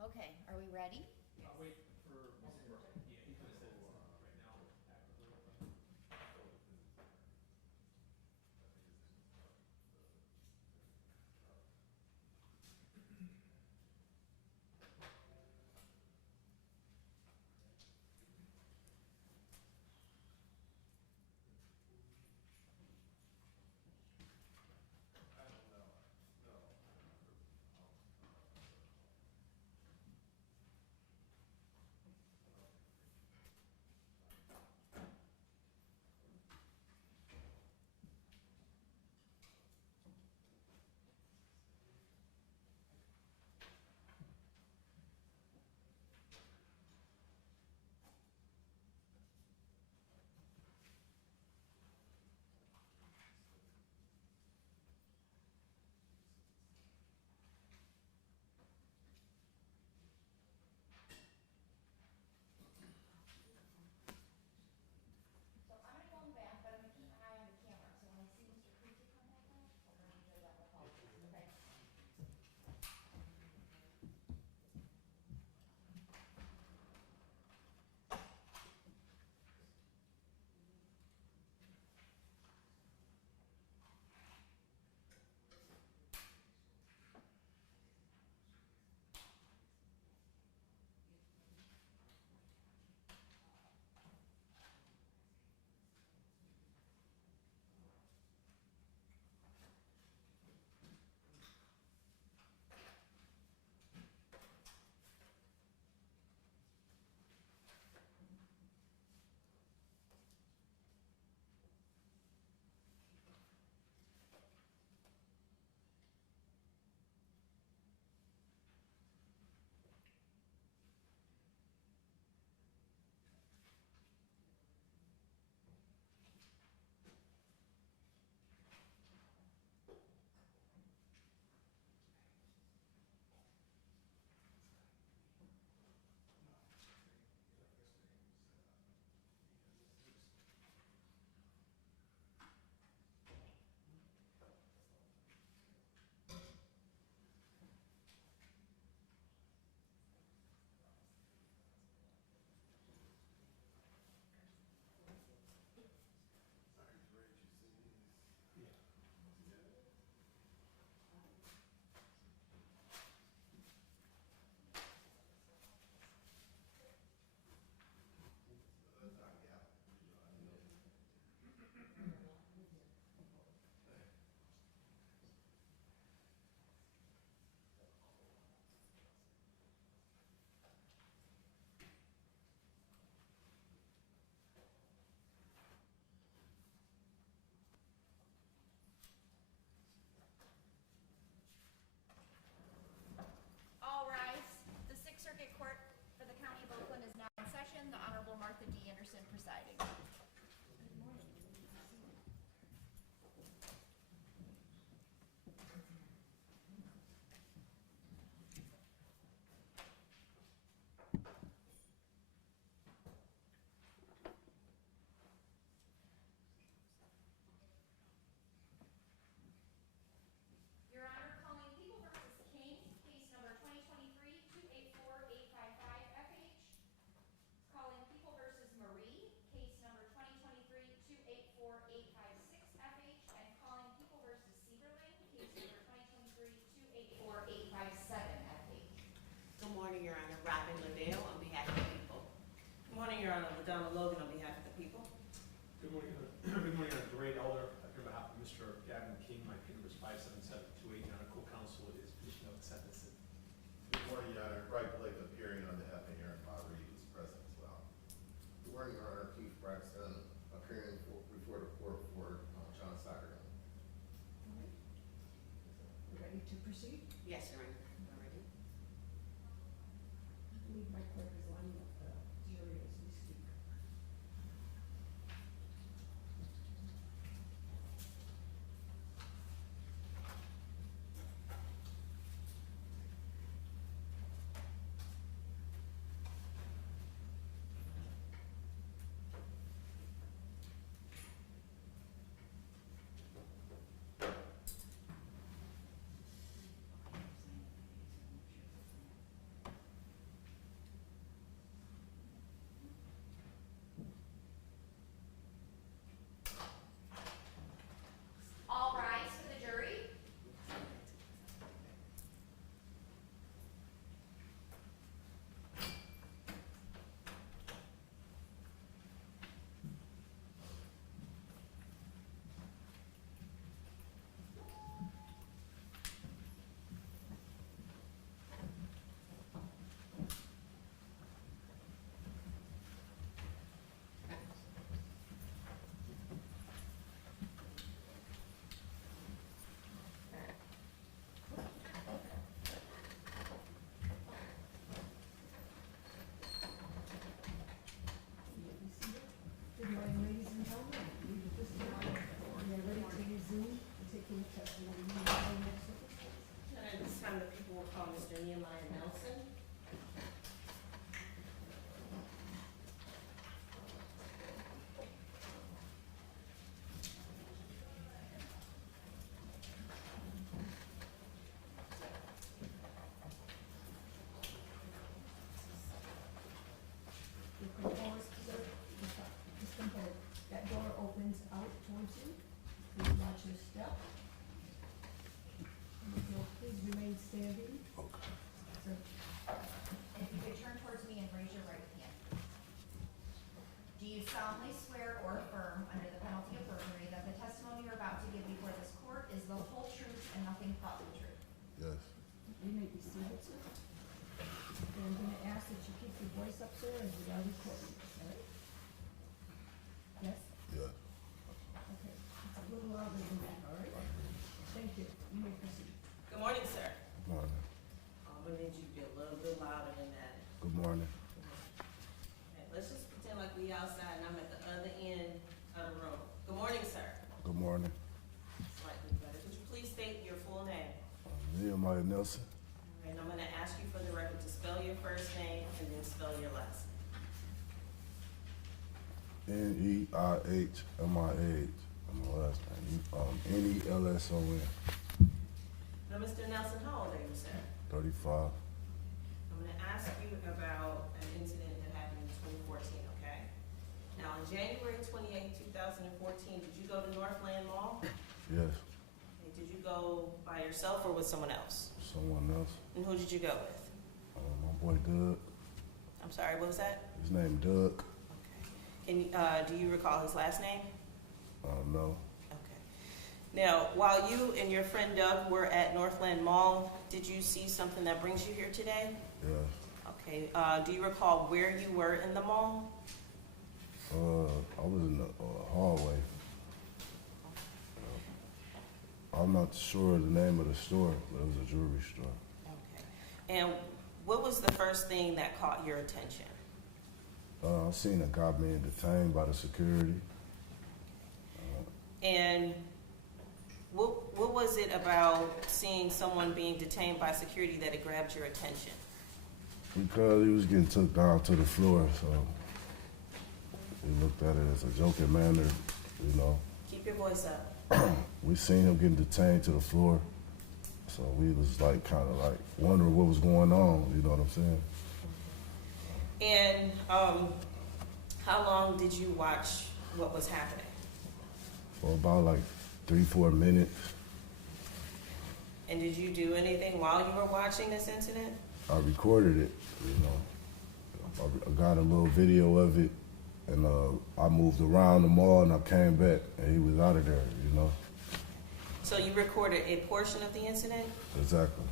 Okay, are we ready? I'll wait for Mr. Yeah, he could have said it's right now actively. So I'm gonna go in the back, but I'm gonna keep an eye on the camera, so when I see Mr. Creasy come back on, I'll bring you to that apologies, okay? All rise. The Sixth Circuit Court for the County of Oakland is now in session. The Honorable Martha D. Anderson presiding. Your Honor, calling People v. King, case number 2023-284855 FH. Calling People v. Maree, case number 2023-284856 FH. And calling People v. Seiberling, case number 2023-284857 FH. Good morning, Your Honor. Robin Liddell on behalf of the people. Good morning, Your Honor. LaDonna Logan on behalf of the people. Good morning, good morning, Great Elder. On behalf of Mr. Gaven King, my PIN number is 57728, and our co-counsel is Bishop Sentencing. Good morning, Your Honor. Greg Blake appearing on behalf of Aaron Maree, who's present as well. Good morning, Your Honor. Keith Braxton, appearing before the court for John Seiberling. Ready to proceed? Yes, Your Honor. I'm ready. I believe my clerk is lining up the jury as we speak. opens out towards you. Please watch your step. And if you'll please remain standing. So, If you could turn towards me and raise your right hand. Do you solemnly swear or affirm, under the penalty of perjury, that the testimony you're about to give before this court is the whole truth and nothing but the truth? Yes. you may be seated, sir. And I'm gonna ask that you keep your voice up, sir, as we are recording, all right? Yes? Yes. Okay, it's a little louder than that, all right? Thank you, you may proceed. Good morning, sir. Good morning. I'm gonna need you to be a little bit louder than that. Good morning. Okay, let's just pretend like we outside and I'm at the other end of the room. Good morning, sir. Good morning. Slightly better. Could you please state your full name? Nehemiah Nelson. And I'm gonna ask you for the record to spell your first name and then spell your last name. Nehimiah. And my last name. Nelson. Now, Mr. Nelson, how old are you, sir? 35. I'm gonna ask you about an incident that happened in 2014, okay? Now, on January 28, 2014, did you go to Northland Mall? Yes. And did you go by yourself or with someone else? Someone else. And who did you go with? My boy Doug. I'm sorry, what was that? His name Doug. Can you, do you recall his last name? No. Okay. Now, while you and your friend Doug were at Northland Mall, did you see something that brings you here today? Yes. Okay, do you recall where you were in the mall? I was in the hallway. I'm not sure the name of the store, but it was a jewelry store. Okay. And what was the first thing that caught your attention? I seen a guy being detained by the security. And what was it about seeing someone being detained by security that it grabbed your attention? Because he was getting took down to the floor, so we looked at it as a joking manner, you know. Keep your voice up. We seen him getting detained to the floor, so we was like kind of like wondering what was going on, you know what I'm saying? And how long did you watch what was happening? For about like 3-4 minutes. And did you do anything while you were watching this incident? I recorded it, you know. I got a little video of it, and I moved around the mall, and I came back, and he was out of there, you know. So you recorded a portion of the incident? Exactly.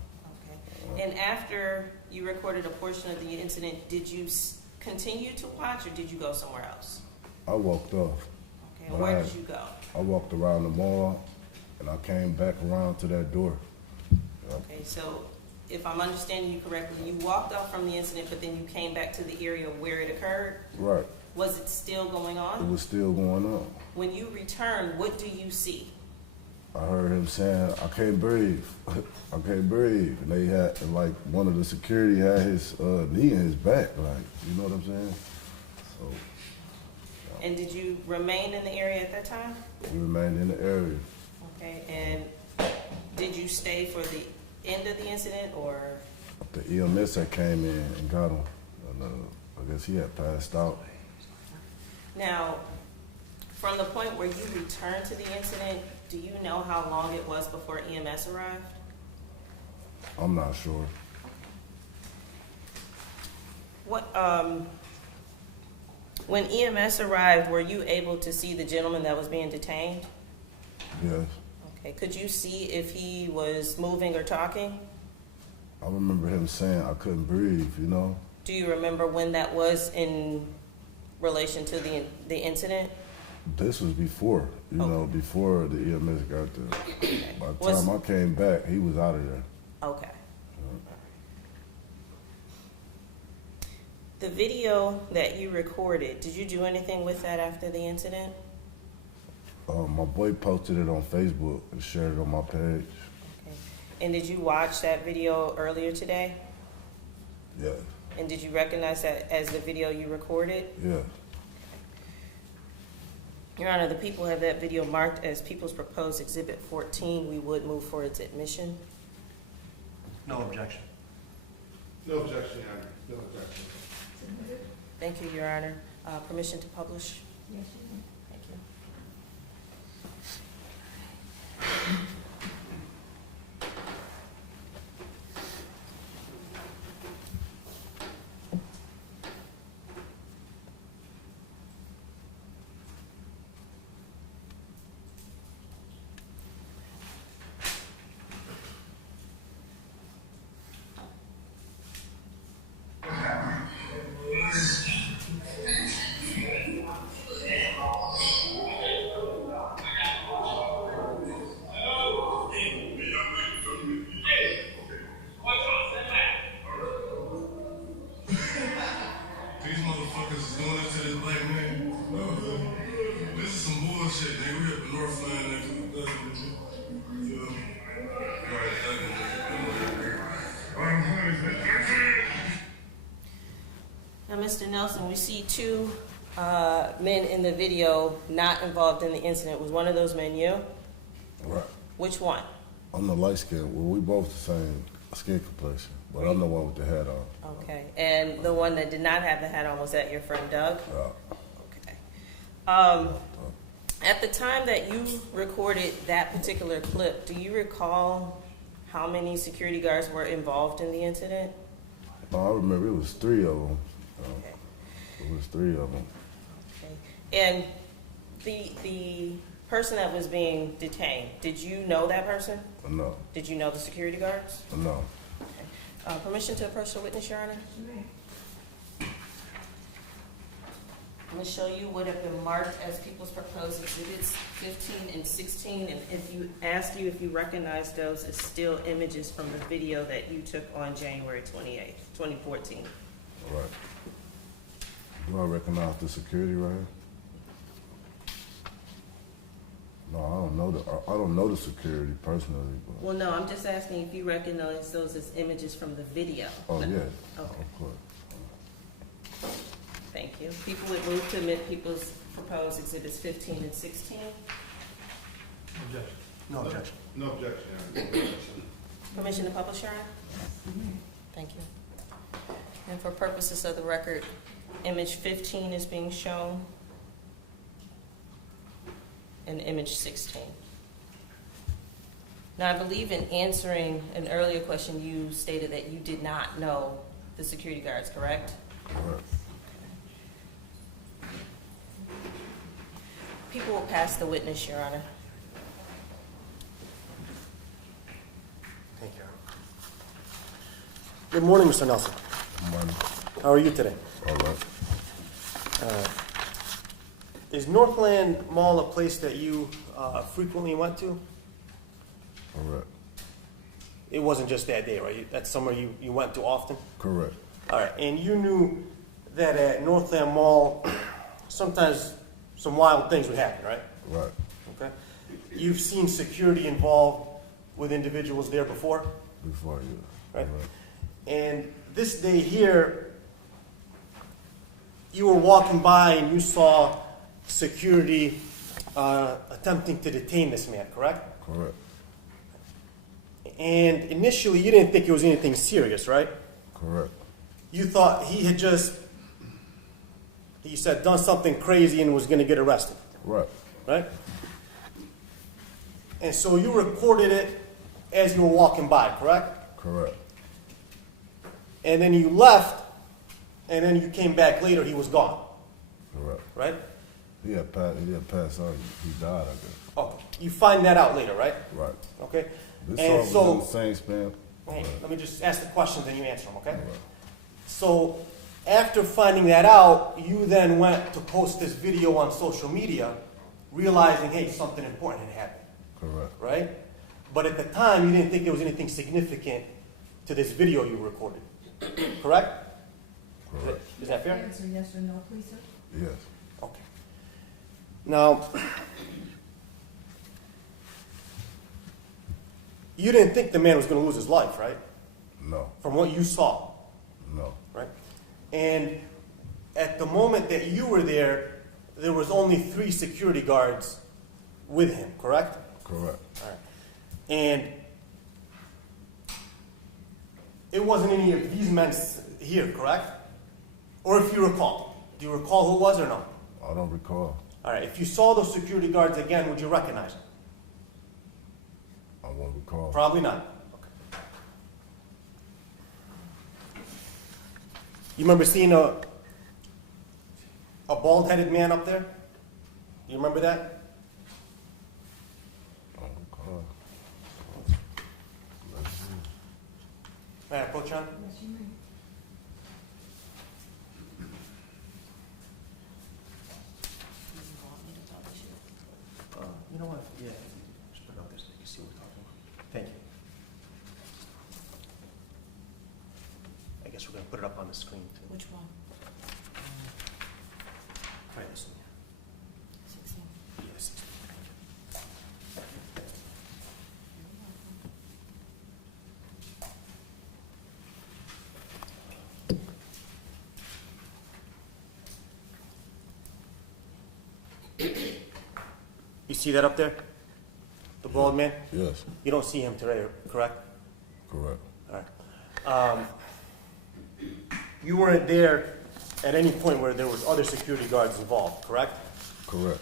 Okay. And after you recorded a portion of the incident, did you continue to watch, or did you go somewhere else? I walked off. Okay, and where did you go? I walked around the mall, and I came back around to that door. Yep. Okay, so if I'm understanding you correctly, you walked off from the incident, but then you came back to the area where it occurred? Right. Was it still going on? It was still going on. When you return, what do you see? I heard him saying, "I can't breathe. I can't breathe." And they had, and like, one of the security had his knee in his back, like, you know what I'm saying? So And did you remain in the area at that time? we remained in the area. Okay, and did you stay for the end of the incident, or? The EMS that came in and got him, and I guess he had passed out. Now, from the point where you returned to the incident, do you know how long it was before EMS arrived? I'm not sure. What, when EMS arrived, were you able to see the gentleman that was being detained? Yes. Okay, could you see if he was moving or talking? I remember him saying I couldn't breathe, you know? Do you remember when that was in relation to the incident? This was before, you know, before the EMS got there. By the time I came back, he was out of there. Okay. The video that you recorded, did you do anything with that after the incident? My boy posted it on Facebook and shared it on my page. Okay. And did you watch that video earlier today? Yeah. And did you recognize that as the video you recorded? Yeah. Your Honor, the people have that video marked as People's Proposed Exhibit 14. We would move for its admission. No objection. No objection, Your Honor. No objection. Submitted? Thank you, Your Honor. Permission to publish? Yes, you may. Thank you. Mr. Nelson, we see two men in the video not involved in the incident. Was one of those men you? Right. Which one? I'm the light skin. Well, we both the same skin complexion, but I'm the one with the hat on. Okay, and the one that did not have the hat on, was that your friend Doug? Yeah. Okay. At the time that you recorded that particular clip, do you recall how many security guards were involved in the incident? I remember it was 3 of them. Okay. It was 3 of them. Okay. And the person that was being detained, did you know that person? No. Did you know the security guards? No. Okay. Permission to approach the witness, Your Honor? I'm going to show you what have been marked as people's proposed exhibits 15 and 16, and if you ask you if you recognize those as still images from the video that you took on January 28th, 2014. All right. Do I recognize the security right here? No, I don't know the security personally. But Well, no, I'm just asking if you recognize those as images from the video. oh No. yeah. Okay, Of course. thank you. People would move to admit people's proposed exhibits 15 and 16. Objection. No objection. No objection, Your Honor. No objection. Permission to publish, Your Honor? Thank you. And for purposes of the record, image 15 is being shown, and image 16. Now, I believe in answering an earlier question, you stated that you did not know the security guards, correct? Correct. People will pass the witness, Your Honor. Thank you. Good morning, Mr. Nelson. Money. How are you today? All right. Is Northland Mall a place that you frequently went to? Correct. It wasn't just that day, right? That's somewhere you went to often? Correct. All right, and you knew that at Northland Mall, sometimes some wild things would happen, right? Right. Okay. You've seen security involved with individuals there before, Before you. right? Right. And this day here, you were walking by and you saw security attempting to detain this man, correct? Correct. And initially, you didn't think it was anything serious, right? Correct. You thought he had just, he said, done something crazy and was going to get arrested, Right. right? And so you recorded it as you were walking by, correct? Correct. And then you left, and then you came back later, he was gone, Correct. right? He had passed out. He died, I guess. Oh, you find that out later, right? Right. Okay? This And song so- was in the same span. Hey, let me just ask the questions and you answer them, okay? Right. So after finding that out, you then went to post this video on social media, realizing, hey, something important had happened, Correct. right? But at the time, you didn't think there was anything significant to this video you recorded, correct? Correct. Is that fair? Answer yes or no, please, sir. Yes. Okay. Now, you didn't think the man was going to lose his life, right? No. From what you saw, No. right? And at the moment that you were there, there was only 3 security guards with him, correct? Correct. All right. And it wasn't any of these men here, correct? Or if you recall. Do you recall who it was or no? I don't recall. All right. If you saw those security guards again, would you recognize them? I won't recall. Probably not. Okay. You remember seeing a bald-headed man up there? You remember that? I don't recall. Let's see. May I approach on? Yes, you may. You know what? Yeah. Just put it out there so you can see what we're talking about. Thank you. I guess we're going to put it up on the screen too. Which one? Try this one. 16. Yes. You see that up there? The bald man? Yes, You don't see him today, correct? correct. All right. You weren't there at any point where there was other security guards involved, correct? Correct.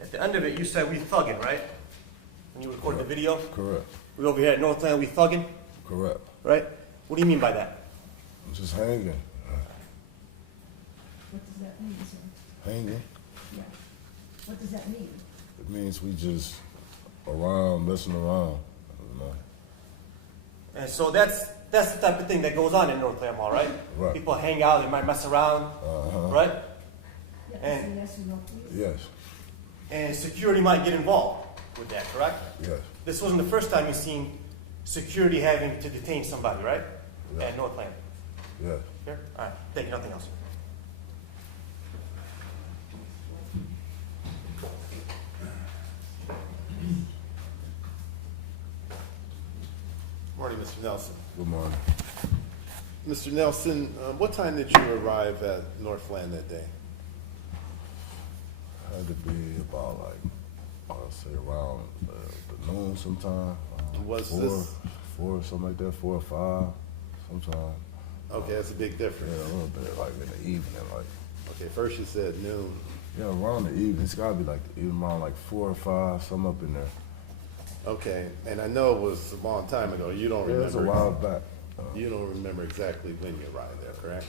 At the end of it, you said we thugging, right? When you recorded the video? Correct. We over here at Northland, we thugging, Correct. right? What do you mean by that? I'm just hanging. What does that mean, sir? Hanging. Yeah. What does that mean? It means we just around, messing around. You know? And so that's the type of thing that goes on in Northland Mall, right? Right. People hang out, they might mess around, right? Yeah, And- yes or no, please? Yes, And security might get involved with that, correct? yes, This wasn't the first time you've seen security having to detain somebody, right? Yeah. At Northland. yes. Here? All right. Thank you. Nothing else. Morning, Mr. Nelson. Good morning. Mr. Nelson, what time did you arrive at Northland that day? Had to be about like, I'll say around the noon sometime. Was four, this- four, something like that, 4 or 5, sometime. Okay, that's a big Yeah, difference. a little bit like in the evening, like. Okay, first you said noon. Yeah, around the evening. It's gotta be like even around like 4 or 5, something up in there. Okay, and I know it was a long time ago. You don't Yeah, it was a remember. while back. You don't remember exactly when you arrived there, correct?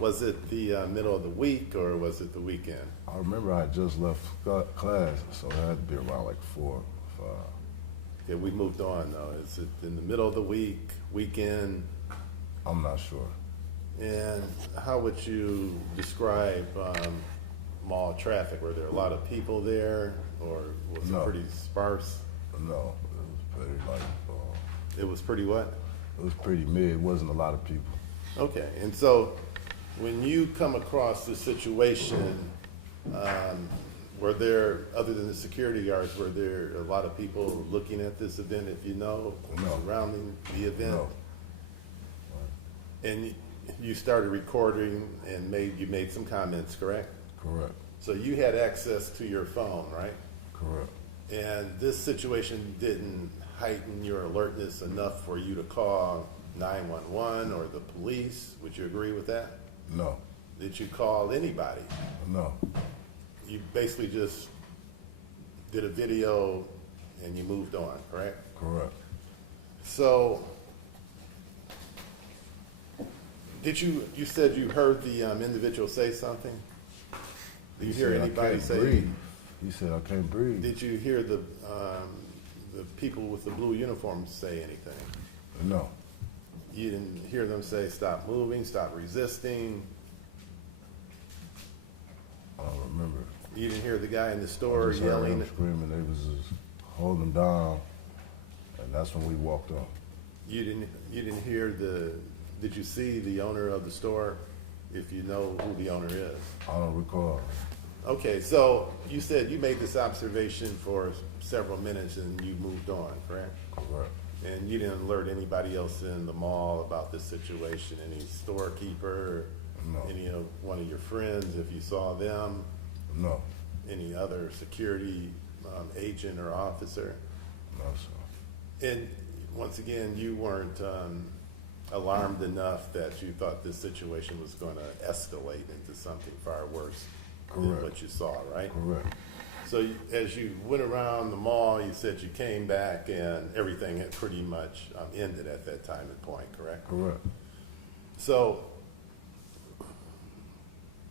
Was it the middle of the week or was it the weekend? I remember I had just left class, so it had to be around like 4 or 5. Okay, we moved on though. Is it in the middle of the week, weekend? I'm not sure. And how would you describe mall traffic? Were there a lot of people there or was No. it pretty sparse? No, it was pretty like, It was pretty what? it was pretty mid. It wasn't a lot of people. Okay, and so when you come across this situation, were there, other than the security guards, were there a lot of people looking at this event, if you know, No. surrounding the event? No. And you started recording and you made some comments, correct? Correct. So you had access to your phone, right? Correct. And this situation didn't heighten your alertness enough for you to call 911 or the police? Would you agree with that? No. Did you call anybody? No. You basically just did a video and you moved on, correct? Correct. So, you said you heard the individual say something? Did you He hear said, "I anybody can't say? breathe." He said, I can't breathe. Did you hear the people with the blue uniforms say anything? No. You didn't hear them say, stop moving, stop resisting? I don't remember. You didn't hear the guy in the store Just heard yelling? them screaming. They was just holding him down, and that's when we walked on. You didn't hear did you see the owner of the store, if you know who the owner is? I don't recall. Okay, so you said you made this observation for several minutes and you moved on, correct? Correct. And you didn't alert anybody else in the mall about this situation, any storekeeper, No. any of one of your friends, if you saw them, No. any other security agent or officer? No, sir. And once again, you weren't alarmed enough that you thought this situation was going to escalate into something far worse than Correct. what you saw, right? Correct. So as you went around the mall, you said you came back and everything had pretty much ended at that time and point, correct? Correct. So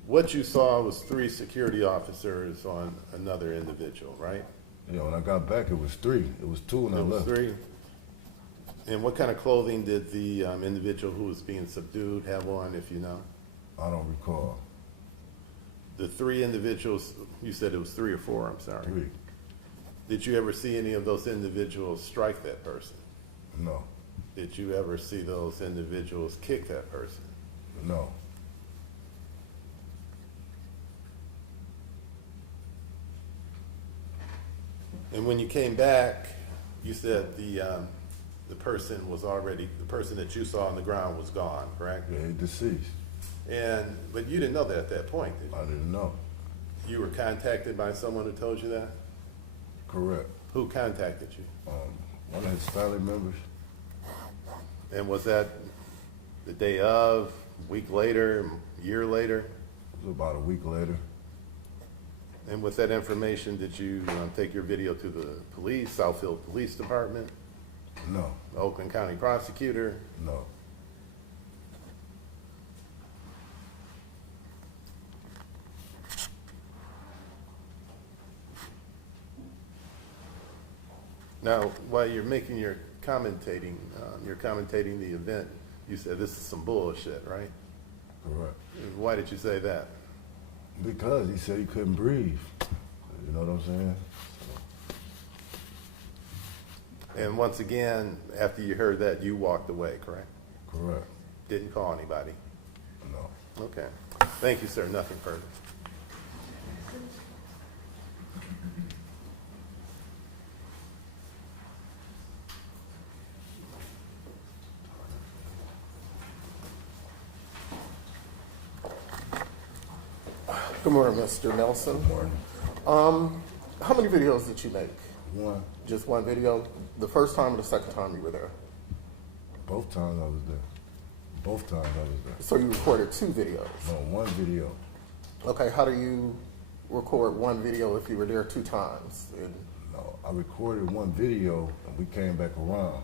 what you saw was 3 security officers on another individual, right? Yeah, when I got back, it was 3. It was 2 when I It was left. 3. And what kind of clothing did the individual who was being subdued have on, if you know? I don't recall. The 3 individuals, you said it was 3 or 4, I'm sorry. 3. Did you ever see any of those individuals strike that person? No. Did you ever see those individuals kick that person? No. And when you came back, you said the person that you saw on the ground was gone, correct? Yeah, he deceased. But you didn't know that at that point, did you? I didn't know. You were contacted by someone who told you that? Correct. Who contacted you? One of his family members. And was that the day of, week later, year later? It was about a week later. And with that information, did you take your video to the police, Southfield Police Department, No, Oakland County Prosecutor? no. Now, while you're making your commentating the event, you said this is some bullshit, right? Correct. Why did you say that? Because he said he couldn't breathe. You know what I'm saying? And once again, after you heard that, you walked away, correct? Correct. Didn't call anybody? No. Okay. Thank you, sir. Nothing further. Good morning, Mr. Nelson. Good morning. How many videos did you make? One. Just one video? The first time or the second time you were there? Both times I was there. Both times I was there. So you recorded two videos? No, one video. Okay, how do you record one video if you were there two times? No, I recorded one video and we came back around.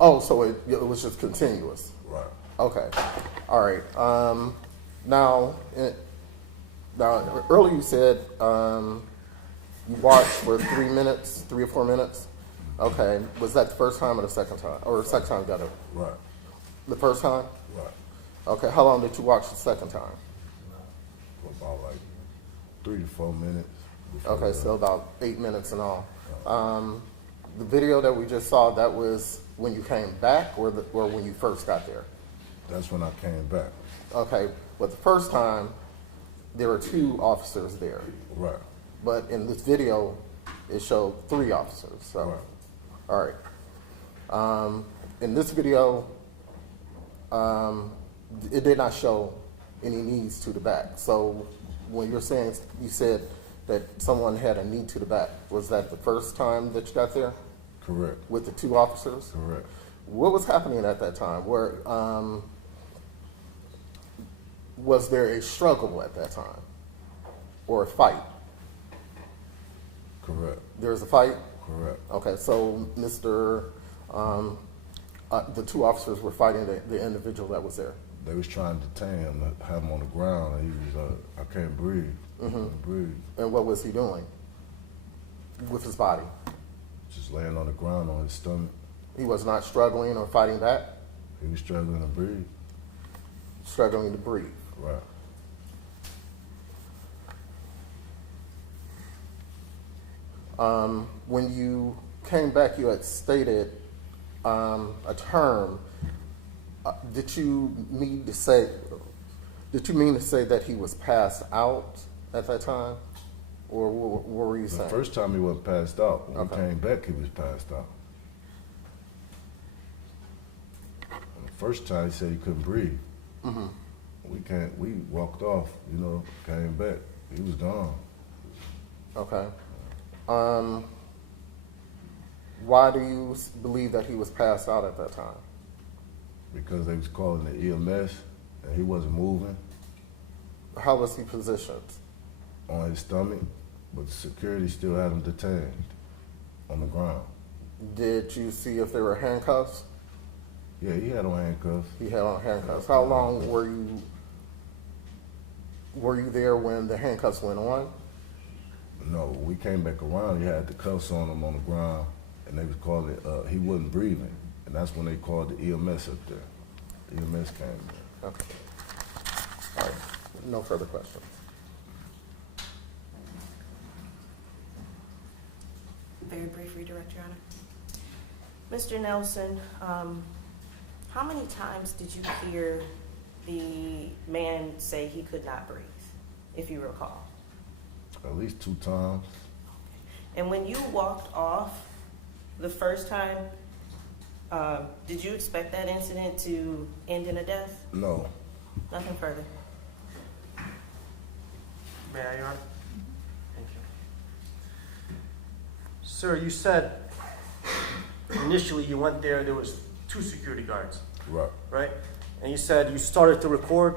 Oh, so it was just continuous? Right. Okay, all right. Now, earlier you said you watched for 3 minutes, 3 or 4 minutes. Okay, was that the first time or the second time? Or the second time you got it? Right. The first time? Right. Okay, how long did you watch the second time? For about like 3 to 4 minutes. Okay, so about 8 minutes in all. The video that we just saw, that was when you came back or when you first got there? That's when I came back. Okay, but the first time, there were 2 officers there. Right. But in this video, it showed 3 officers. So, Right. all right. In this video, it did not show any knees to the back. So when you're saying, you said that someone had a knee to the back, was that the first time that you got there Correct. with the 2 officers? Correct. What was happening at that time? Was there a struggle at that time or a fight? Correct. There was a fight? Correct. Okay, so the 2 officers were fighting the individual that was there. They was trying to detain him, to have him on the ground, and he was, I can't breathe. I can't breathe. And what was he doing with his body? Just laying on the ground on his stomach. He was not struggling or fighting back? He was struggling to breathe. Struggling to breathe. Right. When you came back, you had stated a term. Did you mean to say that he was passed out at that time, or what were you The saying? first time he wasn't passed out. When Okay. he came back, he was passed out. And the first time he said he couldn't breathe. Mm-hmm. We walked off, came back. He was gone. Okay. Why do you believe that he was passed out at that time? Because they was calling the EMS and he wasn't moving How was he positioned? on his stomach, but security still had him detained on the ground. Did you see if there were handcuffs? Yeah, he had on handcuffs. He had on handcuffs. How long were you there when the handcuffs went on? No, when we came back around, he had the cuffs on him on the ground, and they was calling it, he wasn't breathing. And that's when they called the EMS up there. The EMS came there. Okay. All right. No further questions. Very brief redirect, Your Honor. Mr. Nelson, how many times did you hear the man say he could not breathe, if you recall? At least 2 times. And when you walked off the first time, Did you expect that incident to end in a death? No. Nothing further. May I, Your Honor? Thank you. Sir, you said initially you went there was 2 security guards, Right. right? And you said you started to record.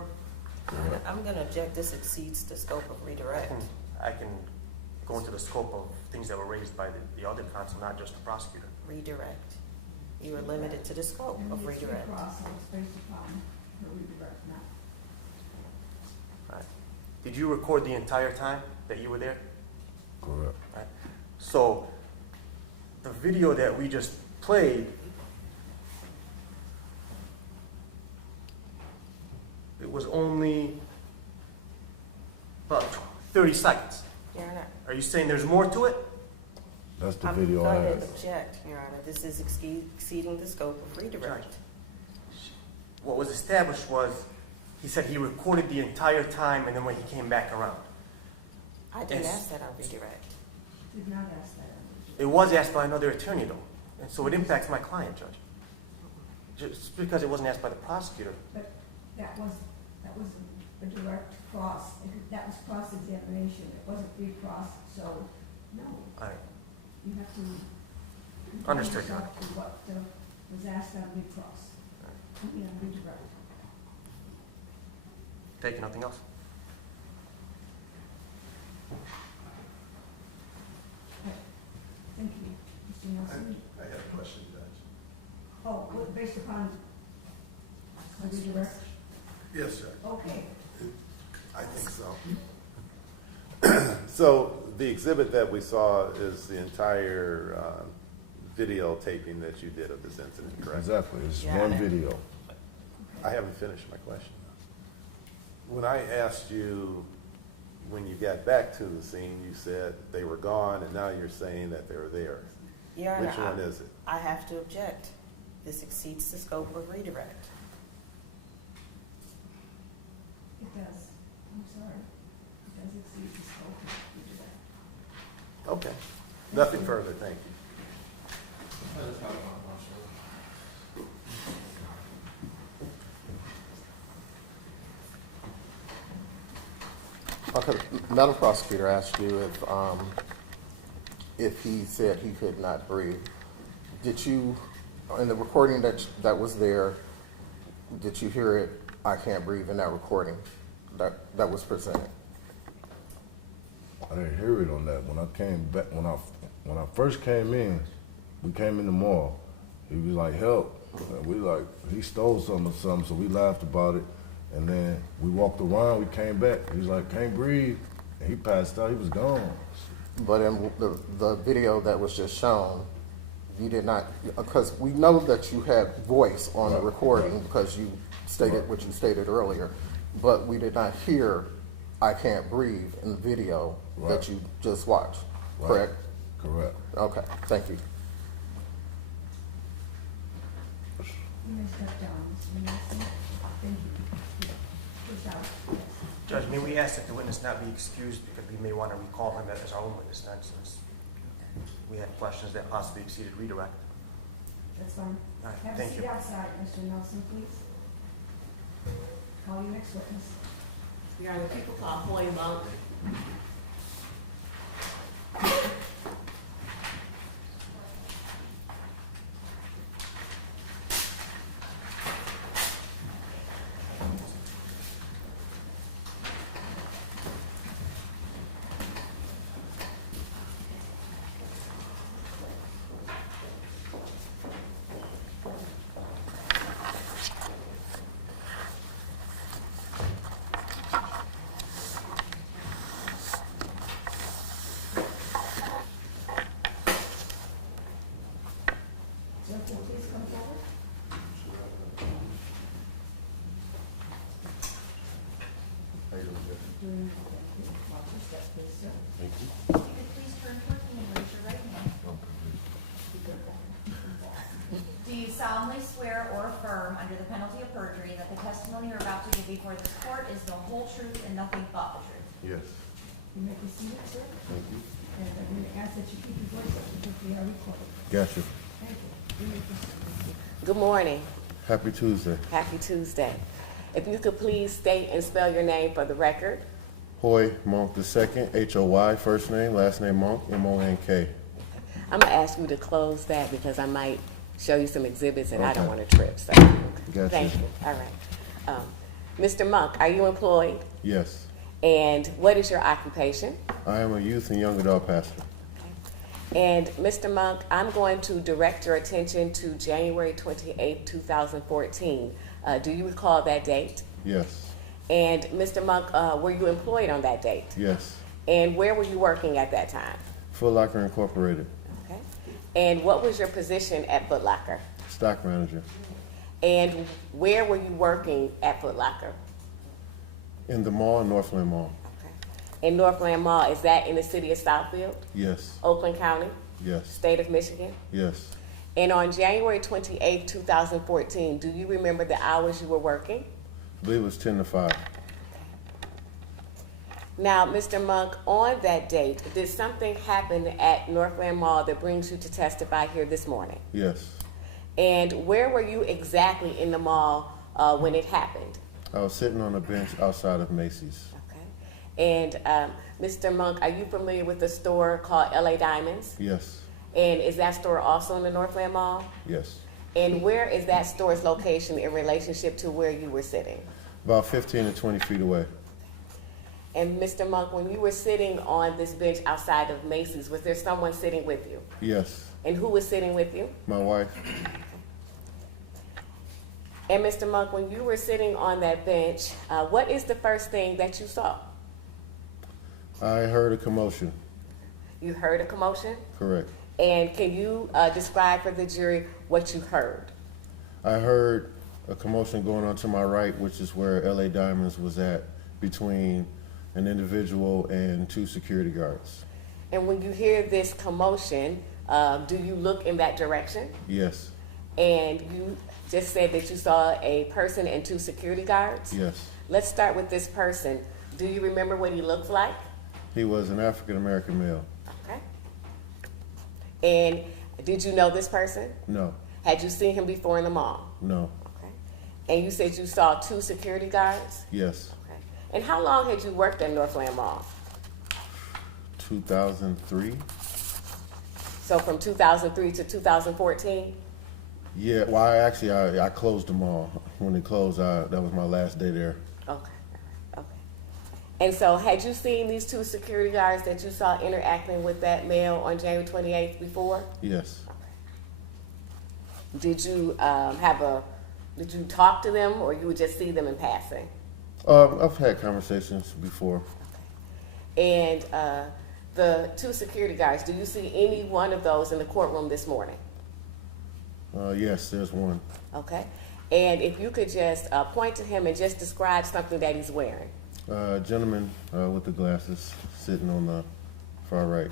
I'm gonna object, this exceeds the scope of redirect. I can go into the scope of things that were raised by the other counsel, not just the prosecutor. Redirect. You are limited to the scope And of it's redirect. recross, so it's based upon her redirect, not. Right. Did you record the entire time that you were there? Correct. Right. So the video that we just played, it was only about 30 seconds. Your Honor, Are you saying there's more to it? That's the I'm video I going to had. object, Your Honor. This is exceeding the scope of redirect. What was established was he said he recorded the entire time and then when he came back around. I didn't Yes. ask that on redirect. Did not ask that. It was asked by another attorney though, and so it impacts my client, Judge. Just because it wasn't asked by the prosecutor. But that was a direct cross, that was cross-examination, it wasn't recross, so, no, All right. you have to. Understood. confine yourself to what was asked on recross, only on redirect. Taking nothing else? Thank you. Mr. Nelson? I have a question, Judge. Oh, well, based upon the redirect? Yes, sir. Okay. I think so. So the exhibit that we saw is the entire videotaping that you did of this incident, correct? Exactly. It's Yeah. one video. I haven't finished my question. When I asked you, when you got back to the scene, you said they were gone, and now you're saying that they were there. Your Honor, Which one is it? I have to object. This exceeds the scope of redirect. It does. I'm sorry. It does exceed the scope of redirect. Okay. Nothing further, thank you. Okay, Madam Prosecutor asked you if he said he could not breathe. Did you, in the recording that was there, did you hear it, "I can't breathe" in that recording that was presented? I didn't hear it on that. When I came back, when I first came in, we came in the mall. He was like, "Help!" And we like, he stole something or something, so we laughed about it. And then we walked around. We came back. He was like, "Can't breathe," and he passed out. He was gone. But in the video that was just shown, you did not, because we know that you had voice on the recording because you stated what you stated earlier, but we did not hear "I can't breathe" in the video that you just watched, correct? Correct. Okay, thank you. You may step down, Mr. Nelson. Thank you. Push out. Yes. Judge, may we ask that the witness not be excused because we may want to recall him as our own witness then, since we had questions that possibly exceeded redirect. That's fine. All right, Have a thank seat you. outside, Mr. Nelson, please. Call your next witness. Your Honor, people call Hoy Monk. Sir, will you please come forward? Watch your step, please, sir. If you could please turn towards me and raise your right hand. Do you solemnly swear or affirm, under the penalty of perjury, that the testimony you're about to give before this court is the whole truth and nothing but the truth? Yes. You may be seated, sir. Thank you. And I'm going to ask that you keep your voice up because we are recording. Gotcha. Thank you. You may proceed. Good morning. Happy Tuesday. Happy Tuesday. If you could please state and spell your name for the record. Hoy Monk II, H-O-Y, first name, last name Monk, M-O-N-K. I'm gonna ask you to close that because I might show you some exhibits and I don't Okay. want to trip, so. Gotcha. Thank you, all right. Mr. Monk, are you employed? Yes. And what is your occupation? I am a youth and young adult pastor. And Mr. Monk, I'm going to direct your attention to January 28, 2014. Do you recall that date? Yes. And Mr. Monk, were you employed on that date? Yes. And where were you working at that time? Foot Locker Incorporated. Okay. And what was your position at Foot Locker? Stock manager. And where were you working at Foot Locker? In the mall, Northland Mall. Okay. In Northland Mall, is that in the city of Southfield? Yes. Oakland County? Yes. State of Michigan? Yes. And on January 28, 2014, do you remember the hours you were working? I believe it was 10 to 5. Now, Mr. Monk, on that date, did something happen at Northland Mall that brings you to testify here this morning? Yes. And where were you exactly in the mall when it happened? I was sitting on a bench outside of Macy's. Okay. And Mr. Monk, are you familiar with the store called LA Diamonds? Yes. And is that store also in the Northland Mall? Yes. And where is that store's location in relationship to where you were sitting? About 15 to 20 feet away. And Mr. Monk, when you were sitting on this bench outside of Macy's, was there someone sitting with you? Yes. And who was sitting with you? My wife. And Mr. Monk, when you were sitting on that bench, what is the first thing that you saw? I heard a commotion. You heard a commotion? Correct. And can you describe for the jury what you heard? I heard a commotion going on to my right, which is where LA Diamonds was at, between an individual and 2 security guards. And when you hear this commotion, do you look in that direction? Yes. And you just said that you saw a person and 2 security guards? Yes. Let's start with this person. Do you remember what he looked like? He was an African American male. Okay. And did you know this person? No. Had you seen him before in the mall? No. Okay. And you said you saw 2 security guards? Yes. Okay. And how long had you worked at Northland Mall? 2003. So from 2003 to 2014? Yeah. Well, I closed the mall when it closed. That was my last day there. Okay. Okay. And so had you seen these 2 security guards that you saw interacting with that male on January 28th before? Yes. Did you did you talk to them or you would just see them in passing? I've had conversations before. And the 2 security guards, do you see any one of those in the courtroom this morning? Yes, there's one. Okay. And if you could just point to him and just describe something that he's wearing. Gentleman with the glasses sitting on the far right.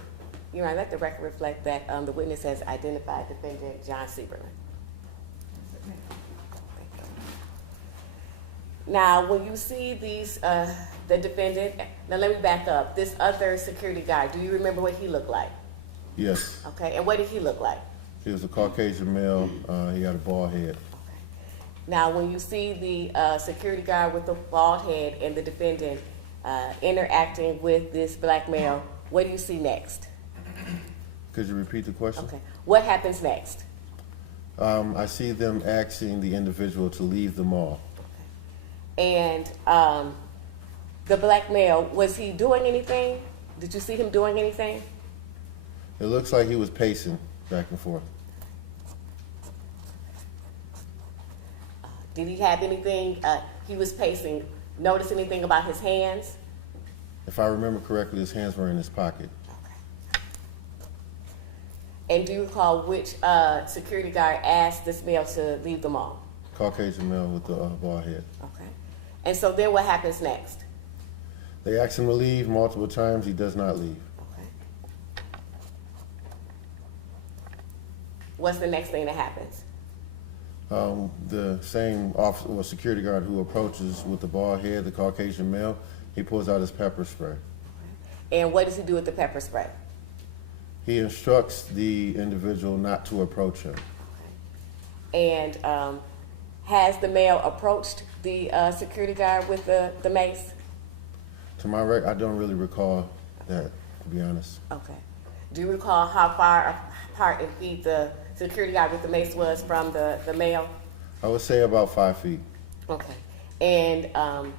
Your Honor, let the record reflect that the witness has identified defendant John Seiberling. Now, when you see these, the defendant, now let me back up. This other security guard, do you remember what he looked like? Yes. Okay, and what did he look like? He was a Caucasian male. He had a bald head. Okay. Now, when you see the security guard with the bald head and the defendant interacting with this black male, what do you see next? Could you repeat the question? Okay. What happens next? I see them asking the individual to leave the mall. And the black male, was he doing anything? Did you see him doing anything? It looks like he was pacing back and forth. Did he have anything, he was pacing, notice anything about his hands? If I remember correctly, his hands were in his pocket. And do you recall which security guard asked this male to leave the mall? Caucasian male with the bald head. Okay. And so then what happens next? They asked him to leave multiple times. He does not leave. Okay. What's the next thing that happens? The same officer or security guard who approaches with the bald head, the Caucasian male, he pulls out his pepper spray. Okay. And what does he do with the pepper spray? He instructs the individual not to approach him. And has the male approached the security guard with the mace? To my I don't really recall that, to be honest. Okay. Do you recall how far apart and feet the security guard with the mace was from the male? I would say about 5 feet. Okay. And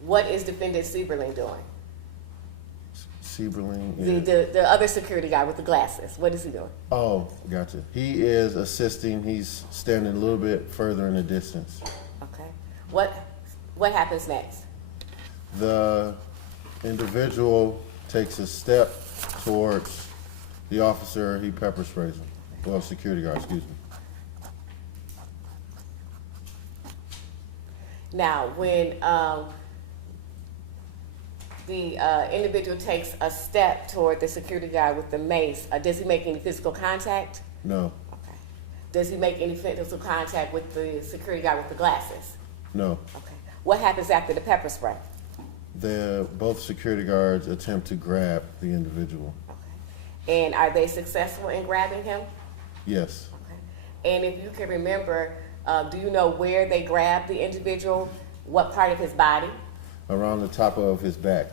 what is defendant Seiberling doing? Seiberling The other security guy with the glasses. What is he doing? Oh, gotcha. He is assisting. He's standing a little bit further in the distance. Okay. What happens next? The individual takes a step towards the officer. He pepper sprays him. Well, security guard, excuse me. Now, when the individual takes a step toward the security guard with the mace, does he make any physical contact? No, Okay. Does he make any physical contact with the security guard with the glasses? no. Okay. What happens after the pepper spray? Both security guards attempt to grab the individual. Okay. And are they successful in grabbing him? Yes, Okay. And if you can remember, do you know where they grabbed the individual? What part of his body? around the top of his back.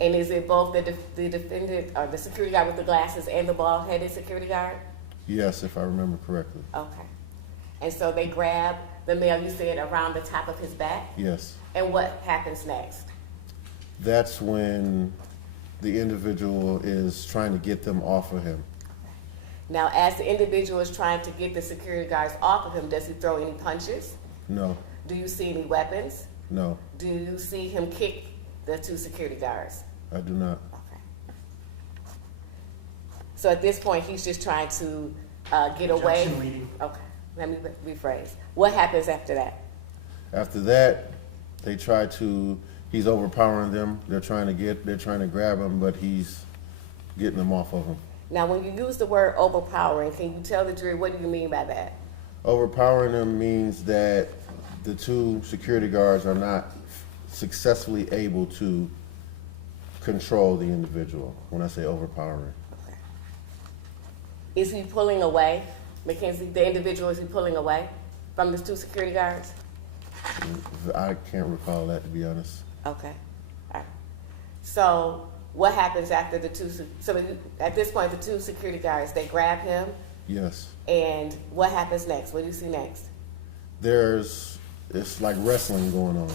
And is it both the defendant, or the security guard with the glasses, and the bald-headed security guard? Yes, if I remember correctly. Okay. And so they grab the male, you said, around the top of his back? Yes. And what happens next? That's when the individual is trying to get them off of him. Now, as the individual is trying to get the security guards off of him, does he throw any punches? No, Do you see any weapons? no, Do you see him kick the two security guards? I do not. Okay. So at this point, he's just trying to get away? Objection leading. Okay, let me rephrase. What happens after that? After that, he's overpowering them. They're trying to grab him, but he's getting them off of him. Now, when you use the word overpowering, can you tell the jury what do you mean by that? Overpowering them means that the two security guards are not successfully able to control the individual when I say overpowering. Okay. Is he pulling away? Mackenzie, the individual, is he pulling away from the two security guards? I can't recall that, to be honest. Okay. All right. So what happens after at this point, the two security guards, they grab him, Yes. and what happens next? What do you see next? It's like wrestling going on.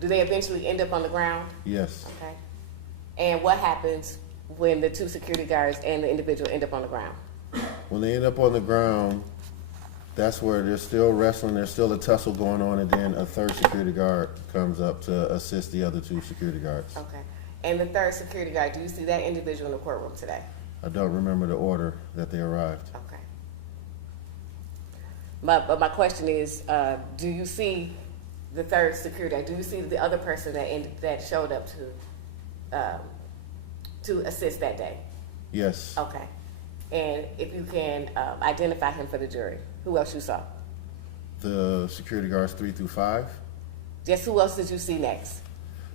Do they eventually end up on the ground? Yes. Okay. And what happens when the two security guards and the individual end up on the ground? When they end up on the ground, that's where they're still wrestling. There's still a tussle going on, and then a third security guard comes up to assist the other two security guards. Okay. And the third security guard, do you see that individual in the courtroom today? I don't remember the order that they arrived. Okay. But my question is, do you see the third security guard? Do you see the other person that showed up to assist that day? Yes. Okay. And if you can identify him for the jury, who else you saw? The security guards 3 through 5. Just who else did you see next?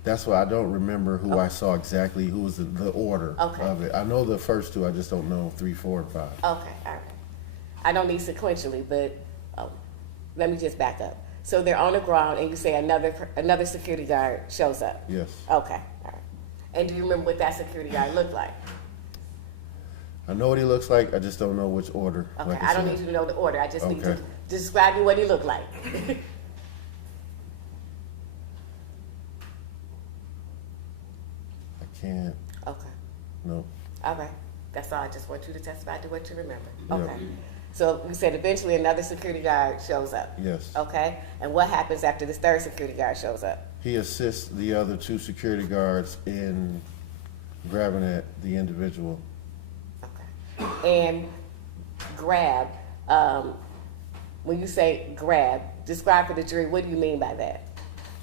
That's why I don't remember who I saw exactly, who was the order Okay. of it. I know the first two, I just don't know 3, 4, and 5. Okay, all right. I don't need sequentially, but let me just back up. So they're on the ground, and you say another security guard shows up. Yes. Okay, all right. And do you remember what that security guard looked like? I know what he looks like, I just don't know which order. Okay, like I don't said. need you to know the order. I just need to Okay. describe me what he looked like. I can't, Okay, no. all right. That's all. I just want you to testify to what you remember. Yeah. Okay. So you said eventually another security guard shows up. Yes. Okay. And what happens after this third security guard shows up? He assists the other two security guards in grabbing at the individual. Okay. And grab, when you say grab, describe for the jury, what do you mean by that?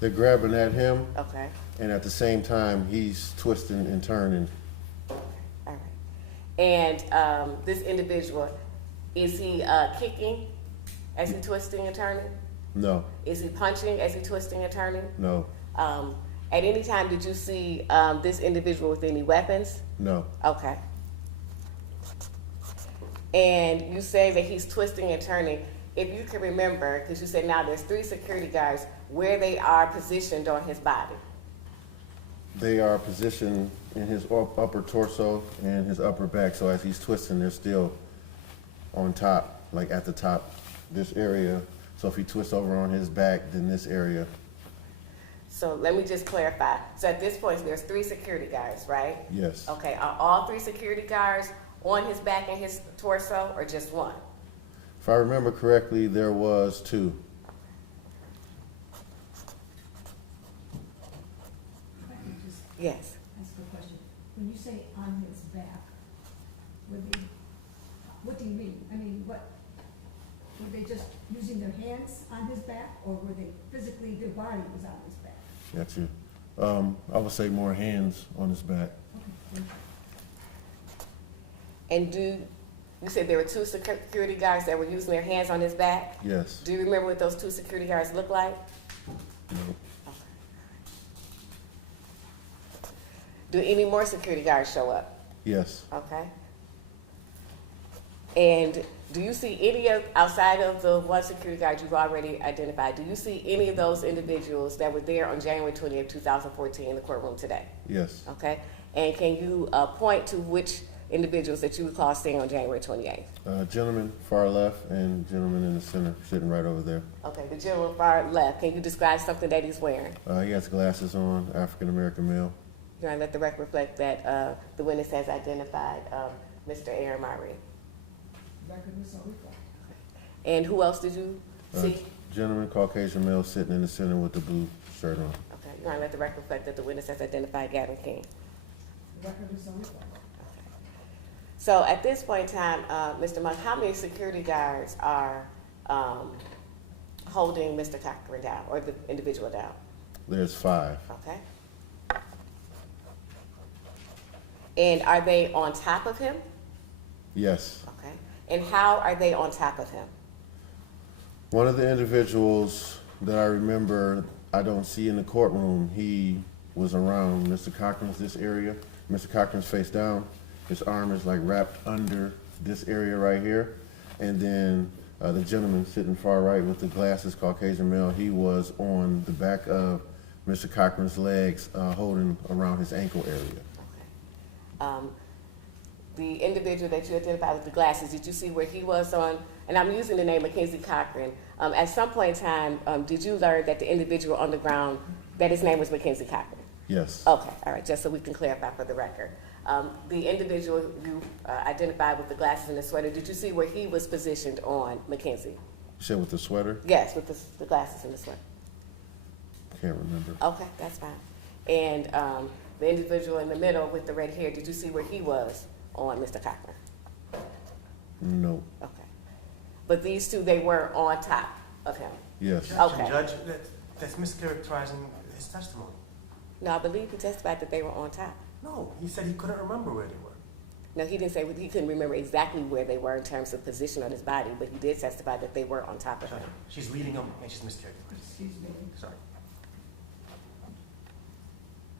They're grabbing at him, Okay. and at the same time, he's twisting and turning. All right. And this individual, is he kicking as he twisting and turning? No, Is he punching as he twisting and turning? no, At any time, did you see this individual with any weapons? No. Okay. And you say that he's twisting and turning. If you can remember, because you said now there's 3 security guards, where they are positioned on his body. They are positioned in his upper torso and his upper back. So as he's twisting, they're still on top, like at the top, this area. So if he twists over on his back, then this area. So let me just clarify. So at this point, there's 3 security guards, right? Yes. Okay, are all 3 security guards on his back and his torso, or just one? If I remember correctly, there was 2. If I can just Yes. ask a question. When you say on his back, what do you mean? I mean, were they just using their hands on his back, or were they physically, their body was on his back? Got you. I would say more hands on his back. Okay, thank you. And you said there were 2 security guards that were using their hands on his back? Yes. Do you remember what those 2 security guards look like? No. Do any more security guards show up? Yes. Okay. And do you see any of, outside of the 1 security guard you've already identified, do you see any of those individuals that were there on January 20th, 2014 in the courtroom today? Yes. Okay. And can you point to which individuals that you recall seeing on January 28th? Gentleman far left and gentleman in the center, sitting right over there. Okay, the gentleman far left, can you describe something that he's wearing? He has glasses on, African American male. You're going to let the record reflect that the witness has identified Mr. Aaron Maree. Record was so reflected. And who else did you see? Gentleman, Caucasian male, sitting in the center with the blue shirt on. Okay, you're going to let the record reflect that the witness has identified Gaven King. The record was so reflected. So at this point in time, Mr. Monk, how many security guards are holding Mr. Cochran down, or the individual down? There's 5. Okay. And are they on top of him? Yes. Okay. And how are they on top of him? One of the individuals that I remember I don't see in the courtroom, he was around Mr. Cochran's this area. Mr. Cochran's face down. His arm is like wrapped under this area right here. And then the gentleman sitting far right with the glasses, Caucasian male, he was on the back of Mr. Cochran's legs, holding around his ankle area. Okay. The individual that you identified with the glasses, did you see where he was on, and I'm using the name Mackenzie Cochran, at some point in time, did you learn that the individual on the ground, that his name was Mackenzie Cochran? Yes. Okay, all right, just so we can clarify for the record. The individual you identified with the glasses and the sweater, did you see where he was positioned on Mackenzie? You said with the sweater? Yes, with the glasses and the sweater. Can't remember. Okay, that's fine. And the individual in the middle with the red hair, did you see where he was on Mr. Cochran? No. Okay. But these 2, they were on top of him? Yes. Okay. Judge, that's mischaracterizing his testimony. No, I believe he testified that they were on top. No, he said he couldn't remember where they were. No, he didn't say he couldn't remember exactly where they were in terms of position on his body, but he did testify that they were on top of Judge, him. she's leading him and she's mischaracterizing. Excuse me. Sorry.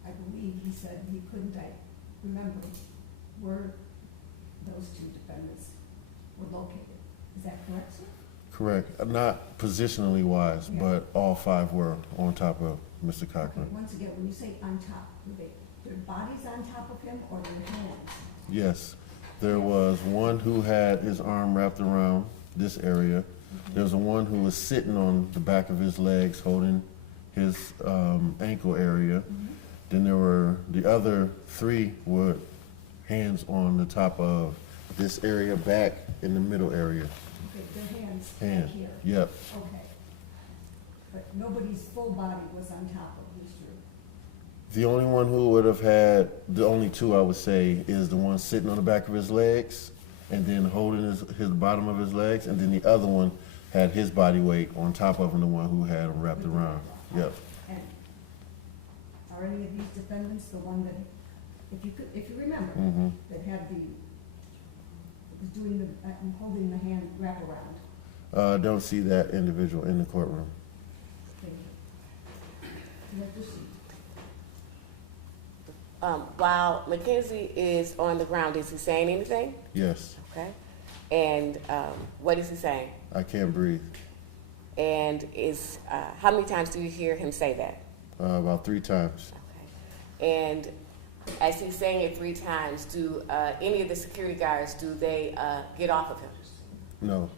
I believe he said he couldn't remember where those 2 defendants were located. Is that correct, sir? Correct. Not positionally wise, Yeah. but all 5 were on top of Mr. Okay, Cochran. once again, when you say on top, were their bodies on top of him or their hands? Yes. There was one who had his arm wrapped around this area. There was one who was sitting on the back of his legs holding his ankle area. Then there were the other 3 with hands on the top of this area, back in the middle area. Okay, their hands Hand. back here? Yep. Okay. But nobody's full body was on top of these 2? The only one who would have had, the only 2 I would say, is the one sitting on the back of his legs and then holding his bottom of his legs, and then the other one had his body weight on top of him, the one who had him wrapped around. Yep. And are any of these defendants the one that, if you remember, Mm-hmm. that had was doing holding the hand wraparound? Don't see that individual in the courtroom. Thank you. You have to see. While Mackenzie is on the ground, is he saying anything? Yes. Okay. And what is he saying? I can't breathe. And is how many times do you hear him say that? About 3 times. Okay. And as he's saying it 3 times, do any of the security guards, do they get off of him? No.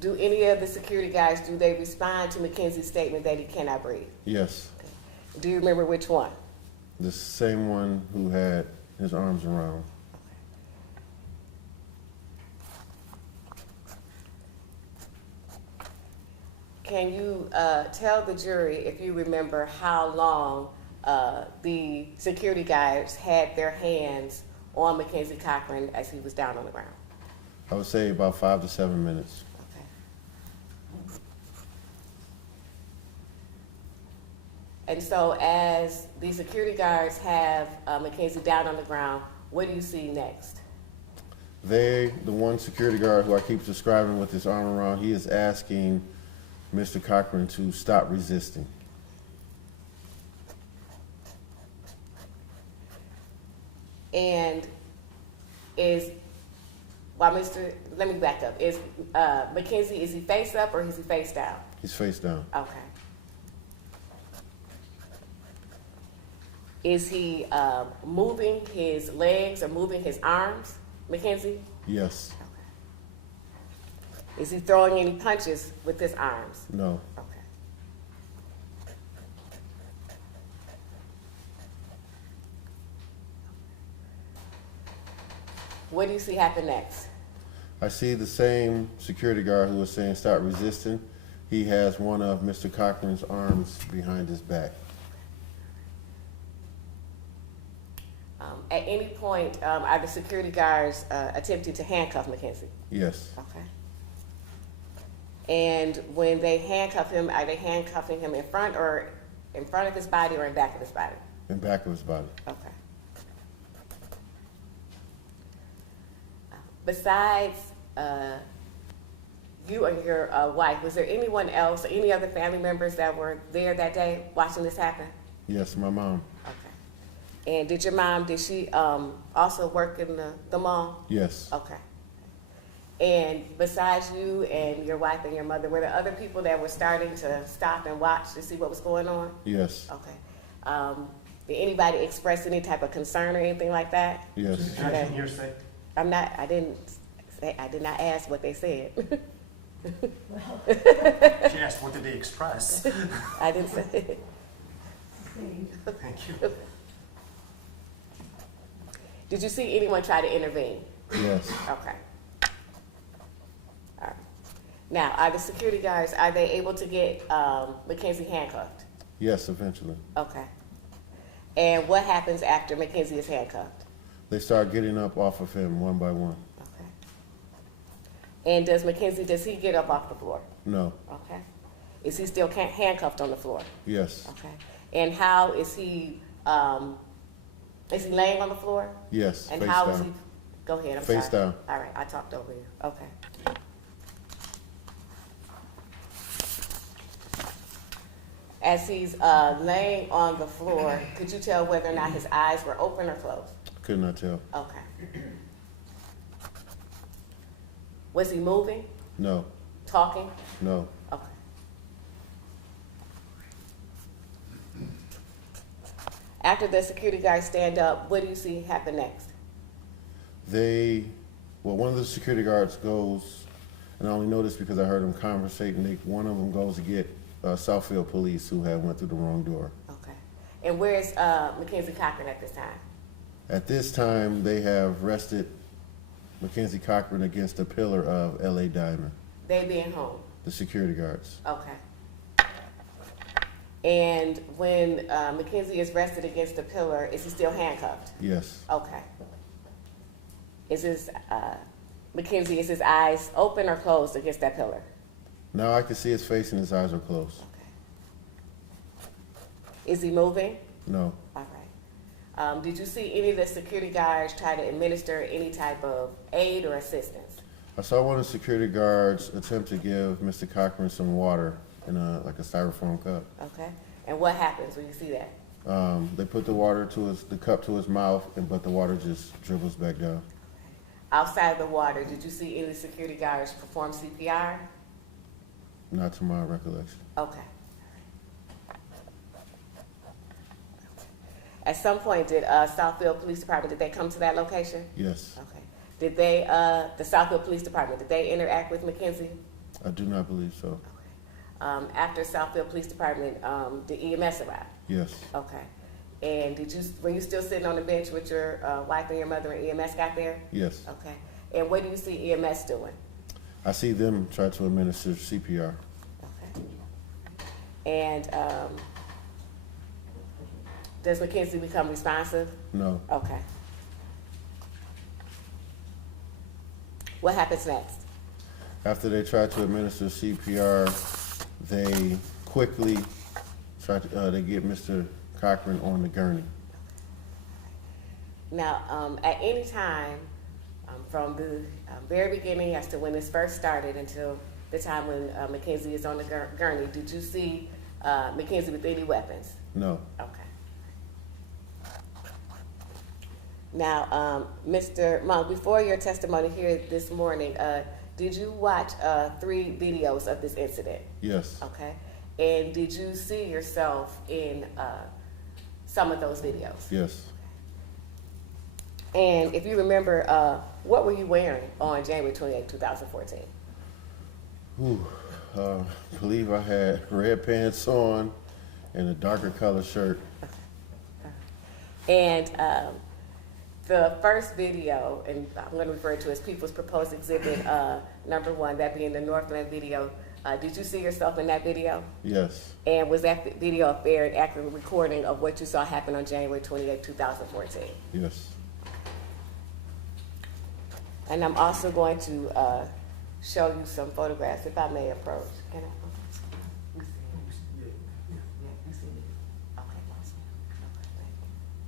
Do any of the security guys, do they respond to Mackenzie's statement that he cannot breathe? Yes. Okay. Do you remember which one? The same one who had his arms around. Can you tell the jury, if you remember, how long the security guys had their hands on Mackenzie Cochran as he was down on the ground? I would say about 5 to 7 minutes. Okay. And so as the security guards have Mackenzie down on the ground, what do you see next? The one security guard who I keep describing with his arm around, he is asking Mr. Cochran to stop resisting. And let me back up. Is Mackenzie, is he face up or is he face down? He's face down. Okay. Is he moving his legs or moving his arms, Mackenzie? Yes. Okay. Is he throwing any punches with his arms? No. Okay. What do you see happen next? I see the same security guard who was saying stop resisting. He has one of Mr. Cochran's arms behind his back. At any point, are the security guards attempting to handcuff Mackenzie? Yes. Okay. And when they handcuff him, are they handcuffing him in front of his body or in back of his body? In back of his body. Okay. Besides you and your wife, was there anyone else, any other family members that were there that day watching this happen? Yes, my mom. Okay. And did your mom, did she also work in the mall? Yes. Okay. And besides you and your wife and your mother, were there other people that were starting to stop and watch to see what was going on? Yes. Okay. Did anybody express any type of concern or anything like that? Yes. Okay. Hearsay. I did not ask what they said. She asked, what did they express? I didn't say it. Thank you. Did you see anyone try to intervene? Yes. Okay. All right. Now, are the security guards, are they able to get Mackenzie handcuffed? Yes, eventually. Okay. And what happens after Mackenzie is handcuffed? They start getting up off of him one by one. Okay. And does he get up off the floor? No. Okay. Is he still handcuffed on the floor? Yes. Okay. And how is he laying on the floor? Yes. And face how down. is he? Go ahead. I'm Face sorry. down. All right. I talked over you. Okay. As he's laying on the floor, could you tell whether or not his eyes were open or closed? Could not tell. Okay. Was he moving? No. Talking? No. Okay. After the security guards stand up, what do you see happen next? One of the security guards goes, and I only know this because I heard them conversating. One of them goes to get Southfield police who had went through the wrong door. Okay. And where is Mackenzie Cochran at this time? At this time, they have arrested Mackenzie Cochran against a pillar of L.A. Diamond. They being home? The security guards. Okay. And when Mackenzie is rested against the pillar, is he still handcuffed? Yes. Okay. Is Mackenzie, is his eyes open or closed against that pillar? Now I can see his face and his eyes are closed. Okay. Is he moving? No. All right. Did you see any of the security guards try to administer any type of aid or assistance? I saw one of the security guards attempt to give Mr. Cochran some water in like a styrofoam cup. Okay. And what happens when you see that? They put the cup to his mouth, but the water just dribbles back down. Outside of the water, did you see any security guards perform CPR? Not to my recollection. Okay. At some point, did Southfield Police Department, did they come to that location? Yes. Okay. Did they, the Southfield Police Department, did they interact with Mackenzie? I do not believe so. Okay. After Southfield Police Department, did EMS arrive? Yes. Okay. And were you still sitting on the bench with your wife and your mother and EMS got there? Yes. Okay. And what do you see EMS doing? I see them try to administer CPR. Okay. And does Mackenzie become responsive? No. Okay. What happens next? After they try to administer CPR, they quickly they get Mr. Cochran on the gurney. Now, at any time, from the very beginning as to when this first started until the time when Mackenzie is on the gurney, did you see Mackenzie with any weapons? No. Okay. Now, Mr. Monk, before your testimony here this morning, did you watch 3 videos of this incident? Yes. Okay. And did you see yourself in some of those videos? Yes. And if you remember, what were you wearing on January 28, 2014? I believe I had red pants on and a darker color shirt. And the first video, and I'm going to refer to it as People's Proposed Exhibit number 1, that being the Northland video, did you see yourself in that video? Yes. And was that video a fair and accurate recording of what you saw happen on January 28, 2014? Yes. And I'm also going to show you some photographs, if I may approach. Can I?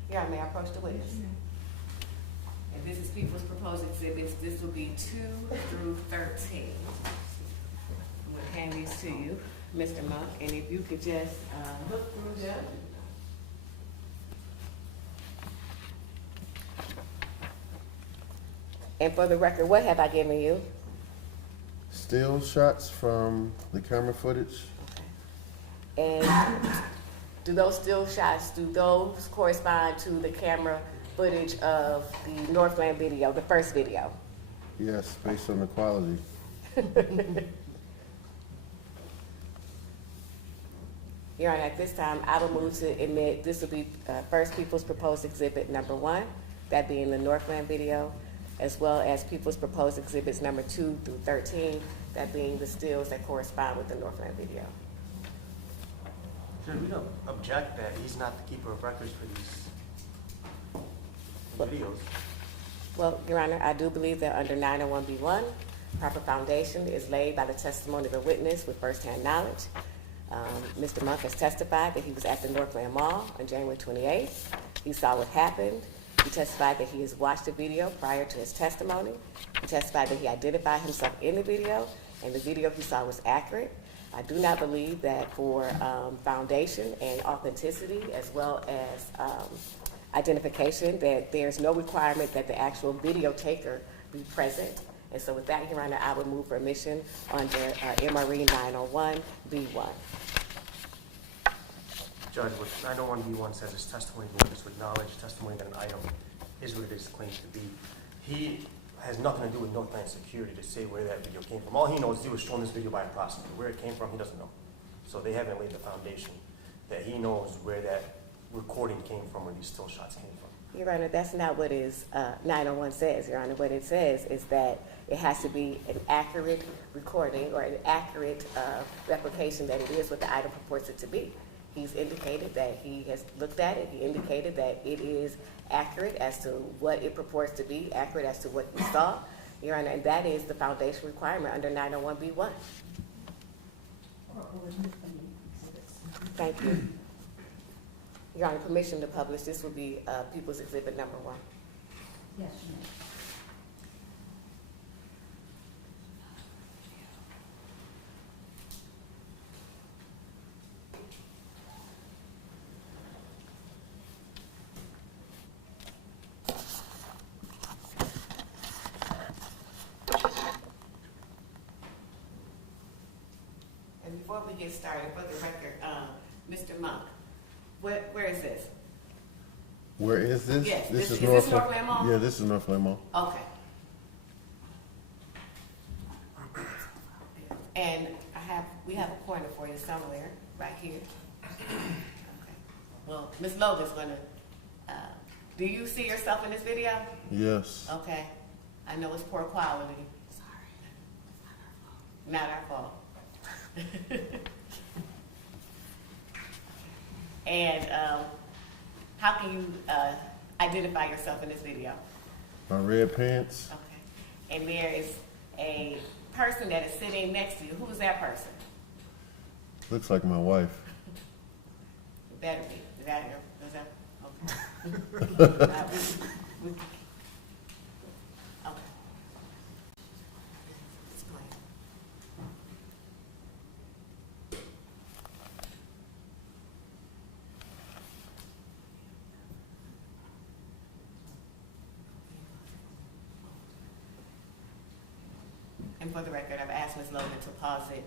Here, I may approach the witness. And this is People's Proposed Exhibits. This will be 2 through 13. I'm going to hand these to you, Mr. Monk, and if you could just look through them. And for the record, what have I given you? Still shots from the camera footage. Okay. And do those still shots, do those correspond to the camera footage of the Northland video, the first video? Yes, based on the quality. Your Honor, at this time, I will move to admit this will be First People's Proposed Exhibit number 1, that being the Northland video, as well as People's Proposed Exhibits number 2 through 13, that being the stills that correspond with the Northland video. Sir, we don't object that he's not the keeper of records for these videos. Well, Your Honor, I do believe that under 901B1, proper foundation is laid by the testimony of a witness with firsthand knowledge. Mr. Monk has testified that he was at the Northland Mall on January 28th. He saw what happened. He testified that he has watched the video prior to his testimony. He testified that he identified himself in the video, and the video he saw was accurate. I do not believe that for foundation and authenticity, as well as identification, that there's no requirement that the actual video taker be present. And so with that, Your Honor, I would move for admission under MRE 901B1. Judge, what 901B1 says is testimony of witness with knowledge, testimony that an item is what it is claimed to be. He has nothing to do with Northland security to say where that video came from. All he knows is he was shown this video by a prosecutor. Where it came from, he doesn't know. So they haven't laid the foundation that he knows where that recording came from, where these still shots came from. Your Honor, that's not what 901 says, Your Honor. What it says is that it has to be an accurate recording or an accurate replication that it is what the item purports it to be. He's indicated that he has looked at it. He indicated that it is accurate as to what it purports to be, accurate as to what he saw, Your Honor, and that is the foundation requirement under 901B1. Thank you. Your Honor, permission to publish. This will be People's Exhibit number 1. Yes, ma'am. we get started, for the record, Mr. Monk, where is this? Where is this? Yes, This is is this Northland Mall? Yeah, this is Northland Mall. Okay. And we have a pointer for you somewhere, right here. Okay. Well, Ms. Logan's gonna, do you see yourself in this video? Yes. Okay. I know it's poor quality. Sorry. Not our fault. And how can you identify yourself in this video? My red pants. Okay. And there is a person that is sitting next to you. Who is that person? Looks like my wife. It better be. Is that her? Is that? Okay. Okay. Explain. And for the record, I've asked Ms. Logan to pause it.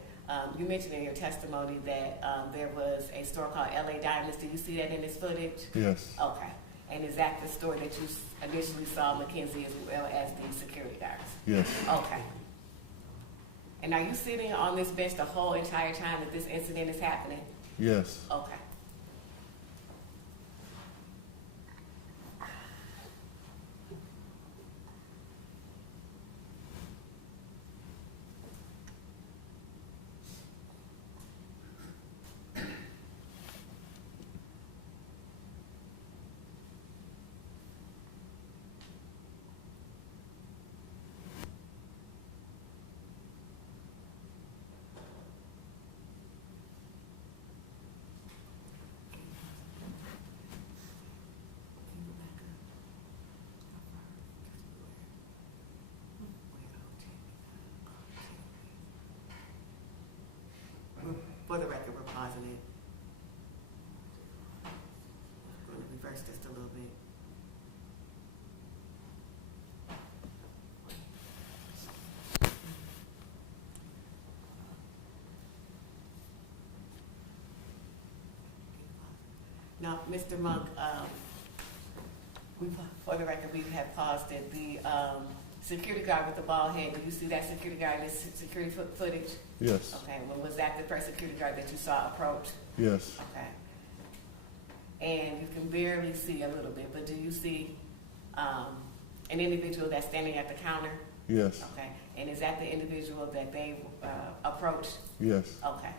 You mentioned in your testimony that there was a store called LA Diamonds. Do you see that in this footage? Yes. Okay. And is that the store that you initially saw Mackenzie as well as the security guards? Yes. Okay. And are you sitting on this bench the whole entire time that this incident is happening? Yes. Okay. For the record, we're pausing it. We're going to reverse just a little bit. Now, Mr. Monk, for the record, we have paused it. The security guard with the bald head, do you see that security guard in this security footage? Yes. Okay, well, was that the first security guard that you saw approach? Yes. Okay. And you can barely see a little bit, but do you see an individual that's standing at the counter? Yes. Okay. And is that the individual that they approached? Yes. Okay.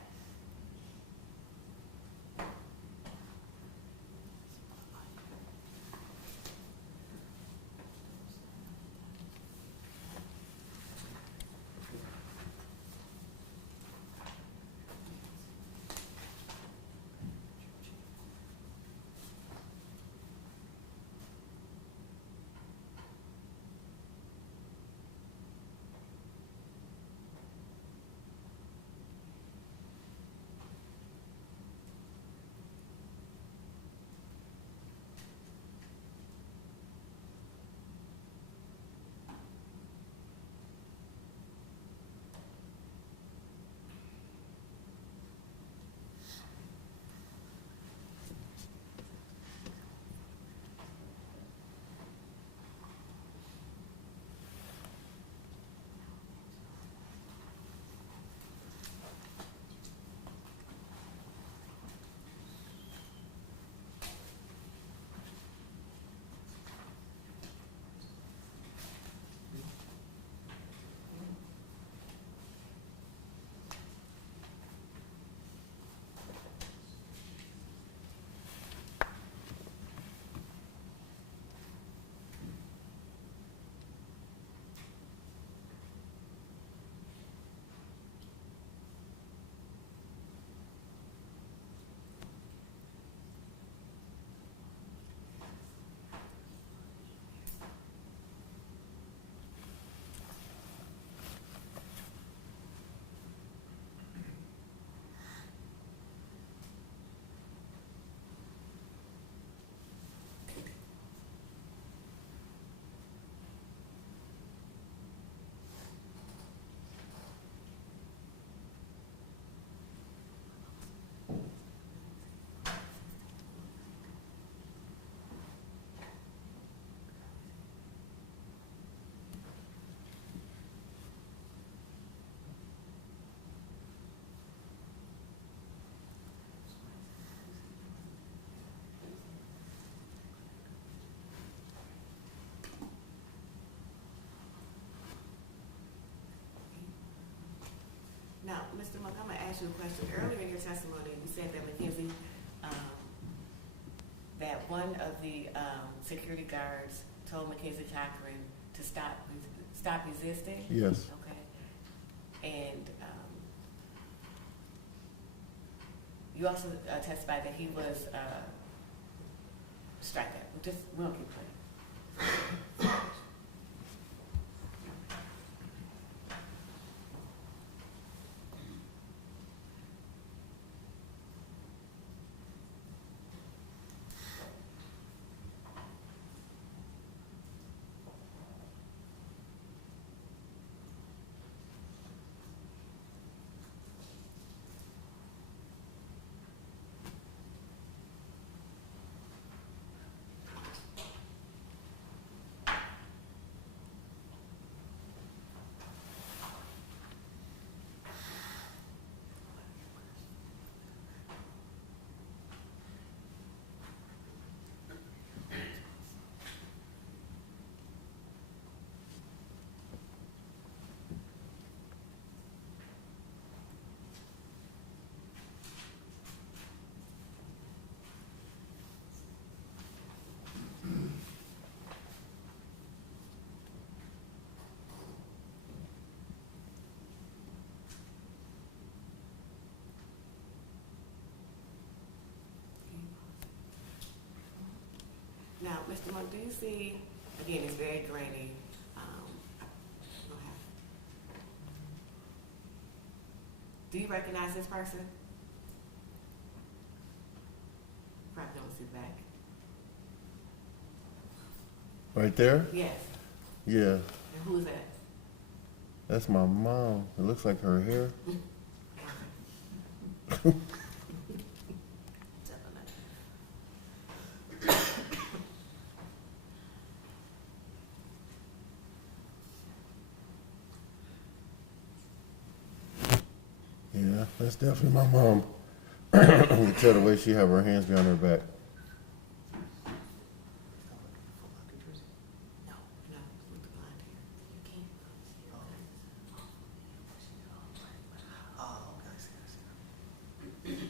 Mr. Monk, I'm gonna ask you a question. Earlier in your testimony, you said that Mackenzie, that one of the security guards told Mackenzie Cochran to stop resisting. Yes. Okay. And you also testified that he was strike that. We don't keep playing. Now, Mr. Monk, do you see, again, it's very grainy. Do you recognize this person? Probably don't see the back. Right there? Yes. Yeah. And who is that? That's my mom. It looks like her hair. Yeah, that's definitely my mom. You can tell the way she have her hands behind her back. No, with the blonde hair. You can't. Oh, okay, I see.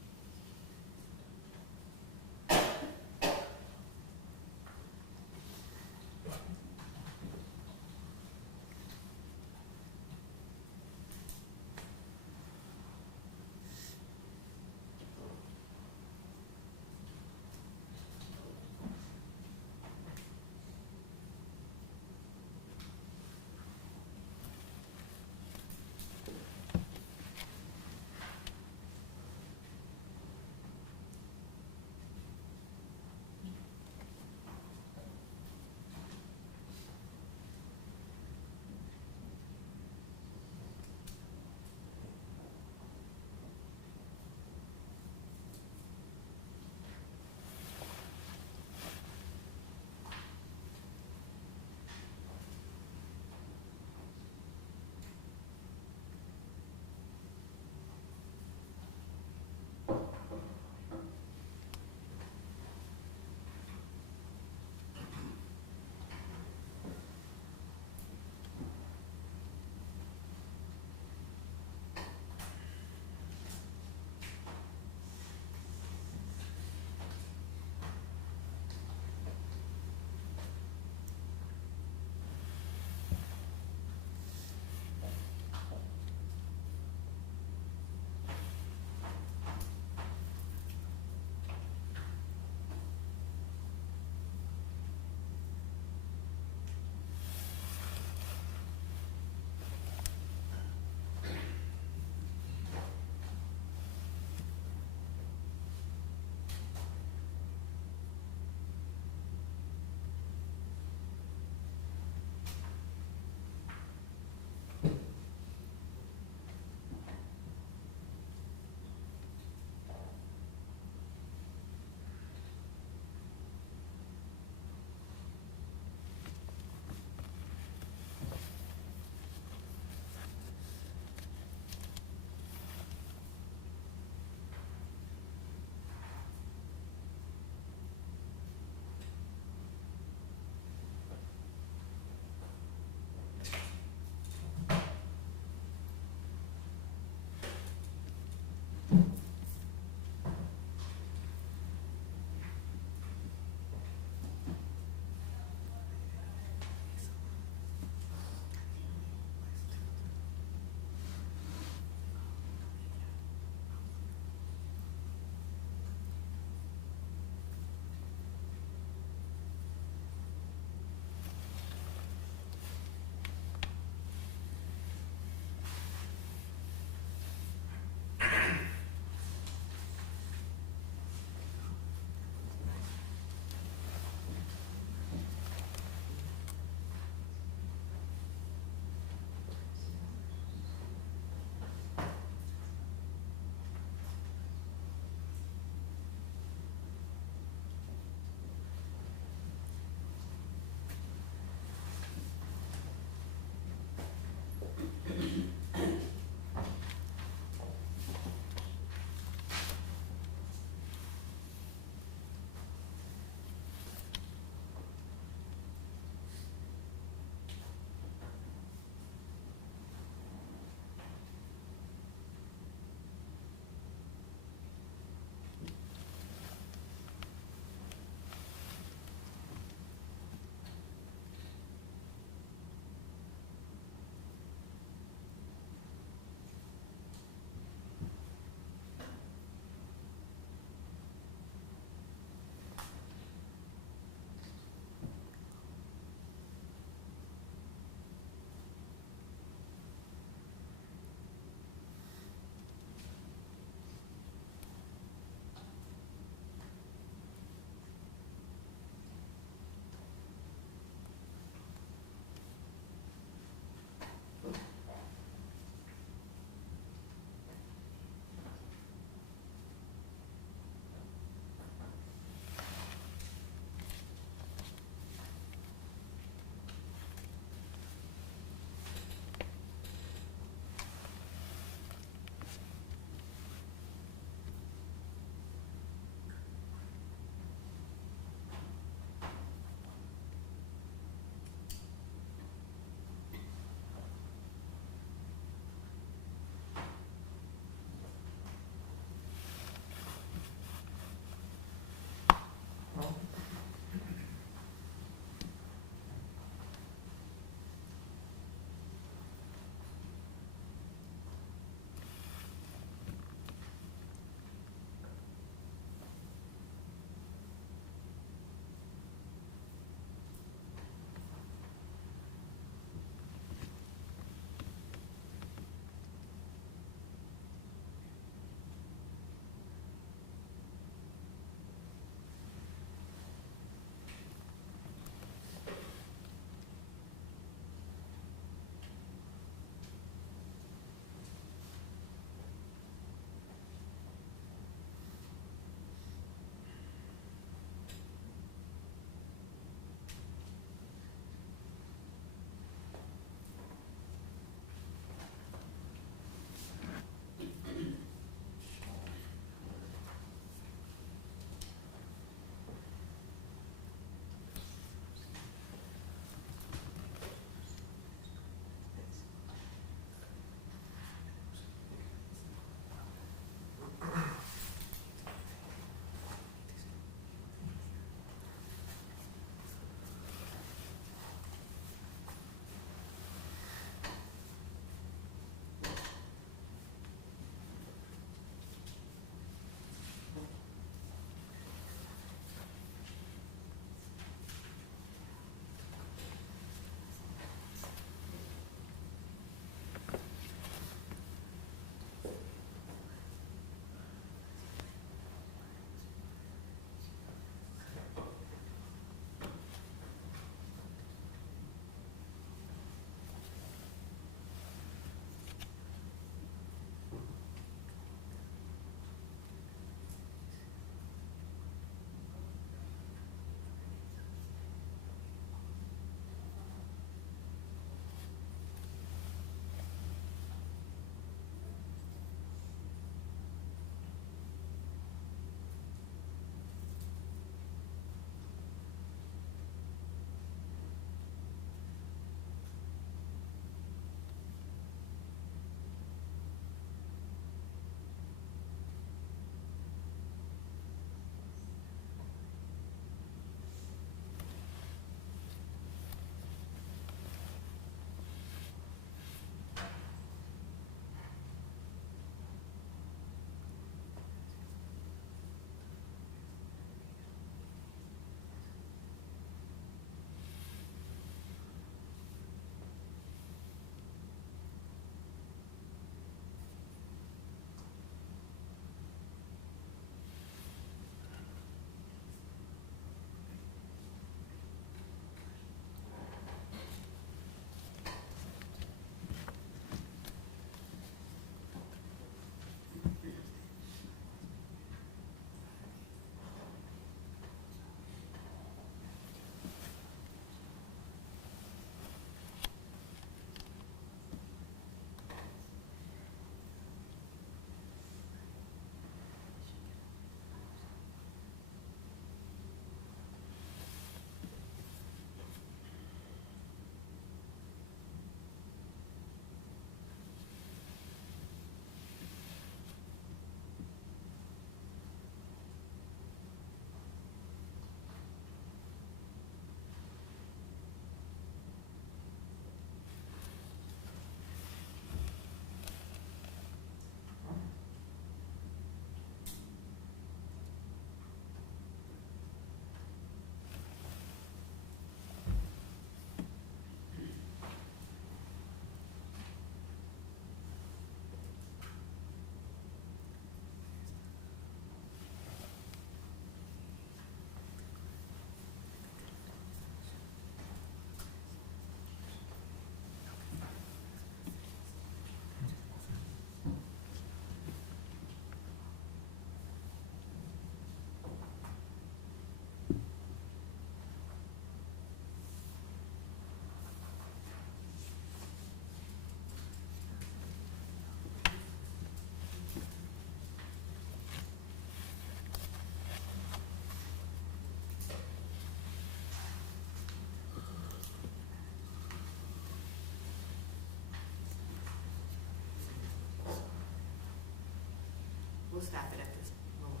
We'll stop it at this moment.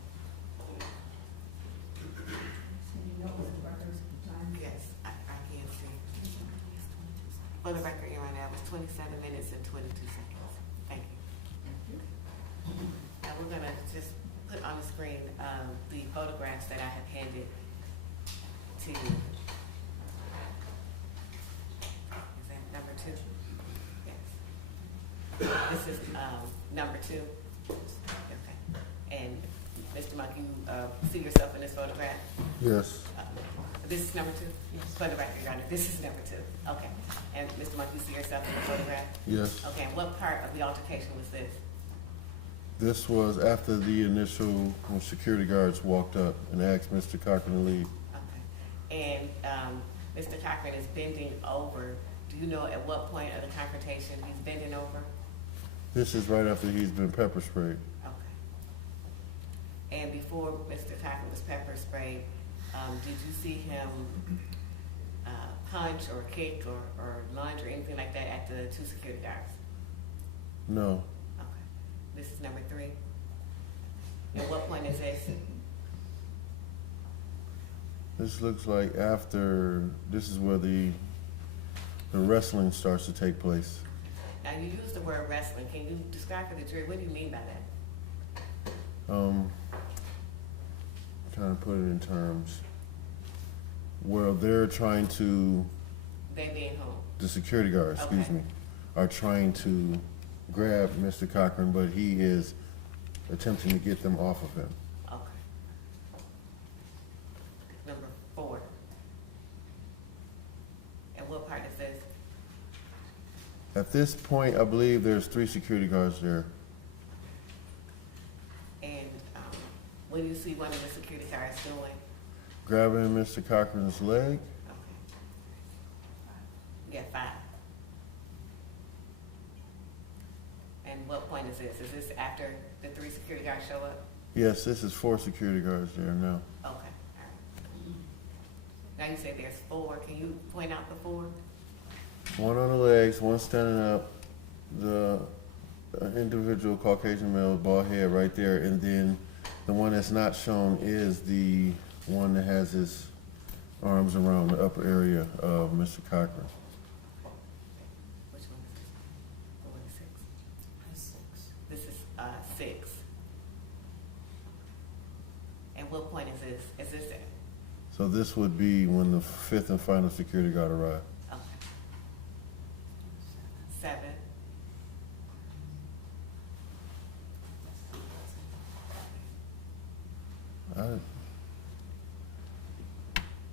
So you know what the records at the time? Yes, I can see. For the record, Your Honor, that was 27 minutes and 22 seconds. Thank you. Now we're gonna just put on the screen the photographs that I have handed to you. Is that number 2? Yes. This is number 2. Okay. And Mr. Monk, you see yourself in this photograph? Yes. This is number 2? Yes. For the record, Your Honor, this is number 2. Okay. And Mr. Monk, you see yourself in the photograph? Yes. Okay, and what part of the altercation was this? This was after the initial, when security guards walked up and asked Mr. Cochran to leave. Okay. And Mr. Cochran is bending over. Do you know at what point of the confrontation he's bending over? This is right after he's been pepper sprayed. Okay. And before Mr. Cochran was pepper sprayed, did you see him punch or kick or lunge or anything like that at the 2 security guards? No. Okay. This is number 3. At what point is this? This looks like after, this is where the wrestling starts to take place. Now you use the word wrestling. Can you describe for the jury, what do you mean by that? Trying to put it in terms where they're trying to, They being whom? the security guards, excuse Okay. me, are trying to grab Mr. Cochran, but he is attempting to get them off of him. Okay. Number 4. And what part is this? At this point, I believe there's 3 security guards there. And what do you see one of the security guards doing? Grabbing Mr. Cochran's leg. Okay. You got 5. And what point is this? Is this after the 3 security guards show up? Yes, this is 4 security guards there now. Okay, all right. Now you say there's 4. Can you point out the 4? One on the legs, one standing up, the individual Caucasian male, bald head right there, and then the one that's not shown is the one that has his arms around the upper area of Mr. Cochran. Which one is this? What is 6? This is 6. And what point is this? Is this it? So this would be when the 5th and final security guard arrived. Okay. 7.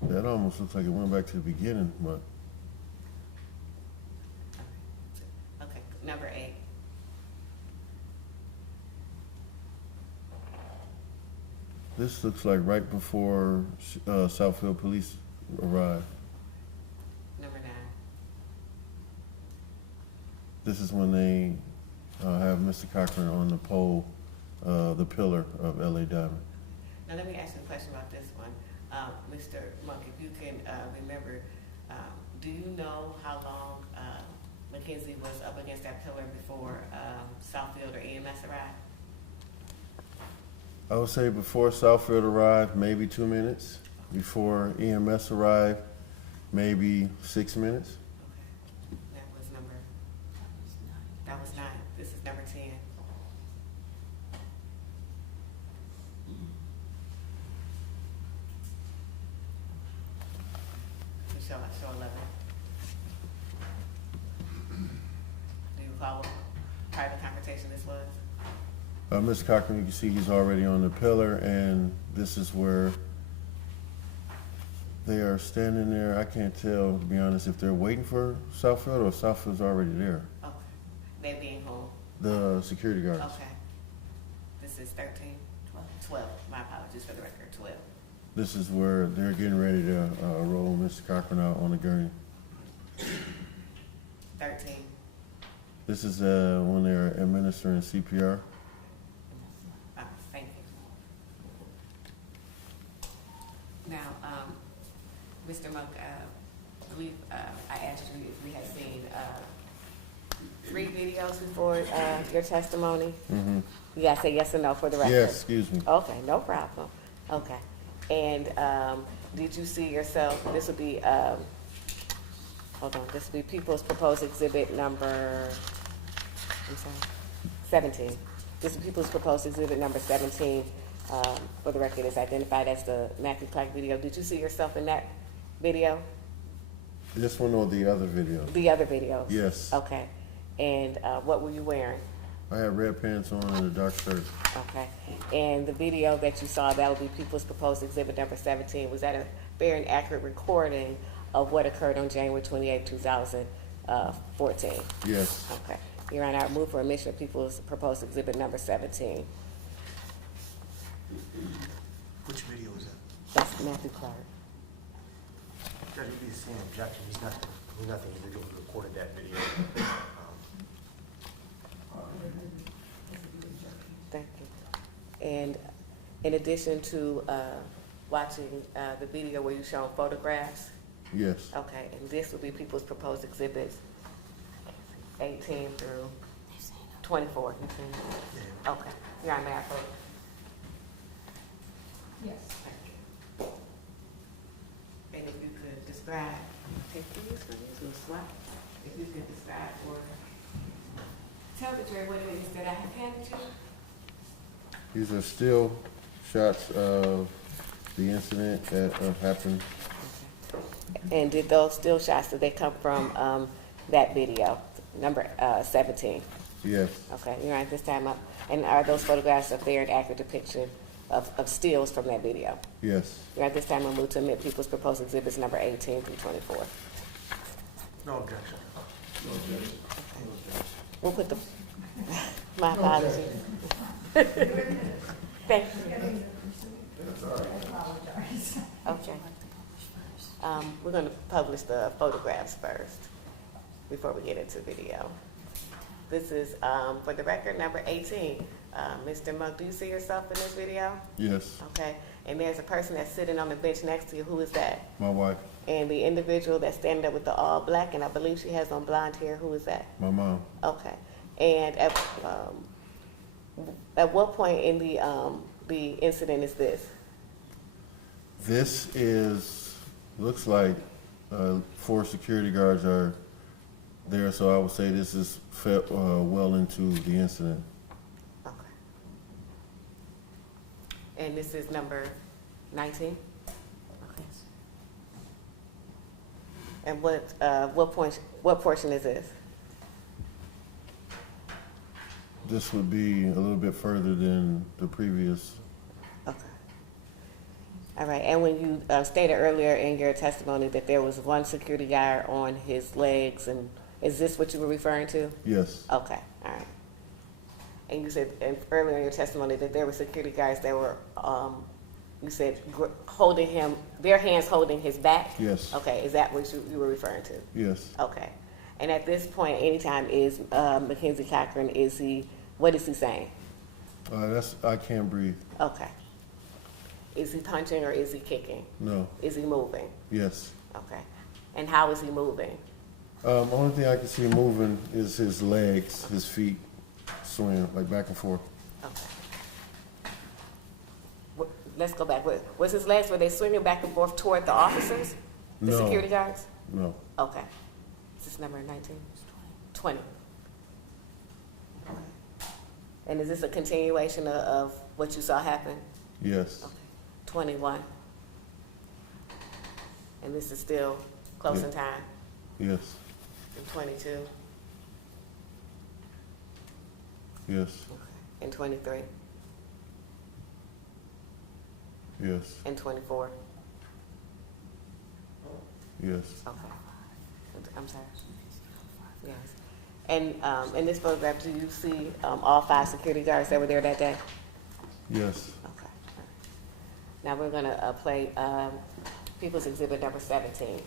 That almost looks like it went back to the beginning, but Okay, number 8. this looks like right before Southfield police arrived. Number 9. This is when they have Mr. Cochran on the pole, the pillar of LA Diamond. Now let me ask you a question about this one. Mr. Monk, if you can remember, do you know how long Mackenzie was up against that pillar before Southfield or EMS arrived? I would say before Southfield arrived, maybe 2 minutes. Before EMS arrived, maybe 6 minutes. Okay. That was 9. This is number 10. Show 11. Do you recall what part of the confrontation this was? Mr. Cochran, you can see he's already on the pillar, and this is where they are standing there. I can't tell, to be honest, if they're waiting for Southfield or Southfield's already there. Okay. They being whom? The security guards. Okay. This is 13? 12. My apologies for the record, 12. This is where they're getting ready to roll Mr. Cochran out on the gurney. 13. This is when they're administering CPR. Thank you. Now, Mr. Monk, I asked you if we had seen 3 videos before your testimony? Mm-hmm. You gotta say yes or no for the record. Yes, excuse me. Okay, no problem. Okay. And did you see yourself, this would be, hold on, this would be People's Proposed Exhibit number, I'm sorry, 17. This is People's Proposed Exhibit number 17. For the record, is identified as the Matthew Clark video. Did you see yourself in that video? This one or the other video? The other videos? Yes. Okay. And what were you wearing? I had red pants on and a dark shirt. Okay. And the video that you saw, that would be People's Proposed Exhibit number 17. Was that a fair and accurate recording of what occurred on January 28, 2014? Yes. Okay. Your Honor, I move for admission of People's Proposed Exhibit number 17. Which video is that? That's Matthew Clark. Judge, you'd be the same objection. He's not the individual who recorded that video. Thank you. And in addition to watching the video where you shown photographs, Yes. okay, and this will be People's Proposed Exhibits 18 through 24. You seen that? Yeah. Okay. Your Honor, may I vote? Yes. And if you could describe, take these from you, so swap. If you could describe or tell the jury what it is that I have handed you. These are still shots of the incident that happened. And did those still shots, did they come from that video, number 17? Yes. Okay, you're right this time up. And are those photographs a fair and accurate depiction of stills from that video? Yes. You're right this time I'll move to admit People's Proposed Exhibits number 18 through 24. No objection. We'll put the, my apologies. Thank you. Okay. We're going to publish the photographs first before we get into video. This is, for the record, number 18. Mr. Monk, do you see yourself in this video? Yes. Okay. And there's a person that's sitting on the bench next to you. Who is that? My wife. And the individual that's standing up with the all black, and I believe she has on blonde hair. Who is that? My mom. Okay. And at what point in the incident is this? This is, looks like 4 security guards are there, so I would say this is well into the incident. Okay. And this is number 19? Okay. And what portion is this? This would be a little bit further than the previous. Okay. All right. And when you stated earlier in your testimony that there was one security guard on his legs, and is this what you were referring to? Yes. Okay. All right. And you said earlier in your testimony that there were security guards that were, you said, holding him, their hands holding his back? Yes. Okay. Is that what you were referring to? Yes. Okay. And at this point, anytime is Mackenzie Cochran, what is he saying? I can't breathe. Okay. Is he punching or is he kicking? No. Is he moving? Yes. Okay. And how is he moving? Only thing I can see moving is his legs, his feet swinging like back and forth. Okay. Let's go back. Was his legs, were they swinging back and forth toward the officers? The No. security guards? No. Okay. Is this number 19? 20. And is this a continuation of what you saw happen? Yes. Okay. 21. And this is still close in time? Yes. And 22? Yes. Okay. And 23? Yes. And 24? Yes. Okay. I'm sorry. Yes. And in this photograph, do you see all 5 security guards that were there that day? Yes. Okay. All right. Now we're going to play People's Exhibit number 17.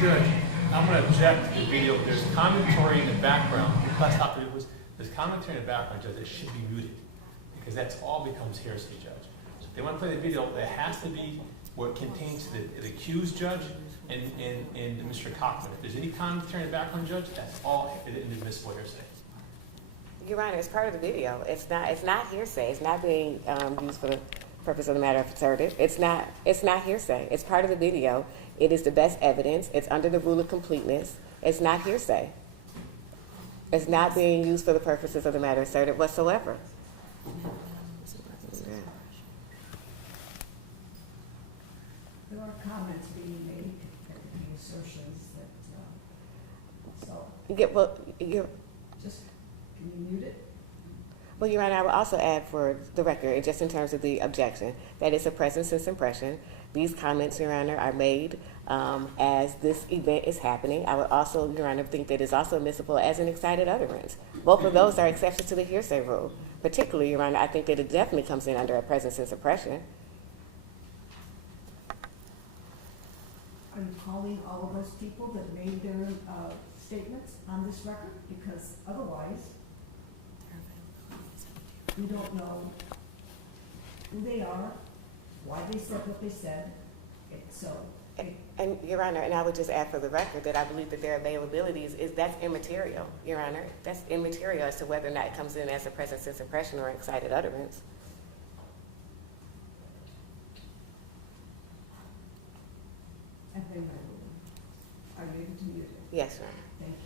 Judge, I'm going to object to the video. There's commentary in the background. There's commentary in the background, Judge, that should be muted because that's all becomes hearsay, Judge. So if they want to play the video, it has to be what contains the accused judge and Mr. Cochran. If there's any commentary in the background, Judge, that's all inadmissible hearsay. Your Honor, it's part of the video. It's not hearsay. It's not being used for the purpose of the matter asserted. It's not hearsay. It's part of the video. It is the best evidence. It's under the rule of completeness. It's not hearsay. It's not being used for the purposes of the matter asserted whatsoever. There are comments being made, the assertions that, so, just, can you mute it? Well, Your Honor, I would also add for the record, just in terms of the objection, that it's a present sense impression. These comments, Your Honor, are made as this event is happening. I would also, Your Honor, think that it's also admissible as an excited utterance. Both of those are exceptions to the hearsay rule. Particularly, Your Honor, I think that it definitely comes in under a present sense impression. Are you calling all of those people that made their statements on this record? Because otherwise, we don't know who they are, why they said what they said. And Your Honor, and I would just add for the record that I believe that their availabilities that's immaterial, Your Honor. That's immaterial as to whether or not it comes in as a present sense impression or excited utterance. I think I will. Are you able to mute it? Yes, Your Honor. Thank you.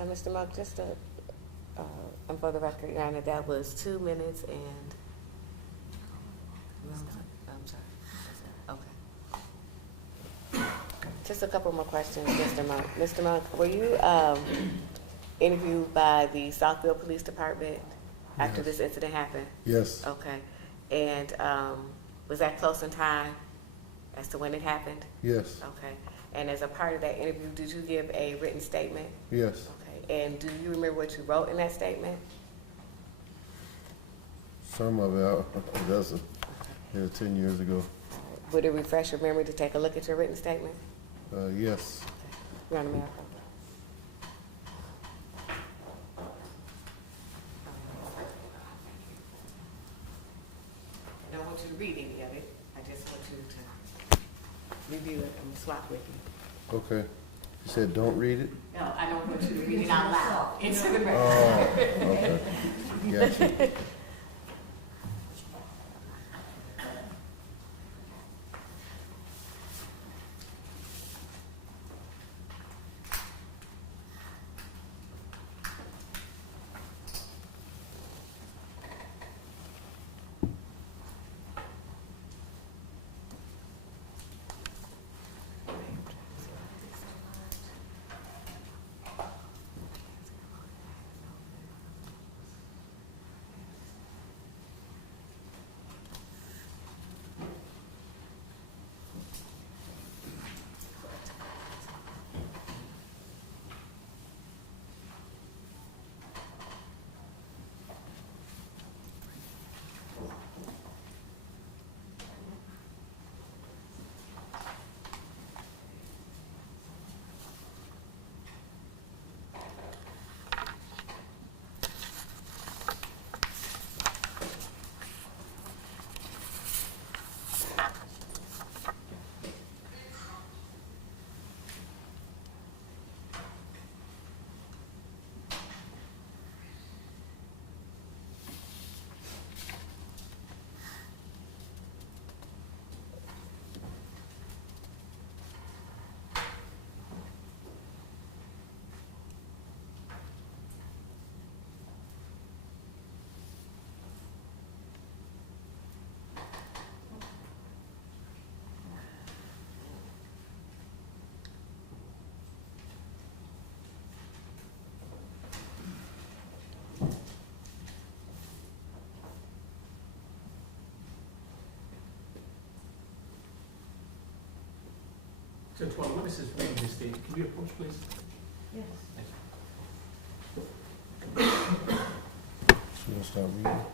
Now, Mr. Monk, just to, and for the record, Your Honor, that was 2 minutes and, I'm sorry, okay. Just a couple more questions, Mr. Monk. Mr. Monk, were you interviewed by the Southfield Police Department after Yes. this incident happened? Yes, Okay. And was that close in time as to when it happened? yes, Okay. And as a part of that interview, did you give a written statement? yes. Okay. And do you remember what you wrote in that statement? Some of it, that's, 10 years ago. Would it refresh your memory to take a look at your written statement? Yes. Your Honor, may I? I don't want you to read any of it. I just want you to review it and swap with you. Okay. You said don't read it? No, I don't want you to read it out loud. Into the record. Oh, okay. Gotcha. Judge, while the witness is reading his statement, can we approach, please? Yes. Thank you. Should I start reading?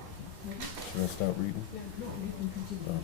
Should I start reading? No, you can continue.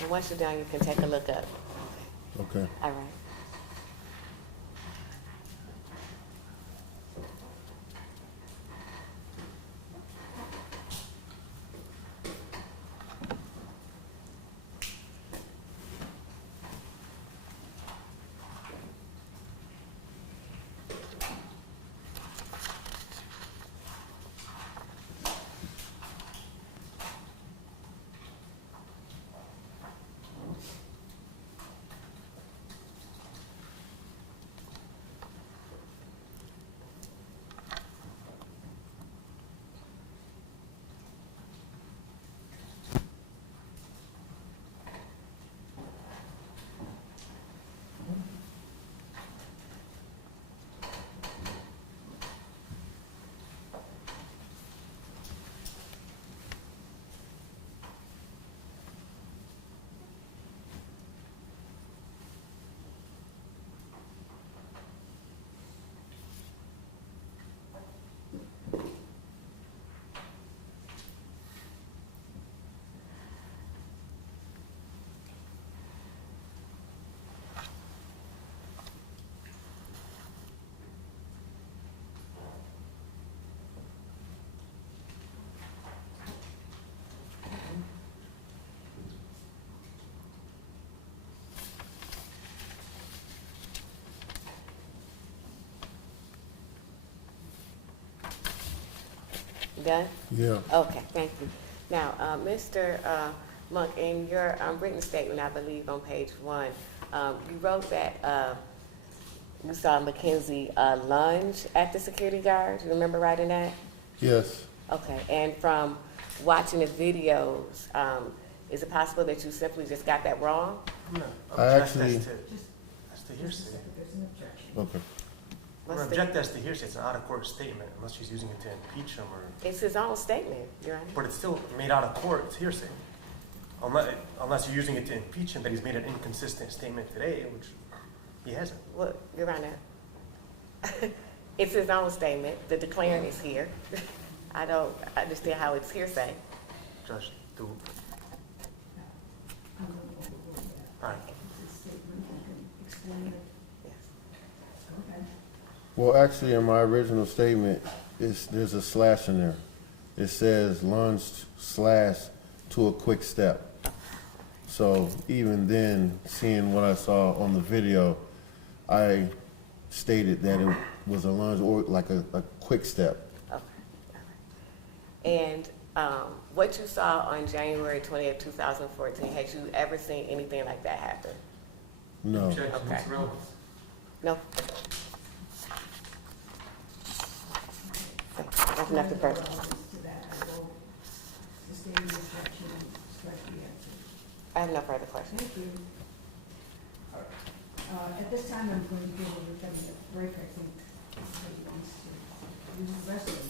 And once you're done, you can take a look up. Okay. All right. Done? Yeah. Okay, thank you. Now, Mr. Monk, in your written statement, I believe on page 1, you wrote that you saw Mackenzie lunge at the security guard. You remember writing that? Yes. Okay, and from watching the videos, is it possible that you simply just got that wrong? I'm gonna I object actually- as to hearsay. There's an objection. Okay. I'm gonna What's the- object as to hearsay. It's an out-of-court statement unless she's using it to impeach him or, It's his own statement, Your Honor. but it's still made out of court. It's hearsay. Unless you're using it to impeach him that he's made an inconsistent statement today, which he hasn't. Well, Your Honor, it's his own statement. The declarant is here. I don't understand how it's hearsay. Judge, do, I'm going to overrule that. all right. It's a statement, you can explain it. Yes. Okay. Well, actually, in my original statement, there's a slash in there. It says lunge / to a quick step. So even then, seeing what I saw on the video, I stated that it was a lunge or like a quick step. Okay. All right. And what you saw on January 20th, 2014, had you ever seen anything like that happen? No. Objection, Okay. Mr. Reynolds. No? Okay, that's nothing further. To that, I will sustain the objection and strike the answer. I have no further questions. Thank you. At this time, I'm going to give everybody a break, I think. Everybody wants to use the restroom.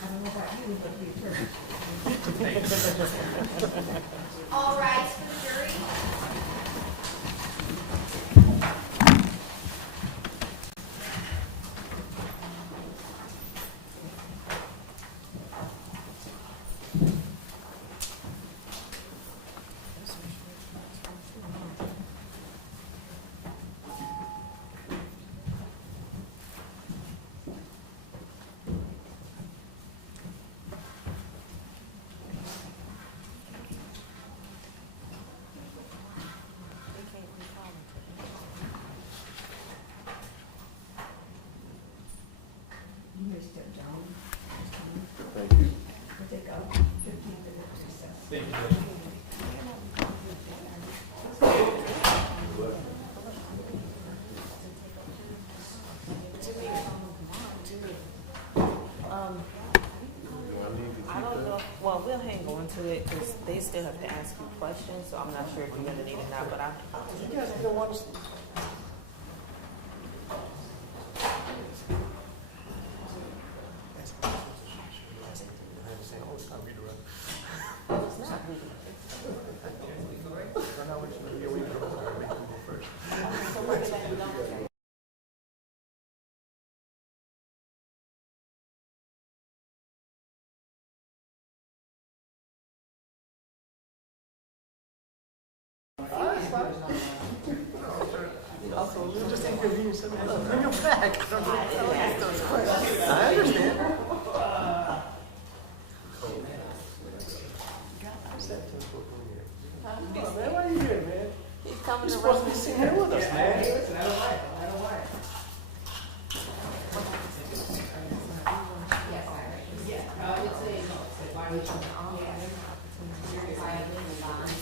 I don't know about you, but we heard. All rise for the jury. You may step down. Thank you. We'll take a 15-minute recess. Thank you, Judge. I don't know, well, we'll hang on to it, because they still have to ask you questions, so I'm not sure if you're gonna need it now, but You guys don't want to. Also, you just inconvenience him. Bring him back. I understand. Man, why are you here, man? He's coming You're to supposed to be sitting here with us, man. Listen, I don't like it. I don't like it. Yes, I would say no, it's a violation of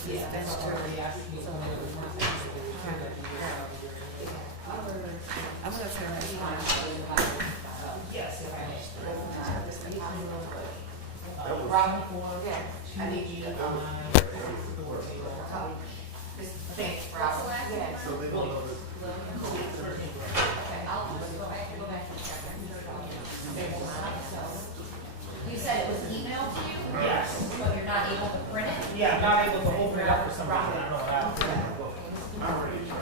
yeah, that's true. I'm gonna turn this on. Yes, if I may. Robin, I need you to, thanks, Robin. Okay, I'll just go back and check. You said it was emailed to you? Yes. But you're not able to print it? Yeah, I'm not able to open it up for some reason. I don't know how. I'm ready to try.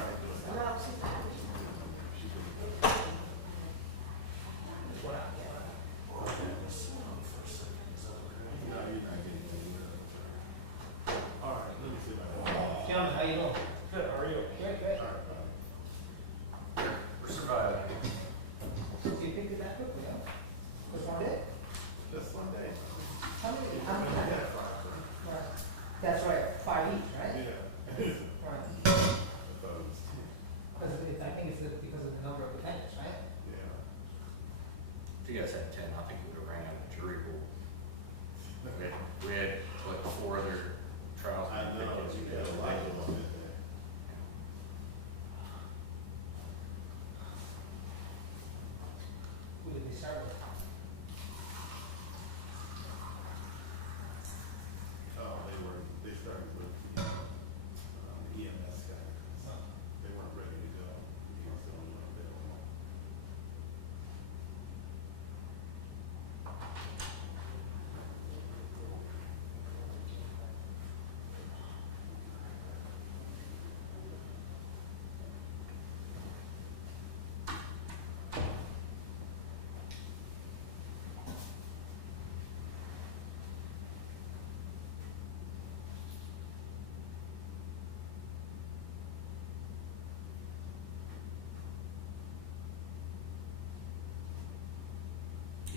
Gentlemen, how you doing? Good, how are you? Good, good. We're surviving. So you picked it that quickly, huh? Just one day? Just one day. How many? Right. That's right, 5 each, right? Yeah. Right. Because I think it's because of the number of defendants, right? Yeah. If you guys had 10, I think you would have ran out of jury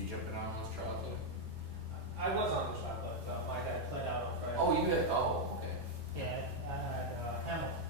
jumping on those trials there? I was on the trial, but my dad pled out on Friday. Oh, you had, oh, okay. Yeah, I had Hamilton.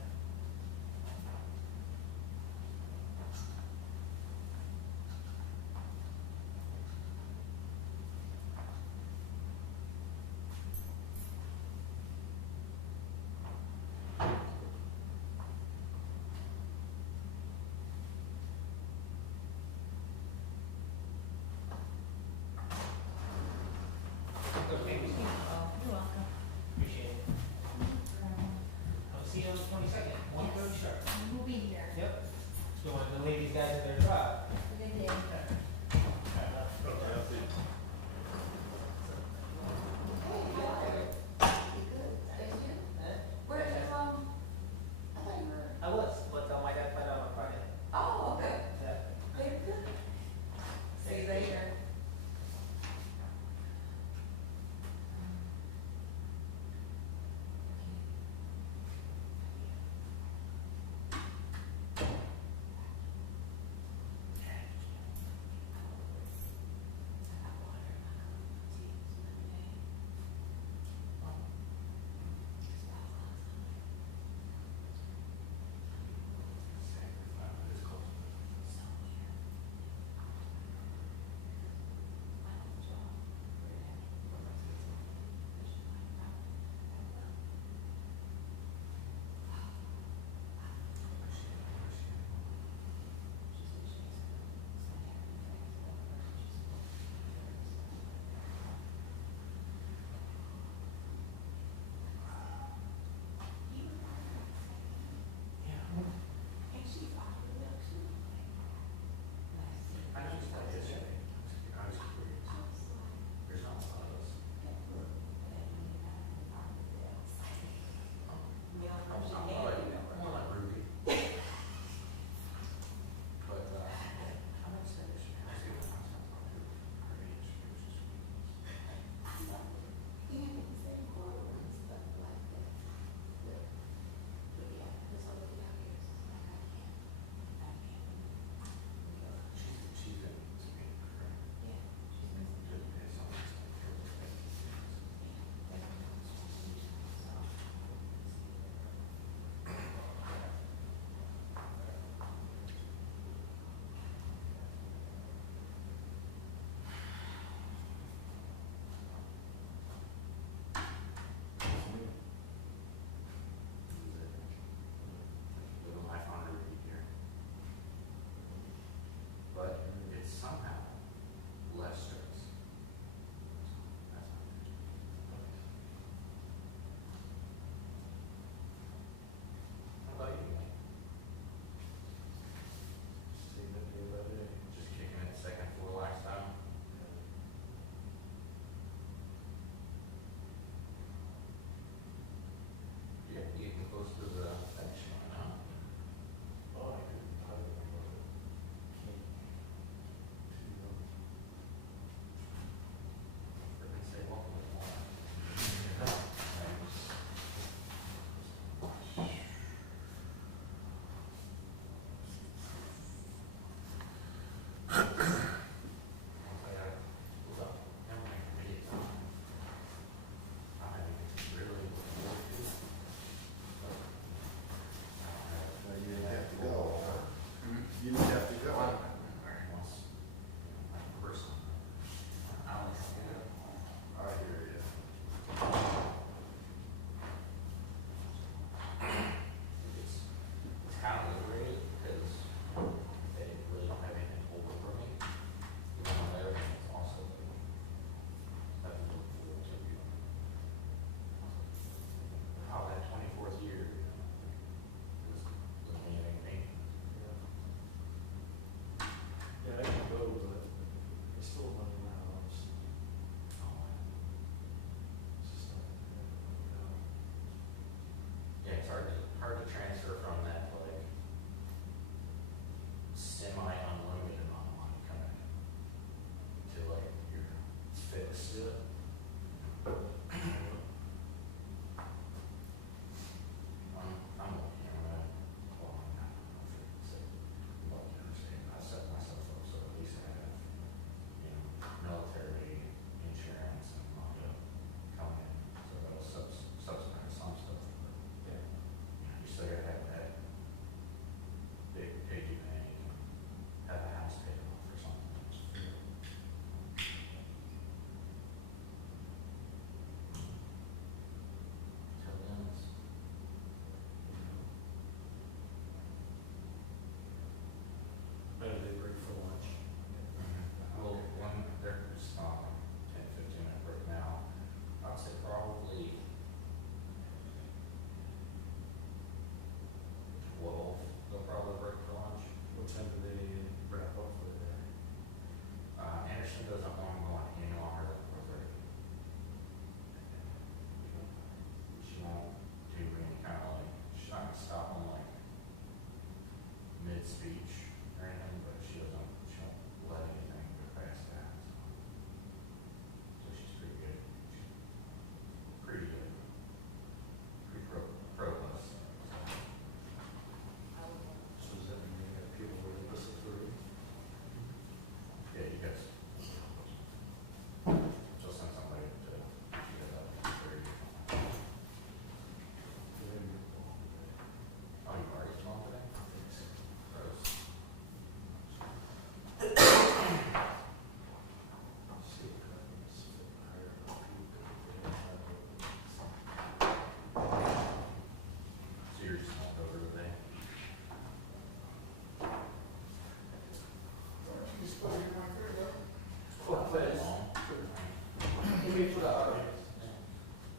me for the other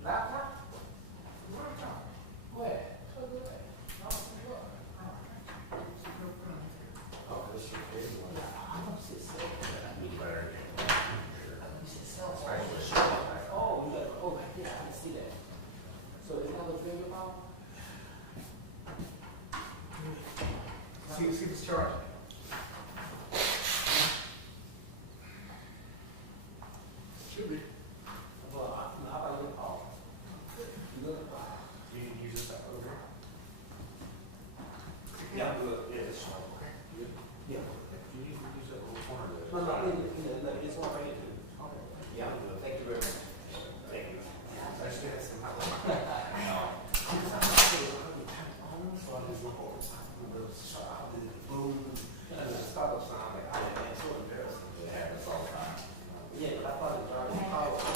laptop? Where? Oh, this is okay. Oh, yeah, I can see that. So is that what thing about? See this chart. Should be. Well, how about you? Oh. Look. You can use this over here. Yeah, I'll do it. Yeah, this one. Yeah. You need to use that little corner there. No, it's one right here. Okay. Yeah, I'll do it. Thank you very much. Thank you. Let's get some. Stop sign, like, I didn't, it's so embarrassing to have this all the time. Yeah, but I thought it was already powerful.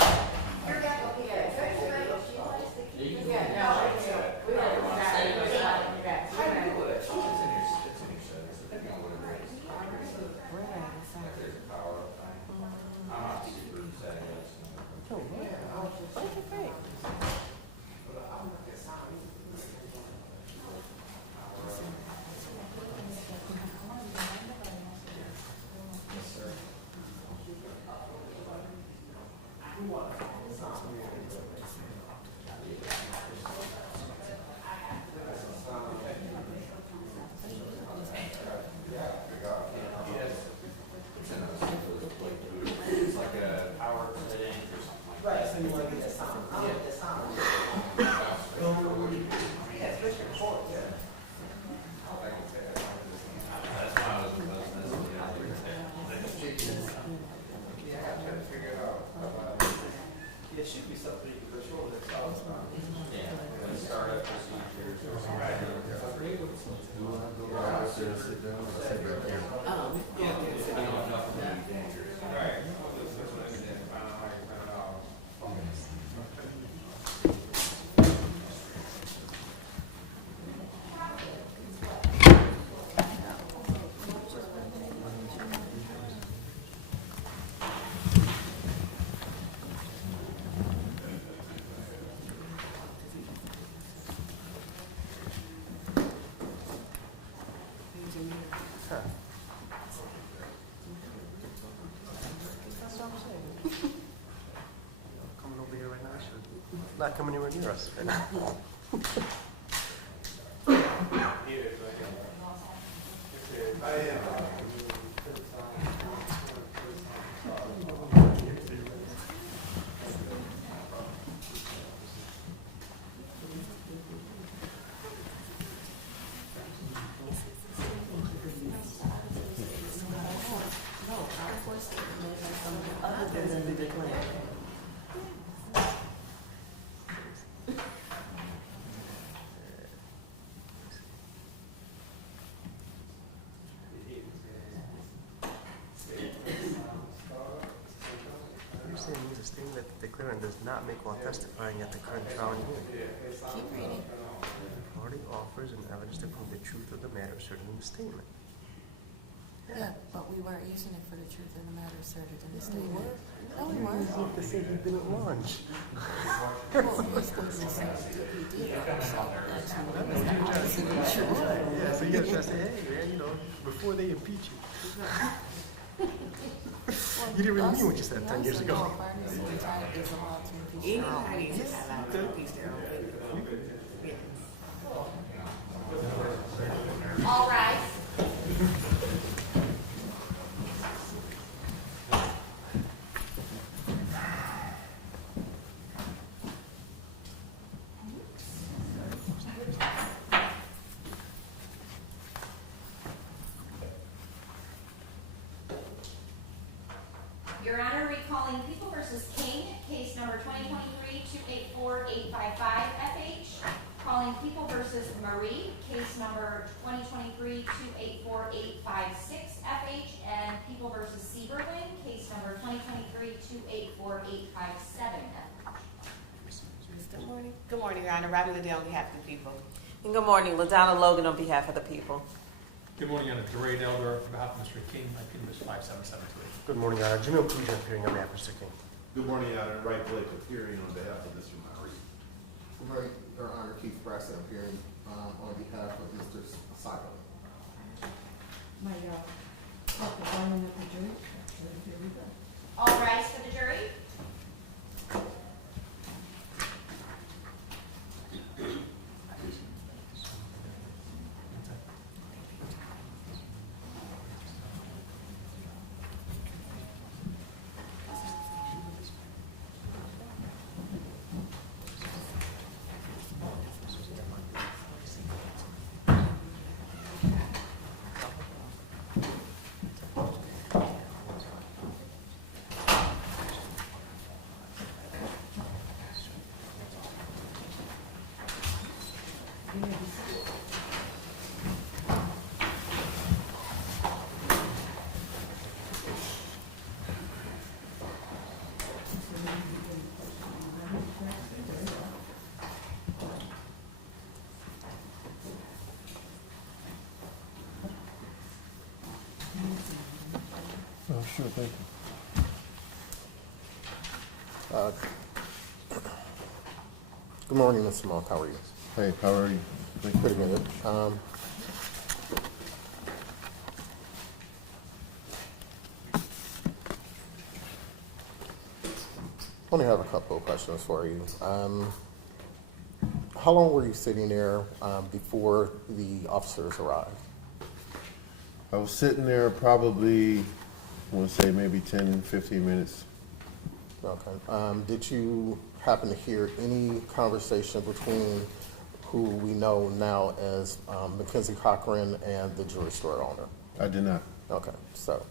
It should be something you can control that's all about. Yeah. Startup procedures. Coming over here right now, not coming anywhere near us right now. Saying he's a statement that the declarant does not make while testifying at the current trial and hearing. Keep reading. The party offers an evidence to prove the truth of the matter asserted in the statement. Yeah, but we weren't using it for the truth of the matter asserted in the statement. No, we weren't. You have to say you've been at lunch. Well, he's going to say he did. So actually, that was the opposite of true. Yeah, so you have to say, hey, man, you know, before they impeach you. You didn't really mean what you said 10 years ago. Anybody is allowed to impeach their own witness. All rise. Your Honor, recalling People v. King, case number 2023-284855 FH. Calling People v. Maree, case number 2023-284856 FH. And People v. Seiberling, case number 2023-284857 Good morning. Good morning, Your Honor. Robin Liddell on behalf of the people. And good morning, LaDonna Logan on behalf of the people. Good morning, Your Honor. DeRay Elder on behalf of Mr. King. My PIN is 5773. Good morning, Your Honor. Jimmy O'Clusion appearing on behalf of Mr. King. Good morning, Aaron Maree, appearing on behalf of Mr. Maree. Right, Your Honor, Keith Brassett appearing on behalf of Mr. Seiberling. My, talk to one of the jury, so here we go. All rise for the jury. Oh, sure, thank you. Good morning, Mr. Monk. How are you? Hey, how are you? Thank you. Pretty good. Only have a couple of questions for you. How long were you sitting there before the officers arrived? I was sitting there probably, I want to say maybe 10, 15 minutes. Okay. Did you happen to hear any conversation between who we know now as Mackenzie Cochran and the jewelry store owner? I did not. Okay, so,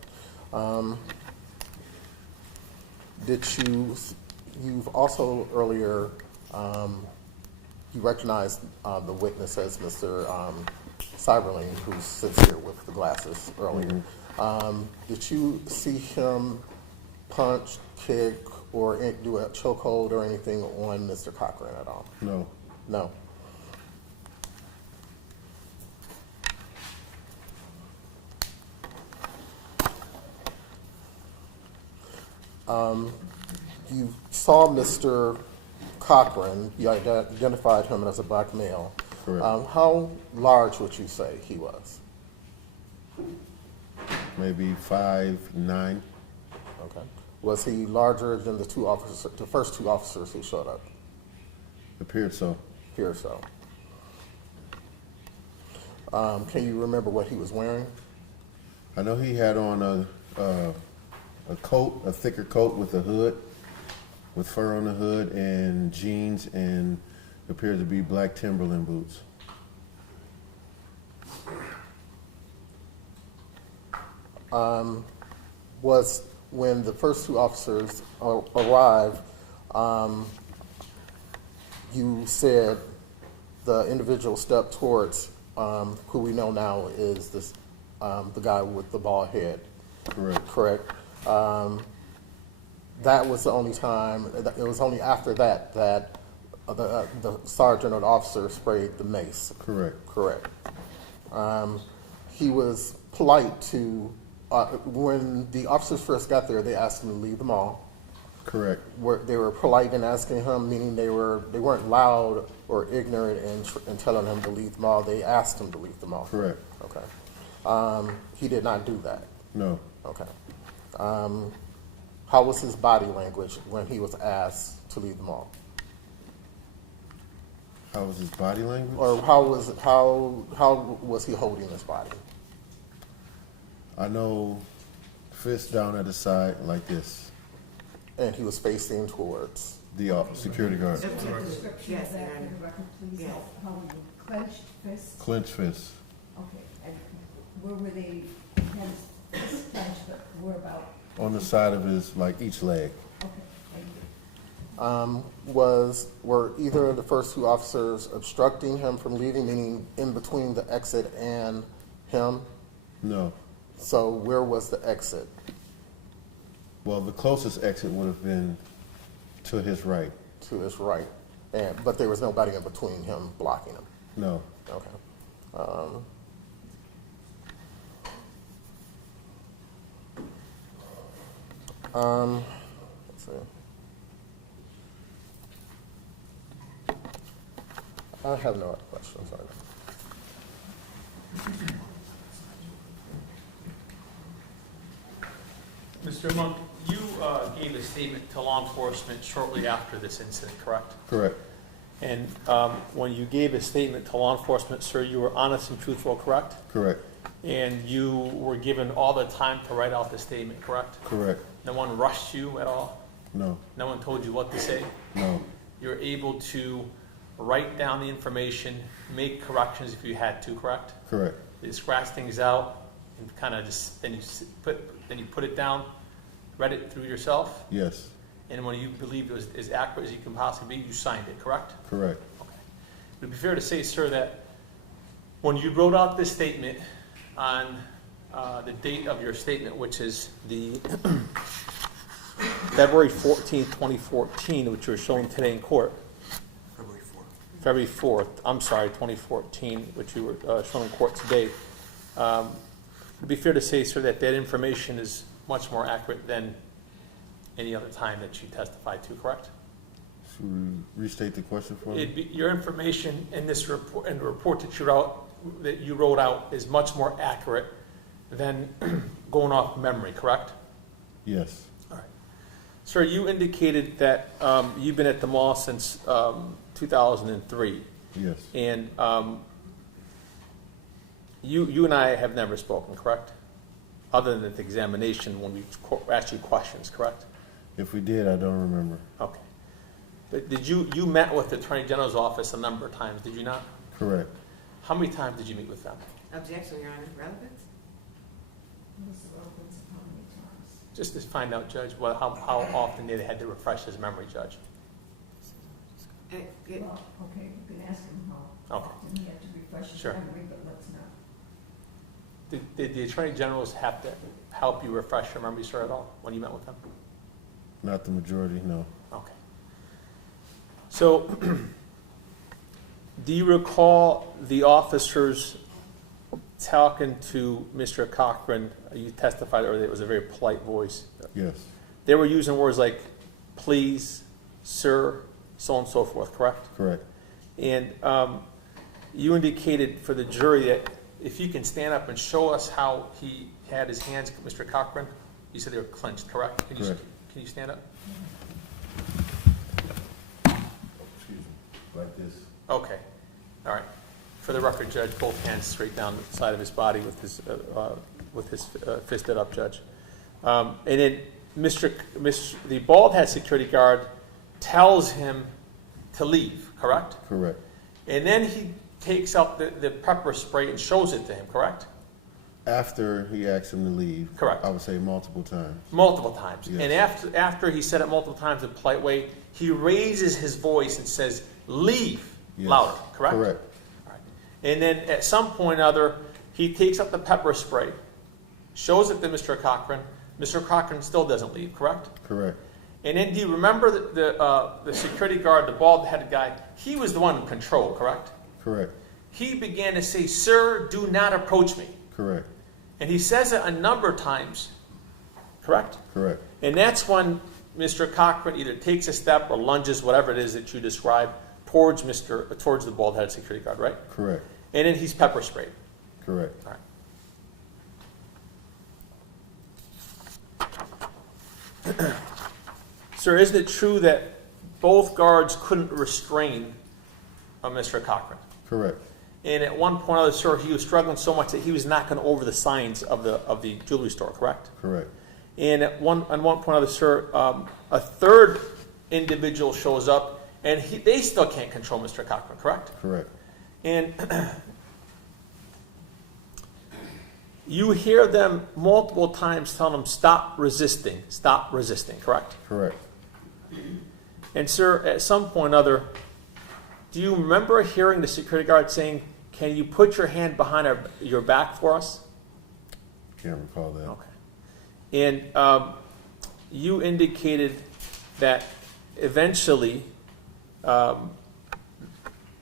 you've also earlier, you recognized the witness as Mr. Seiberling, who sits here with the glasses earlier. Did you see him punch, kick, or do a chokehold or anything on Mr. Cochran at all? No. No. You saw Mr. Cochran, you identified him as a black male. Correct. How large would you say he was? Maybe 5'9". Okay. Was he larger than the first two officers who showed up? Appeared so. Here so. Can you remember what he was wearing? I know he had on a coat, a thicker coat with a hood, with fur on the hood, and jeans, and appeared to be black Timberland boots. Was when the first two officers arrived, you said the individual stepped towards who we know now is this the guy with the bald head. Correct. Correct. That was the only time. It was only after that that the sergeant or the officer sprayed the mace. Correct. Correct. He was polite to. When the officers first got there, they asked him to leave the mall. Correct. They were polite in asking him, meaning they weren't loud or ignorant in telling him to leave the mall. They asked him to leave the mall. Correct. Okay. He did not do that. No. Okay. How was his body language when he was asked to leave the mall? How was his body language? Or how was he holding his body? I know, fist down at the side like this. And he was facing towards. The security guard. Description of that for the record, please. Yeah. How were you? Clenched fists? Clenched fist. Okay. And where were they? Had his fists clenched, but where about? On the side of his, like each leg. Okay, thank you. Were either of the first two officers obstructing him from leaving, meaning in between the exit and him? No. So where was the exit? Well, the closest exit would have been to his right. To his right. But there was nobody in between him blocking him? No. Okay. Let's see. I have no other questions on that. Mr. Monk, you gave a statement to law enforcement shortly after this incident, correct? Correct. And when you gave a statement to law enforcement, sir, you were honest and truthful, correct? Correct. And you were given all the time to write out the statement, correct? Correct. No one rushed you at all? No. No one told you what to say? No. You were able to write down the information, make corrections if you had to, correct? Correct. You scratch things out and kind of just, then you put it down, read it through yourself, Yes. and when you believed it was as accurate as you can possibly be, you signed it, correct? Correct. Okay. Would it be fair to say, sir, that when you wrote out this statement on the date of your statement, which is the February 14th, 2014, which you're showing today in court, February 4th, I'm sorry, 2014, which you were showing in court today, would it be fair to say, sir, that that information is much more accurate than any other time that you testified to, correct? Should we restate the question for me? Your information in this report, in the report that you wrote out, is much more accurate than going off memory, correct? Yes. All right. Sir, you indicated that you've been at the mall since 2003, Yes. and you and I have never spoken, correct? Other than at the examination when we asked you questions, correct? If we did, I don't remember. Okay. But did you met with the Attorney General's office a number of times, did you not? Correct. How many times did you meet with them? Objection, Your Honor. Relevance? What's the relevance of how many times? Just to find out, Judge, how often they had to refresh his memory, Judge. Well, okay, you can ask him how Okay. often he had to refresh his Sure. memory, but let's not. Did the Attorney Generals have to help you refresh your memory, sir, at all, when you met with them? Not the majority, no. Okay. So, do you recall the officers talking to Mr. Cochran? You testified earlier, it was a very polite voice. Yes. They were using words like please, sir, so on and so forth, correct? Correct. And you indicated for the jury that if you can stand up and show us how he had his hands, Mr. Cochran, you said they were clenched, correct? Correct. Can you stand up? Excuse me. Like this. Okay, all right. For the record, Judge, both hands straight down the side of his body with his fisted up, Judge. And then the bald head security guard tells him to leave, correct? Correct. And then he takes out the pepper spray and shows it to him, correct? After he asked him to leave. Correct. I would say multiple times. Multiple times. Yes. And after he said it multiple times in a polite way, he raises his voice and says, leave, Yes. louder, correct? Correct. All right. And then at some point or other, he takes up the pepper spray, shows it to Mr. Cochran. Mr. Cochran still doesn't leave, correct? Correct. And then do you remember the security guard, the bald-headed guy? He was the one in control, correct? Correct. He began to say, sir, do not approach me. Correct. And he says it a number of times, correct? Correct. And that's when Mr. Cochran either takes a step or lunges, whatever it is that you described, towards the bald-headed security guard, right? Correct. And then he's pepper sprayed. Correct. All right. Sir, isn't it true that both guards couldn't restrain Mr. Cochran? Correct. And at one point or other, sir, he was struggling so much that he was knocking over the signs of the jewelry store, correct? Correct. And at one point or other, sir, a third individual shows up, and they still can't control Mr. Cochran, correct? Correct. And you hear them multiple times telling him, stop resisting, correct? Correct. And sir, at some point or other, do you remember hearing the security guard saying, can you put your hand behind your back for us? Can't recall that. Okay. And you indicated that eventually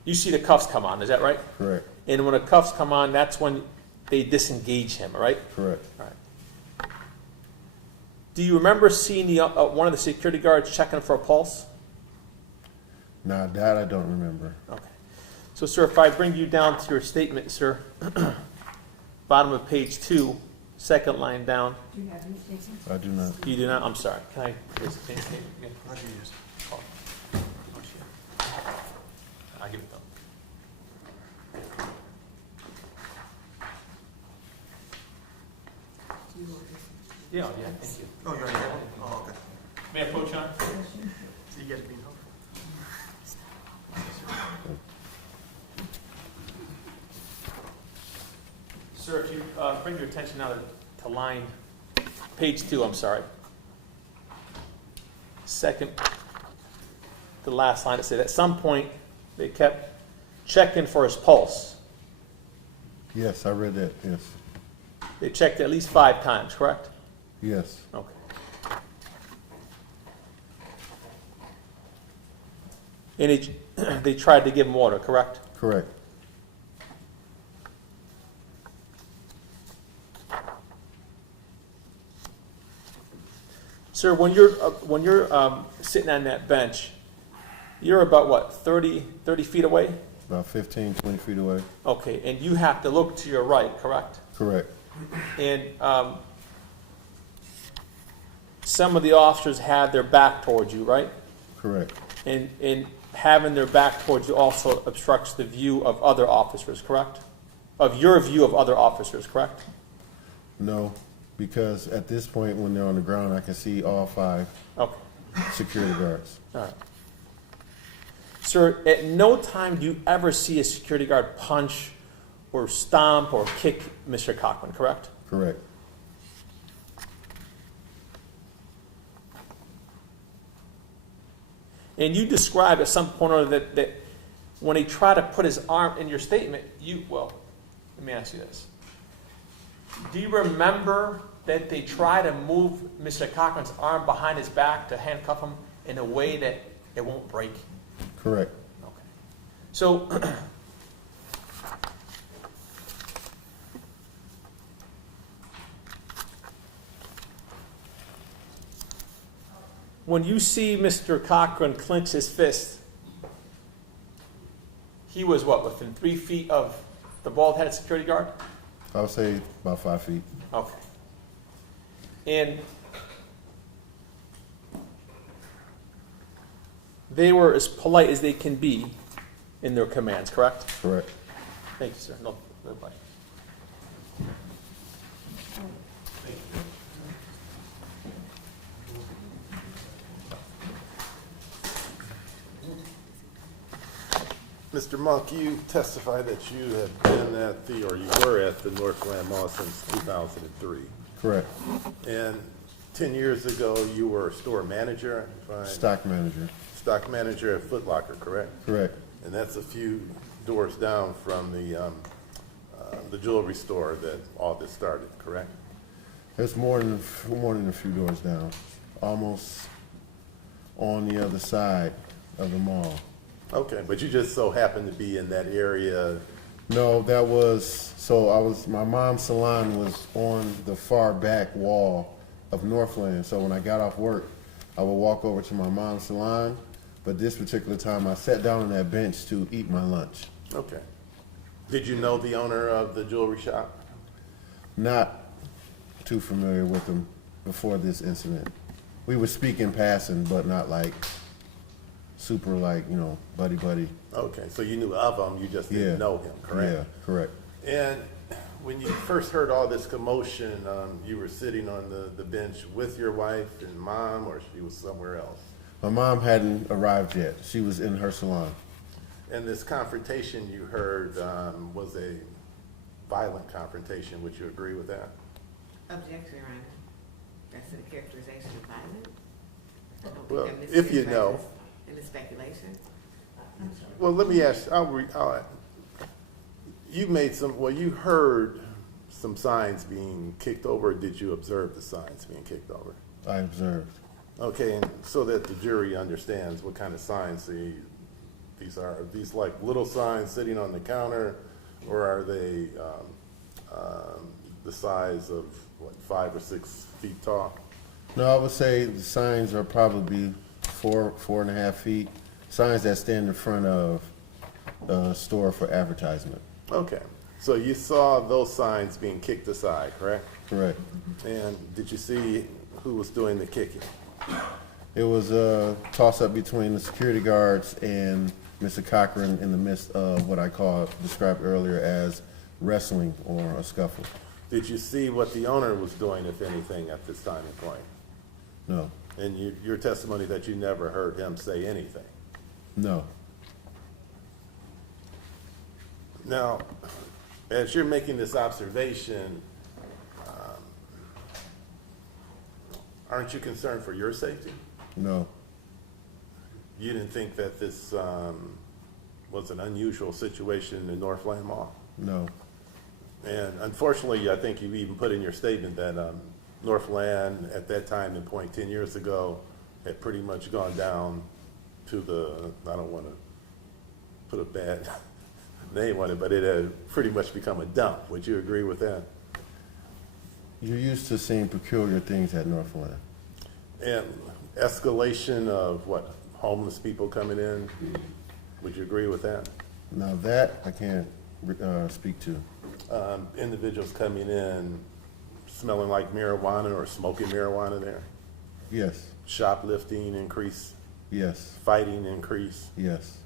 you see the cuffs come on, is that right? Correct. And when the cuffs come on, that's when they disengage him, right? Correct. All right. Do you remember seeing one of the security guards checking for a pulse? Now that I don't remember. Okay. So, sir, if I bring you down to your statement, sir, bottom of page 2, second line down. Do you have any statements? I do not. You do not? I'm sorry. Can I please take the statement again? How'd you use? Oh, shit. I'll give it to him. Yeah, thank you. Oh, you're already there? Oh, okay. May I approach, John? So you guys being helpful? Sir, if you bring your attention now to line, page 2, I'm sorry. Second, the last line, it said, at some point, they kept checking for his pulse. Yes, I read that, yes. They checked at least 5 times, correct? Yes, Okay. And they tried to give him water, correct? correct. Sir, when you're sitting on that bench, you're about what, 30 feet away? About 15, 20 feet away. Okay, and you have to look to your right, correct? Correct. And some of the officers have their back towards you, right? Correct. And having their back towards you also obstructs the view of other officers, correct? Of your view of other officers, correct? No, because at this point, when they're on the ground, I can see all 5 Okay, security guards. all right. Sir, at no time do you ever see a security guard punch or stomp or kick Mr. Cochran, correct? Correct. And you described at some point or other that when he tried to put his arm in your statement, let me ask you this. Do you remember that they tried to move Mr. Cochran's arm behind his back to handcuff him in a way that it won't break? Correct. Okay. So, when you see Mr. Cochran clench his fist, he was what, within 3 feet of the bald-headed security guard? I would say about 5 feet. Okay. And they were as polite as they can be in their commands, correct? Correct. Thank you, sir. No, bye. Mr. Monk, you testified that you have been at or you were at the Northland Mall since 2003. Correct. And 10 years ago, you were a store manager, Stock manager. stock manager at Foot Locker, correct? Correct. And that's a few doors down from the jewelry store that all this started, correct? It's more than a few doors down. Almost on the other side of the mall. Okay, but you just so happened to be in that area. No, my mom's salon was on the far back wall of Northland. So when I got off work, I would walk over to my mom's salon. But this particular time, I sat down on that bench to eat my lunch. Okay. Did you know the owner of the jewelry shop? Not too familiar with him before this incident. We would speak in passing, but not like super buddy. Okay, so you knew of him, you just didn't know him, correct? Yeah, correct. And when you first heard all this commotion, you were sitting on the bench with your wife and mom, or she was somewhere else? My mom hadn't arrived yet. She was in her salon. And this confrontation you heard was a violent confrontation. Would you agree with that? Objection, Your Honor. That's a characterization of violence. I don't think Well, that if you Mr. know. Francis in the speculation. Well, let me ask, you heard some signs being kicked over, or did you observe the signs being kicked over? I observed. Okay, and so that the jury understands what kind of signs these are. Are these like little signs sitting on the counter, or are they the size of, 5 or 6 feet tall? No, I would say the signs are probably 4.5 feet. Signs that stand in front of store for advertisement. Okay, so you saw those signs being kicked aside, correct? Correct. And did you see who was doing the kicking? It was a toss-up between the security guards and Mr. Cochran in the midst of what I described earlier as wrestling or a scuffle. Did you see what the owner was doing, if anything, at this time and point? No. And your testimony that you never heard him say anything? No. Now, as you're making this observation, aren't you concerned for your safety? No. You didn't think that this was an unusual situation in the Northland Mall? No. And unfortunately, I think you even put in your statement that Northland at that time in point 10 years ago had pretty much gone down to the, I don't want to put a bad name on it, but it had pretty much become a dump. Would you agree with that? You're used to seeing peculiar things at Northland. And escalation of what, homeless people coming in? Would you agree with that? Now that I can't speak to. Individuals coming in smelling like marijuana or smoking marijuana there? Yes. Shoplifting increase? Yes. Fighting increase? Yes.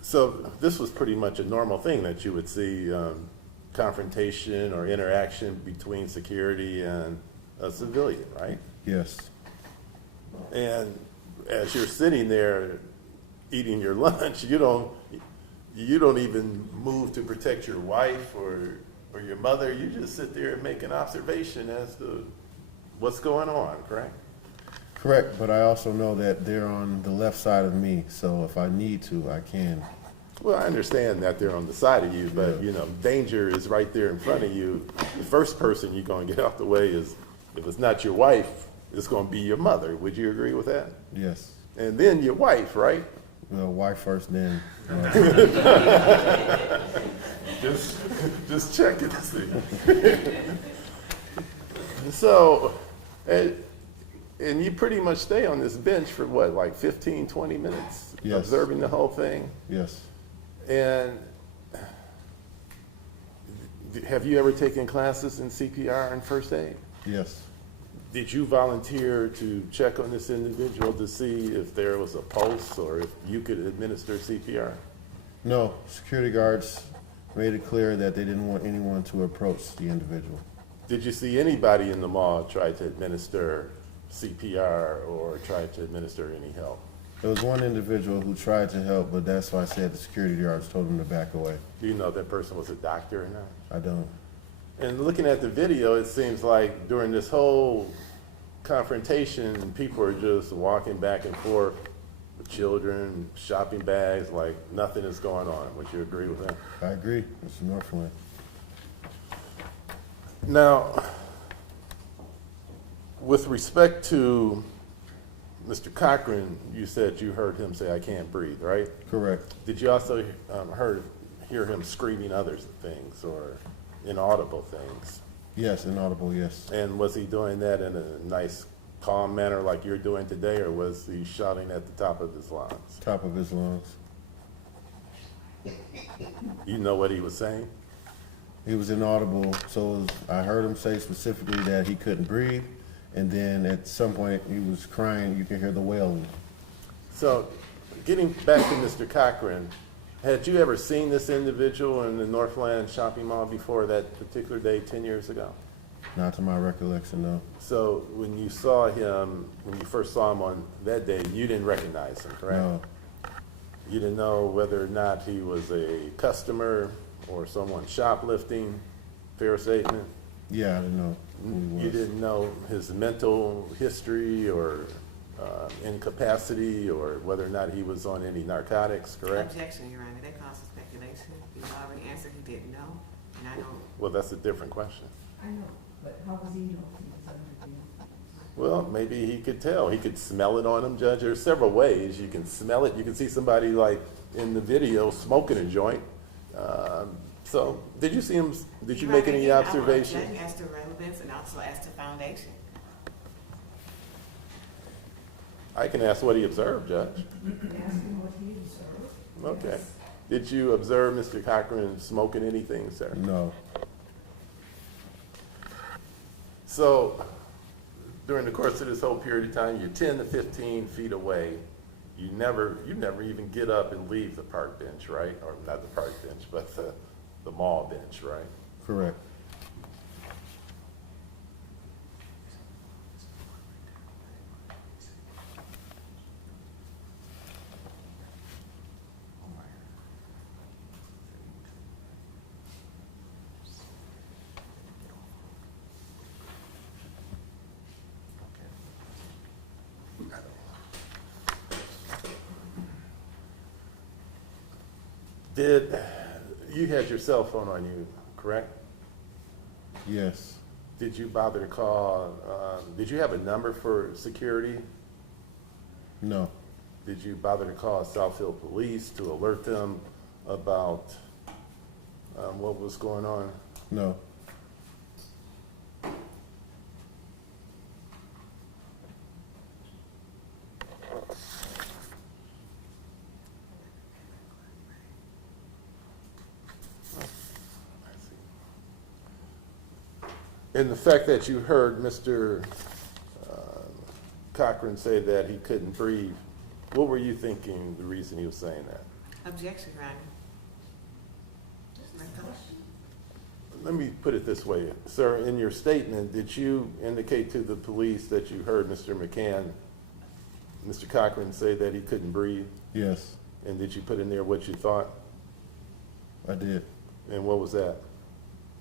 So this was pretty much a normal thing that you would see confrontation or interaction between security and a civilian, right? Yes. And as you're sitting there eating your lunch, you don't even move to protect your wife or your mother. You just sit there and make an observation as to what's going on, correct? Correct, but I also know that they're on the left side of me, so if I need to, I can. Well, I understand that they're on the side of you, but you know, danger is right there in front of you. The first person you're going to get out the way is, if it's not your wife, it's going to be your mother. Would you agree with that? Yes. And then your wife, right? Well, wife first, then. Just check it to see. So, and you pretty much stay on this bench for what, like 15, 20 minutes? Yes. Observing the whole thing? Yes. And have you ever taken classes in CPR and first aid? Yes. Did you volunteer to check on this individual to see if there was a pulse or if you could administer CPR? No, security guards made it clear that they didn't want anyone to approach the individual. Did you see anybody in the mall try to administer CPR or try to administer any help? There was one individual who tried to help, but that's why I said the security guards told him to back away. Do you know if that person was a doctor or not? I don't. And looking at the video, it seems like during this whole confrontation, people are just walking back and forth with children, shopping bags, like nothing is going on. Would you agree with that? I agree. It's Northland. Now, with respect to Mr. Cochran, you said you heard him say, "I can't breathe," right? Correct. Did you also hear him screaming other things or inaudible things? Yes, inaudible, yes. And was he doing that in a nice, calm manner like you're doing today, or was he shouting at the top of his lungs? Top of his lungs. You know what he was saying? He was inaudible, so I heard him say specifically that he couldn't breathe, and then at some point he was crying. You can hear the wailing. So, getting back to Mr. Cochran, had you ever seen this individual in the Northland shopping mall before that particular day 10 years ago? Not to my recollection, no. So when you saw him, when you first saw him on that day, you didn't recognize him, correct? No. You didn't know whether or not he was a customer or someone shoplifting, fair statement? Yeah, I didn't know who he was. You didn't know his mental history or incapacity or whether or not he was on any narcotics, correct? Objection, Your Honor. That causes speculation. You've already answered he didn't know, and I don't. Well, that's a different question. I know, but how was he know he was under the? Well, maybe he could tell. He could smell it on him, Judge. There's several ways. You can smell it. You can see somebody like in the video smoking a joint. So did you see him, did you make any observations? I asked the relevance and also asked the foundation. I can ask what he observed, Judge. You can ask him what he observed. Okay. Yes. Did you observe Mr. Cochran smoking anything, sir? No. So, during the course of this whole period of time, you're 10 to 15 feet away. You never even get up and leave the park bench, right? Or not the park bench, but the mall bench, right? Correct. You had your cell phone on you, correct? Yes. Did you bother to call, did you have a number for security? No. Did you bother to call Southfield Police to alert them about what was going on? No. And the fact that you heard Mr. Cochran say that he couldn't breathe, what were you thinking the reason he was saying that? Objection, Your Honor. Let me put it this way, sir. In your statement, did you indicate to the police that you heard Mr. Cochran say that he couldn't breathe? Yes. And did you put in there what you thought? I did. And what was that?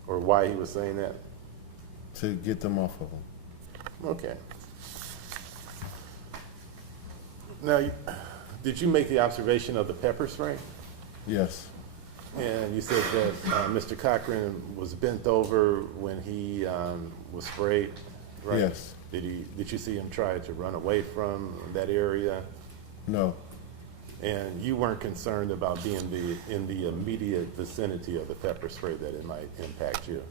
Or why he was saying that? To get them off of him. Okay. Now, did you make the observation of the pepper spray? Yes. And you said that Mr. Cochran was bent over when he was sprayed, right? Yes. Did you see him try to run away from that area? No. And you weren't concerned about being in the immediate vicinity of the pepper spray, that it might impact you?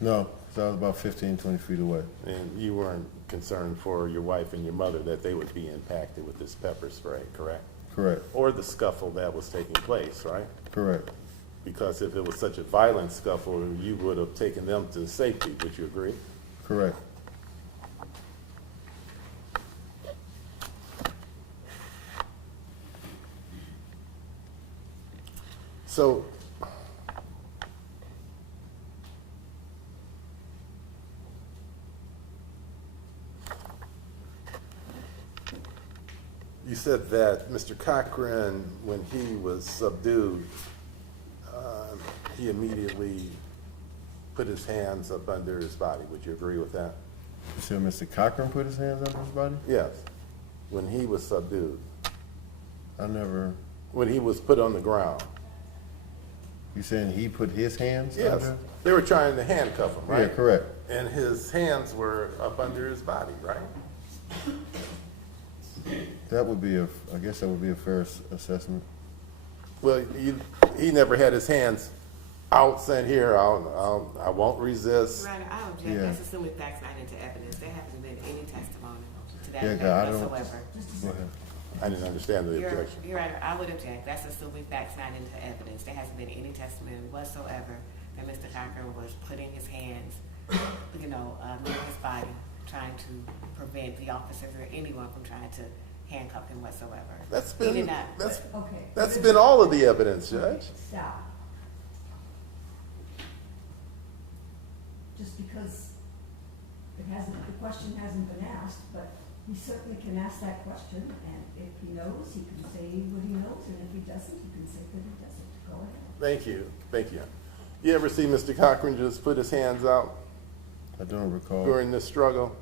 No, so I was about 15, 20 feet away. And you weren't concerned for your wife and your mother that they would be impacted with this pepper spray, correct? Correct. Or the scuffle that was taking place, right? Correct. Because if it was such a violent scuffle, you would have taken them to safety. Would you agree? Correct. So, you said that Mr. Cochran, when he was subdued, he immediately put his hands up under his body. Would you agree with that? You said Mr. Cochran put his hands under his body? Yes. When he was subdued. I never. When he was put on the ground. You saying he put his hands Yes. under? They were trying to handcuff him, right? Yeah, correct. And his hands were up under his body, right? That would be I guess that would be a fair assessment. Well, he never had his hands out saying, here, I won't resist. Your Honor, I object. Yeah. That's assuming facts not into evidence. There hasn't been any testimony to that Yeah, effect I don't. whatsoever. Go ahead. I didn't understand the objection. Your Honor, I would object. That's assuming facts not into evidence. There hasn't been any testimony whatsoever that Mr. Cochran was putting his hands, near his body, trying to prevent the officers or anyone from trying to handcuff him whatsoever. That's He been did not. Okay. that's been all of the evidence, Judge. Stop. Just because the question hasn't been asked, but he certainly can ask that question, and if he knows, he can say what he knows, and if he doesn't, he can say that he doesn't. Go ahead. Thank you. Thank you. You ever see Mr. Cochran just put his hands out I don't recall. during this struggle?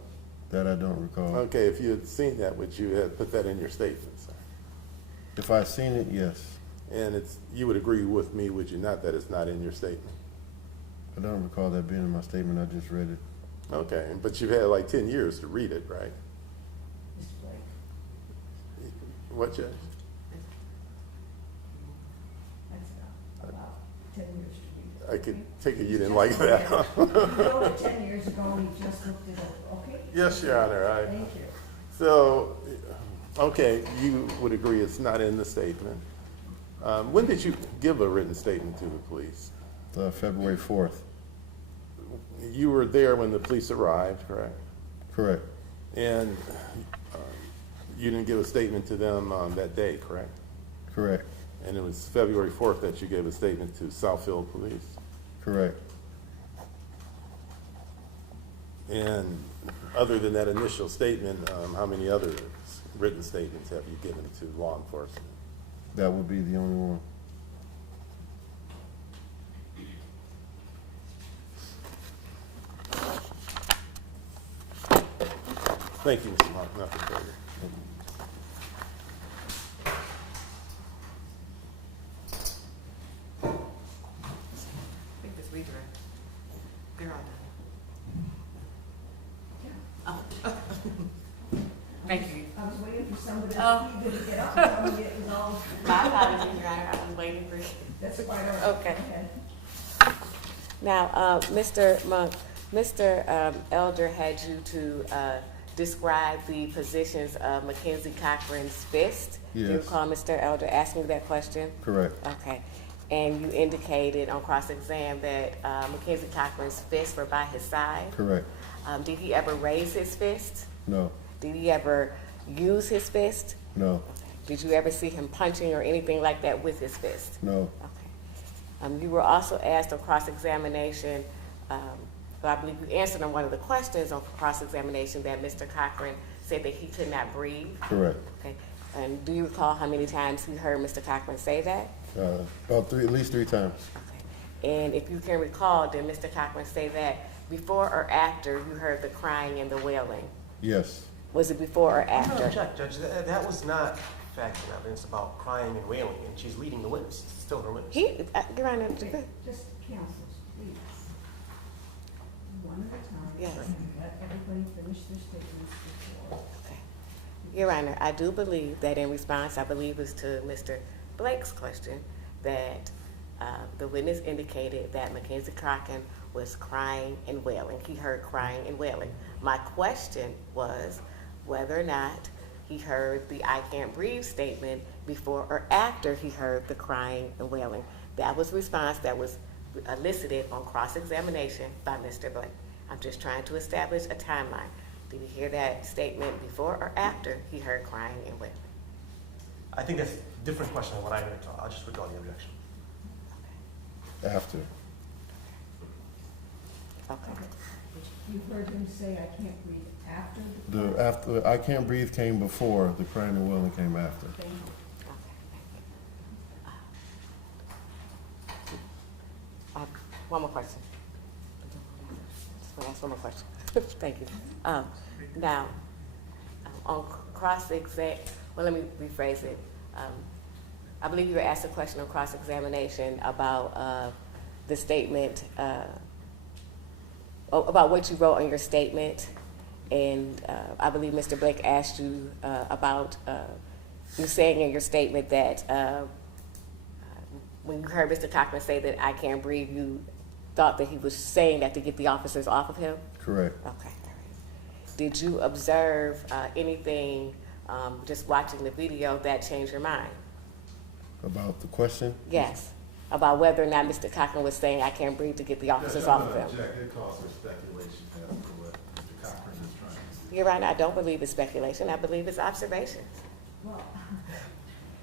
That I don't recall. Okay, if you had seen that, would you have put that in your statement, sir? If I'd seen it, yes. And you would agree with me, would you not, that it's not in your statement? I don't recall that being in my statement. I just read it. Okay, but you've had like 10 years to read it, right? Mr. Blake, What, Judge? that's about 10 years to read it. I could take it you didn't like that. You wrote it 10 years ago, he just looked it over, okay? Yes, Your Honor. Thank you. So, Okay, you would agree it's not in the statement. When did you give a written statement to the police? February 4th. You were there when the police arrived, correct? Correct. And you didn't give a statement to them that day, correct? Correct. And it was February 4th that you gave a statement to Southfield Police? Correct. And other than that initial statement, how many other written statements have you given to law enforcement? That would be the only one. Thank you, Mr. Mark. Nothing further. I think this redirect. They're all done. Oh. Thank you. I was waiting for somebody Oh. to get up and tell me it was all. My apologies, Your Honor. I was waiting for you. That's quite all right. Okay. Now, Mr. Monk, Mr. Elder had you to describe the positions of Mackenzie Cochran's fist. Do you Yes. recall Mr. Elder asking you that question? Correct. Okay. And you indicated on cross-exam that Mackenzie Cochran's fists were by his side. Correct. Did he ever raise his fist? No. Did he ever use his fist? No. Did you ever see him punching or anything like that with his fist? No. Okay. You were also asked on cross-examination, I believe you answered on one of the questions on cross-examination that Mr. Cochran said that he could not breathe. Correct. Okay. And do you recall how many times you heard Mr. Cochran say that? About at least three times. Okay. And if you can recall, did Mr. Cochran say that before or after you heard the crying and the wailing? Yes. Was it before or I'm after? gonna object, Judge. That was not factual evidence about crying and wailing, and she's leading the witness. It's still her witness. Your Honor, Just counsels, please. One at a time. Yes. And let everybody finish their statements before. Okay. Your Honor, I do believe that in response, I believe it's to Mr. Blake's question, that the witness indicated that Mackenzie Cochran was crying and wailing. He heard crying and wailing. My question was whether or not he heard the "I can't breathe" statement before or after he heard the crying and wailing. That was response that was elicited on cross-examination by Mr. Blake. I'm just trying to establish a timeline. Did he hear that statement before or after he heard crying and wailing? I think that's a different question than what I heard. I'll just withdraw the objection. After. Okay. You heard him say, "I can't breathe" after After I can't breathe came before, the crying and wailing came after. Thank you. One more question. Just want to ask one more question. Thank you. Now, on cross-exam, well, let me rephrase it. I believe you were asked a question on cross-examination about the statement, about what you wrote on your statement, and I believe Mr. Blake asked you about you saying in your statement that when you heard Mr. Cochran say that "I can't breathe," you thought that he was saying that to get the officers off of him? Correct. Okay. All right. Did you observe anything just watching the video that changed your mind? About the question? Yes. About whether or not Mr. Cochran was saying "I can't breathe" to get the officers off of him? It calls for speculation as to what Mr. Cochran is trying to say. You're right. I don't believe it's speculation. I believe it's observations. Well,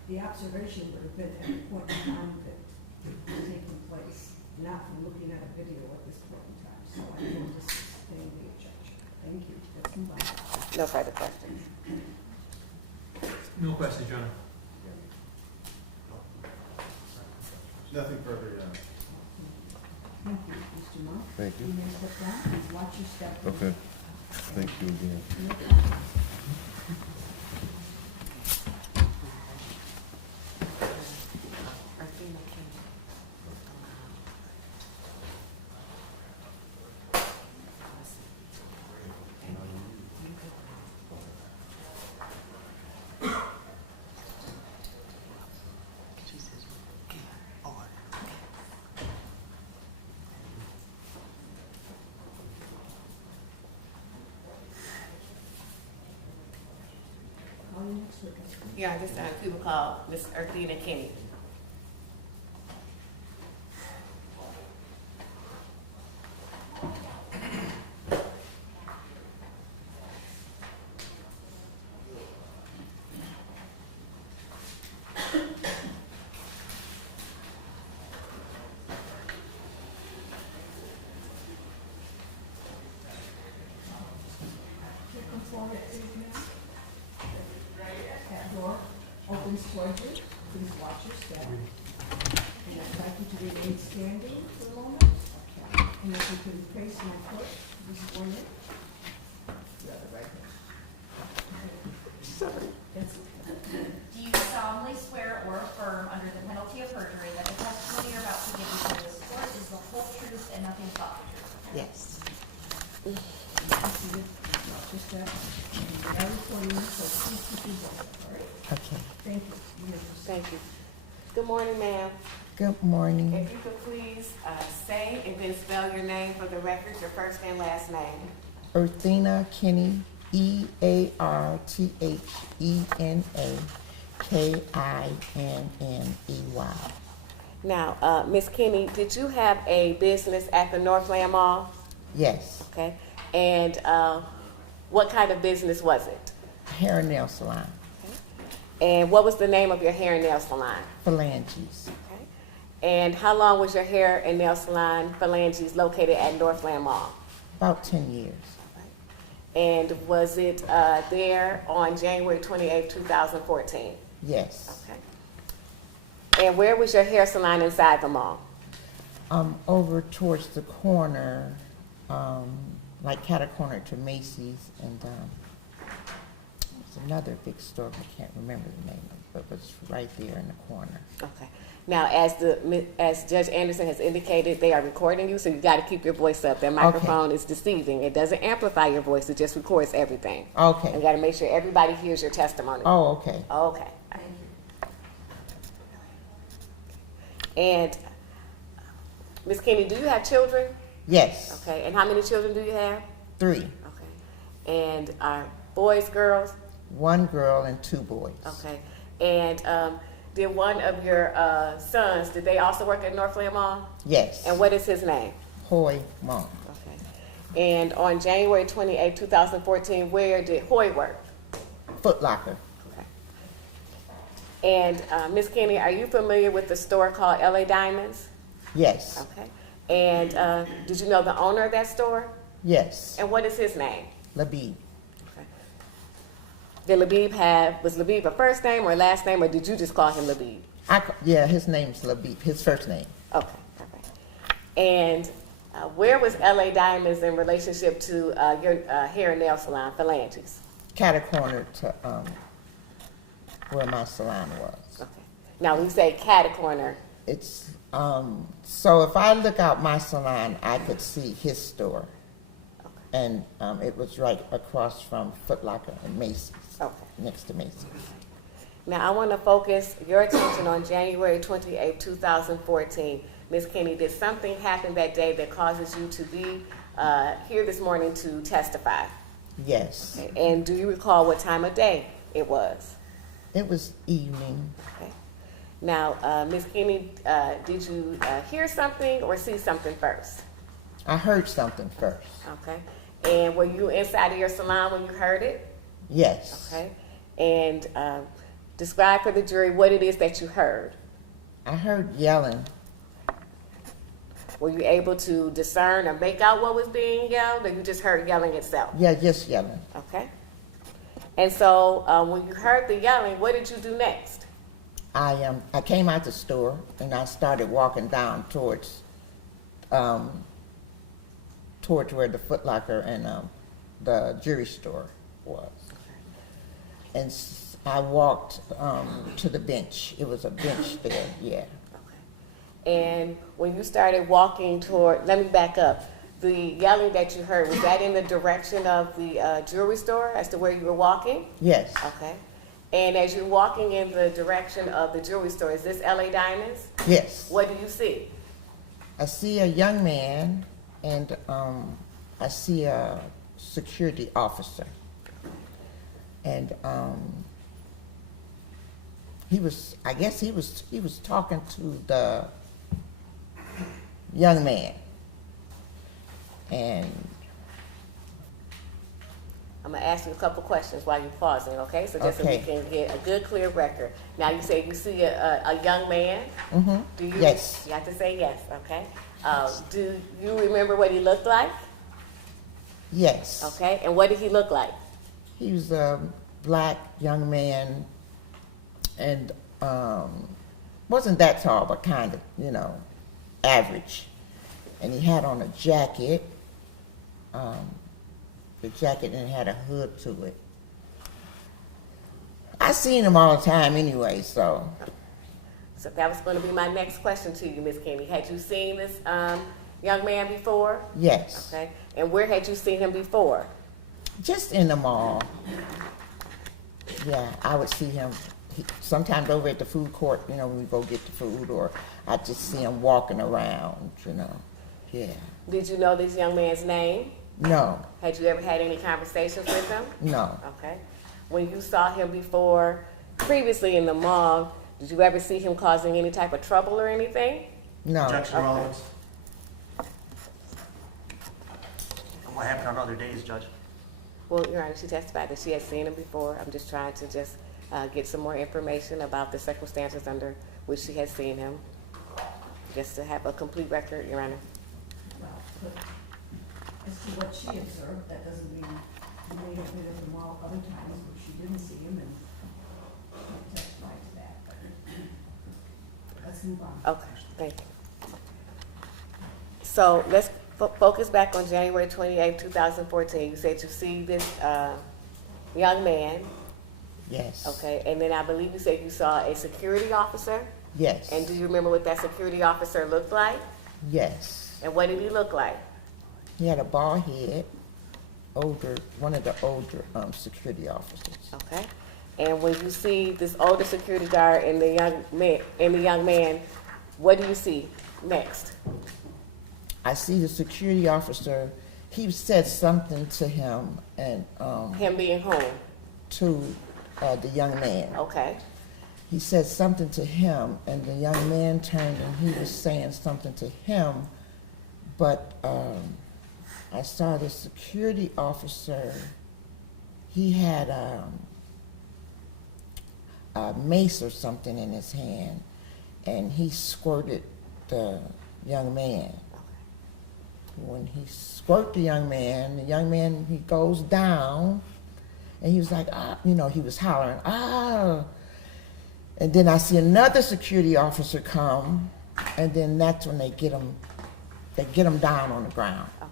the observation would have been at the point in time that it was taking place, not from looking at a video at this point in time. So I will just sustain the objection. Thank you. Let's move on. No further questions. No questions, Your Honor. Nothing further, Thank you, Mr. Monk. Thank you. You may step down and watch your step. Okay. Thank you again. No problem. next week. Yeah, this time people call Miss Earthina Kenny. Come forward, please, ma'am. That door opens towards you. Please watch your step. And I'd like you to remain standing for a moment. Okay. And if you can face my foot, this one in. The other right there. Sorry. That's okay. Do you solemnly swear or affirm under the penalty of perjury that the testimony you're about to give before this court is the whole truth and nothing but the truth? Yes. Watch your step. And we are recording you, so please keep your voice up, all right? Okay. Thank you. You may proceed. Thank you. Good morning, ma'am. Good morning. If you could please say and then spell your name for the record, your first and last name. Earthina Kenny, EARTHENA KINNEY. Now, Miss Kenny, did you have a business at the Northland Mall? Yes. Okay. And what kind of business was it? Hair and nail salon. And what was the name of your hair and nail salon? Phalanges. Okay. And how long was your hair and nail salon, Phalanges, located at Northland Mall? About 10 years. And was it there on January 28, 2014? Yes. Okay. And where was your hair salon inside the mall? Over towards the corner, like catty corner to Macy's, and there's another big store, I can't remember the name of it, but it's right there in the corner. Okay. Now, as Judge Anderson has indicated, they are recording you, so you got to keep your voice up. That microphone is deceiving. It doesn't amplify your voice. It just records everything. Okay. You got to make sure everybody hears your testimony. Oh, okay. Okay. And Ms. Kenny, do you have children? Yes. Okay. And how many children do you have? 3. Okay. And are boys, girls? 1 girl and 2 boys. Okay. And did one of your sons, did they also work at Northland Mall? Yes. And what is his name? Hoy Monk. Okay. And on January 28, 2014, where did Hoy work? Foot Locker. Okay. And Ms. Kenny, are you familiar with the store called LA Diamonds? Yes. Okay. And did you know the owner of that store? Yes. And what is his name? Labib. Did was Labib a first name or last name, or did you just call him Labib? Yeah, his name's Labib, his first name. Okay. And where was LA Diamonds in relationship to your hair and nail salon, Phalanges? Catty corner to where my salon was. Okay. Now, when you say catty corner, it's so if I look out my salon, I could see his store. And it was right across from Foot Locker and Macy's, next to Macy's. Now, I want to focus your attention on January 28, 2014. Ms. Kenny, did something happen that day that causes you to be here this morning to testify? Yes. Okay. And do you recall what time of day it was? It was evening. Okay. Now, Ms. Kenny, did you hear something or see something first? I heard something first. Okay. And were you inside of your salon when you heard it? Yes. Okay. And describe for the jury what it is that you heard. I heard yelling. Were you able to discern or make out what was being yelled, or you just heard yelling itself? Yeah, just yelling. Okay. And so when you heard the yelling, what did you do next? I came out the store and I started walking down towards where the Foot Locker and the jewelry store was. And I walked to the bench. It was a bench there, yeah. And when you started walking toward, let me back up. The yelling that you heard, was that in the direction of the jewelry store as to where you were walking? Yes. Okay. And as you're walking in the direction of the jewelry store, is this LA Diamonds? Yes. What do you see? I see a young man and I see a security officer. And I guess he was talking to the young man. And I'm gonna ask you a couple questions while you're pausing, okay? So just Okay. so we can get a good, clear record. Now, you say you see a young man? mm-hmm. Do you? Yes. You have to say yes, okay? Do you remember what he looked like? Yes. Okay, and what did he look like? He was a black young man, and wasn't that tall, but kind of, average. And he had on a jacket. The jacket and it had a hood to it. I seen him all the time anyway, so. So that was going to be my next question to you, Miss Kenny. Had you seen this young man before? Yes. Okay, and where had you seen him before? Just in the mall. Yeah, I would see him sometimes over at the food court, when we go get the food, or I just see him walking around, Yeah. Did you know this young man's name? No. Had you ever had any conversations with him? No. Okay. When you saw him before, previously in the mall, did you ever see him causing any type of trouble or anything? No. Objection, Rollins. What happened on other days, Judge? Well, Your Honor, she testified that she had seen him before. I'm just trying to get some more information about the circumstances under which she had seen him, just to have a complete record, Your Honor. Well, but as to what she observed, that doesn't mean you may have been at the mall other times where she didn't see him and she testified to that. But let's move on. Okay, thank you. So let's focus back on January 28, 2014. You said you see this young man. Yes. Okay, and then I believe you said you saw a security officer. Yes. And do you remember what that security officer looked like? Yes. And what did he look like? He had a bald head, one of the older security officers. Okay. And when you see this older security guard and the young man, what do you see next? I see the security officer. He said something to him, and Him being home. to the young man. Okay. He said something to him, and the young man turned and he was saying something to him, but I saw the security officer. He had a mace or something in his hand, and he squirted the young man. When he squirted the young man, he goes down, and he was like, ah, he was hollering, ah. And then I see another security officer come, and then that's when they get him down on the ground. Okay.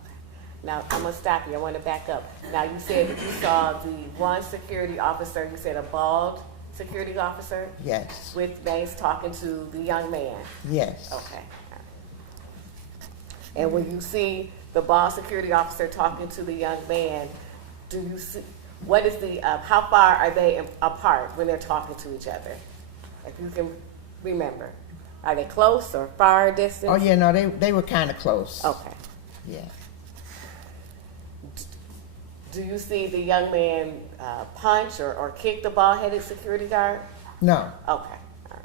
Now, I'm going to stop you. I want to back up. Now, you said that you saw the one security officer, you said a bald security officer? Yes. With mace talking to the young man? Yes. Okay. And when you see the bald security officer talking to the young man, do you see, how far are they apart when they're talking to each other? If you can remember. Are they close or far distance? Oh, yeah, no, they were kind of close. Okay. Yeah. Do you see the young man punch or kick the bald-headed security guard? No. Okay. All right.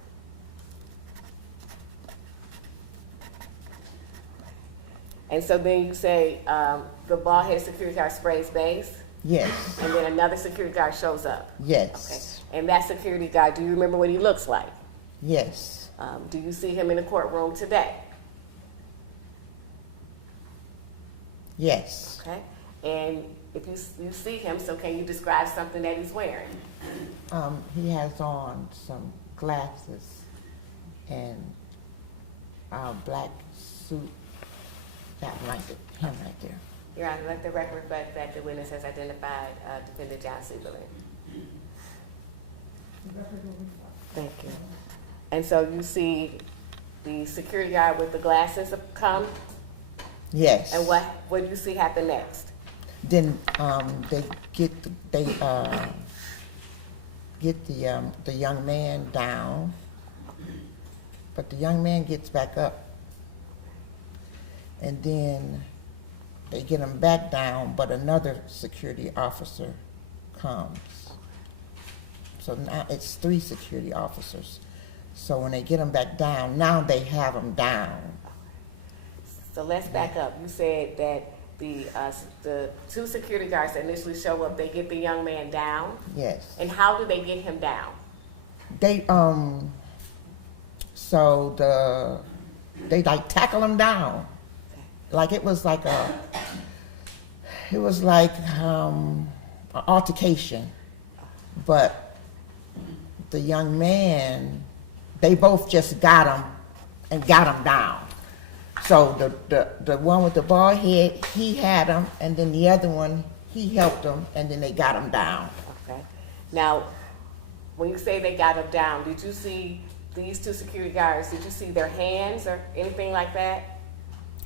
And so then you say the bald-headed security guard sprays base? Yes. And then another security guard shows up? Yes. Okay. And that security guard, do you remember what he looks like? Yes. Do you see him in the courtroom today? Yes. Okay. And if you see him, so can you describe something that he's wearing? He has on some glasses and a black suit. That him right there. Your Honor, let the record reflect that the witness has identified Defendant John Seiberling. Thank you. And so you see the security guard with the glasses come? Yes. And what do you see happen next? Then they get the young man down, but the young man gets back up, and then they get him back down, but another security officer comes. So now it's 3 security officers. So when they get them back down, now they have them down. So let's back up. You said that the 2 security guards that initially show up, they get the young man down. Yes. And how do they get him down? They they like tackle him down. Like it was like an altercation. But the young man, they both just got him and got him down. So the one with the bald head, he had him, and then the other one, he helped him, and then they got him down. Okay. Now, when you say they got him down, did you see these 2 security guards? Did you see their hands or anything like that?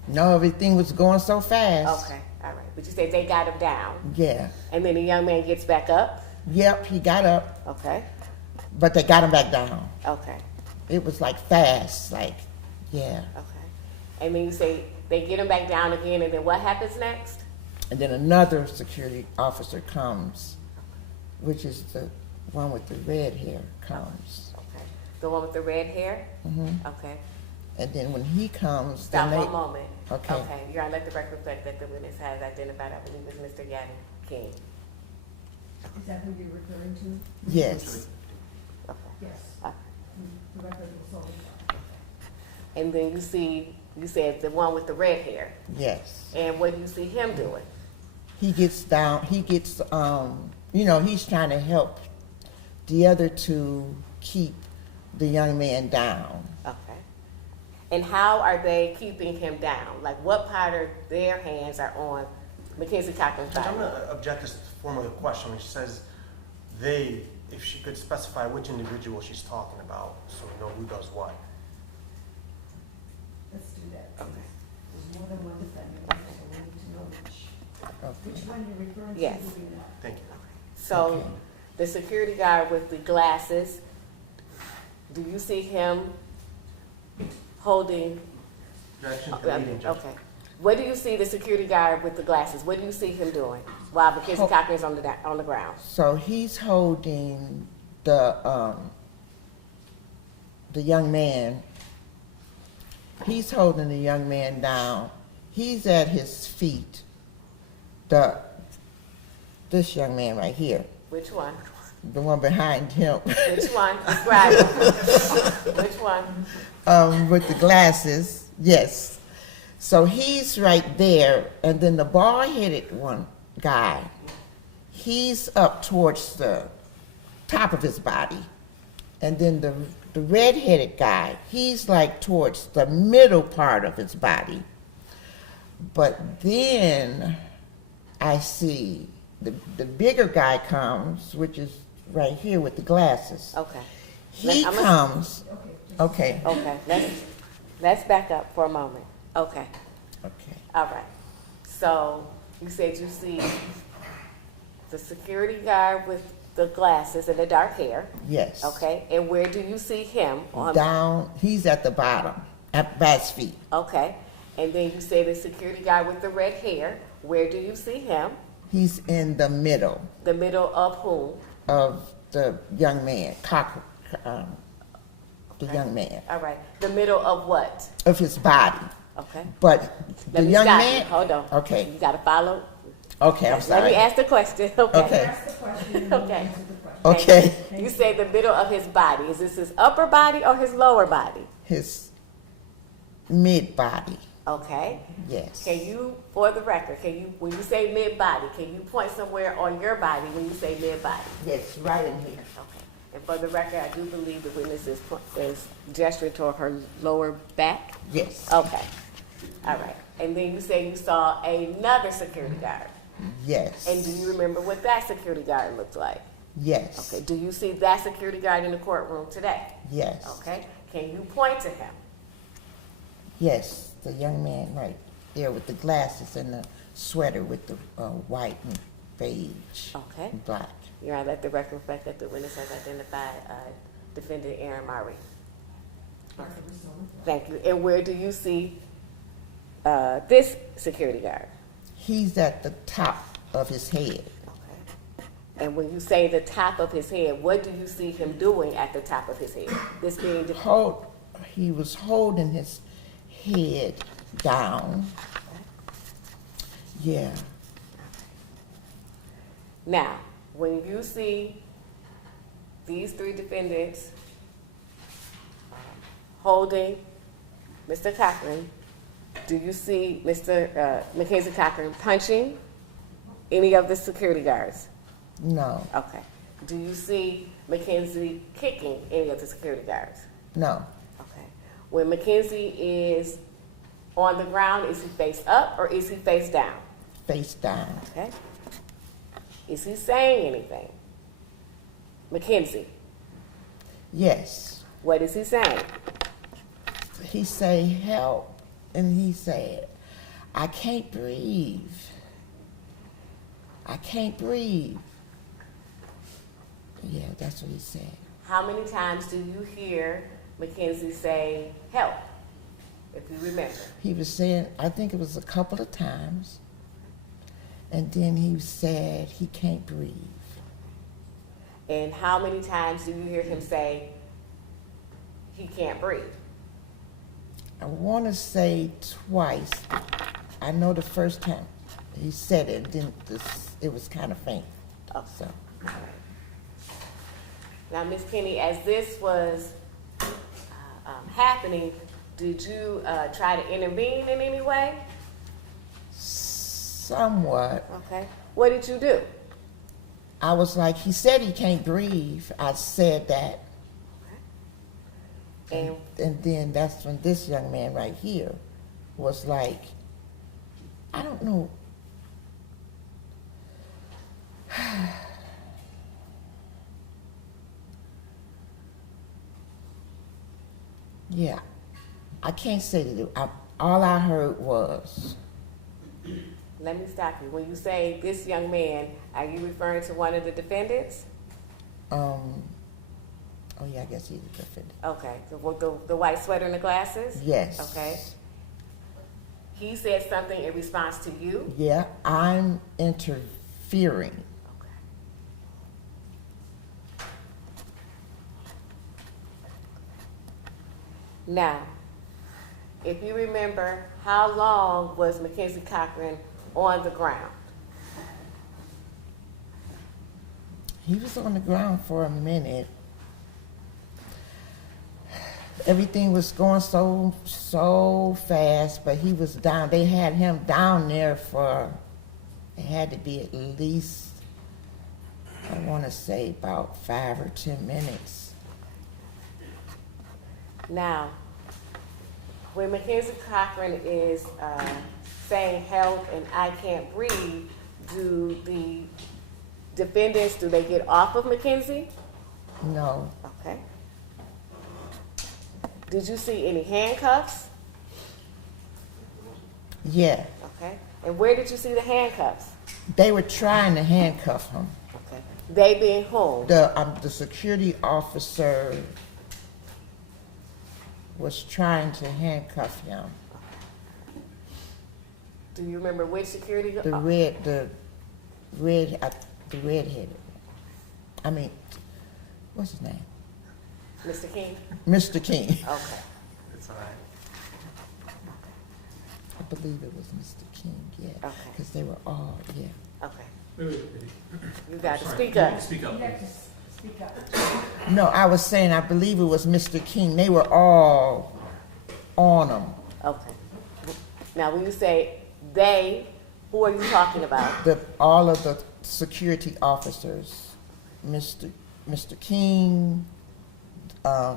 No, everything was going so fast. Okay, all right. But you say they got him down. Yeah. And then the young man gets back up? Yep, he got up, Okay, but they got him back down. okay, It was like fast, like, yeah. okay. And then you say they get him back down again, and then what happens next? And then another security officer comes, which is the one with the red hair comes. Okay. The one with the red hair? Hmm. Okay. And then when he comes, Stop then one moment. Okay. Okay, you're on let the record reflect that the witness has identified, I believe, as Mr. Gaven King. Is that who you're referring to? Yes. Okay. Yes. Uh, The record was sold. And then you said the one with the red hair. Yes. And what do you see him doing? He gets down, he's trying to help the other 2 keep the young man down. Okay. And how are they keeping him down? Like what part of their hands are on Mackenzie Cochran's I'm body? going to object to this form of the question when she says they, if she could specify which individual she's talking about so we know who does what. Let's do that. Okay. There's more than one defendant, so we need to know which one you're referring to. Yes. Thank you. So Okay. the security guard with the glasses, do you see him holding? Objection to leading, Judge. Okay. What do you see the security guard with the glasses? What do you see him doing while Mackenzie Cochran is on the ground? So he's holding the young man. He's holding the young man down. He's at his feet. This young man right here, Which one? the one behind him, Which one? Describe it. Which one? with the glasses. Yes. So he's right there, and then the bald-headed one guy, he's up towards the top of his body, and then the red-headed guy, he's like towards the middle part of his body. But then I see the bigger guy comes, which is right here with the glasses. Okay. He I'm comes. Okay. Okay. Let's back up for a moment. Okay. Okay. All right. So you said you see the security guard with the glasses and the dark hair. Yes. Okay. And where do you see him? Down. He's at the bottom, at his feet. Okay. And then you say the security guard with the red hair. Where do you see him? He's in the middle The middle of whom? of the young man, the young man, All right. The middle of what? of his body. Okay. But the Let me young stop you. man. Hold on. Okay. You got to follow. Okay, I'm Let sorry. me ask the question. Okay. Okay. Ask the question and we'll Okay. answer the question. Okay. You say the middle of his body. Is this his upper body or his lower body? His mid body. Okay. Yes. Can you, for the record, when you say mid body, can you point somewhere on your body when you say mid body? Yes, right in here. Okay. And for the record, I do believe the witness is gesturing toward her lower back. Yes. Okay. All right. And then you say you saw another security guard. Yes. And do you remember what that security guard looked like? Yes. Okay. Do you see that security guard in the courtroom today? Yes. Okay. Can you point to him? Yes. The young man right there with the glasses and the sweater with the white and beige Okay. and black. You're going to let the record reflect that the witness has identified defendant Aaron Maree. Thank you. And where do you see this security guard? He's at the top of his head. Okay. And when you say the top of his head, what do you see him doing at the top of his head? This being He was holding his head down. Yeah. Now, when you see these three defendants holding Mr. Cochran, do you see Mr. Mackenzie Cochran punching any of the security guards? No. Okay. Do you see Mackenzie kicking any of the security guards? No. Okay. When Mackenzie is on the ground, is he face up or is he face down? Face down. Okay. Is he saying anything? Mackenzie, Yes. what is he saying? He say help, and he said, I can't breathe. I can't breathe. Yeah, that's what he said. How many times do you hear Mackenzie say help, if you remember? He was saying, I think it was a couple of times, and then he said he can't breathe. And how many times do you hear him say he can't breathe? I want to say twice. I know the first time he said it, then it was kind of faint. Oh. So, All right. Now, Ms. Kenny, as this was happening, did you try to intervene in any way? somewhat. Okay. What did you do? I was like, he said he can't breathe. I said that. And And then that's when this young man right here was like, I don't know. Yeah, I can't say that. All I heard was, let me stop you. When you say this young man, are you referring to one of the defendants? oh yeah, I guess he's a defendant. Okay. So with the white sweater and the glasses? Yes. Okay. He said something in response to you? Yeah, I'm interfering. Okay. Now, if you remember, how long was Mackenzie Cochran on the ground? He was on the ground for a minute. Everything was going so fast, but he was down. They had him down there for, it had to be at least, I want to say about 5 or 10 minutes. Now, when Mackenzie Cochran is saying help and I can't breathe, do the defendants, do they get off of Mackenzie? No, Okay. Did you see any handcuffs? yeah. Okay. And where did you see the handcuffs? They were trying to handcuff him. Okay. They being whom? The security officer was trying to handcuff him. Do you remember which security? The redheaded. I mean, what's his name? Mr. King? Mr. King. Okay. It's all right. I believe it was Mr. King, yeah. Okay. Because they were all, yeah. Okay. Wait. You got to Sorry. speak up. Speak up. You have to speak up. No, I was saying I believe it was Mr. King. They were all on him. Okay. Now, when you say they, who are you talking about? All of the security officers, Mr. King, the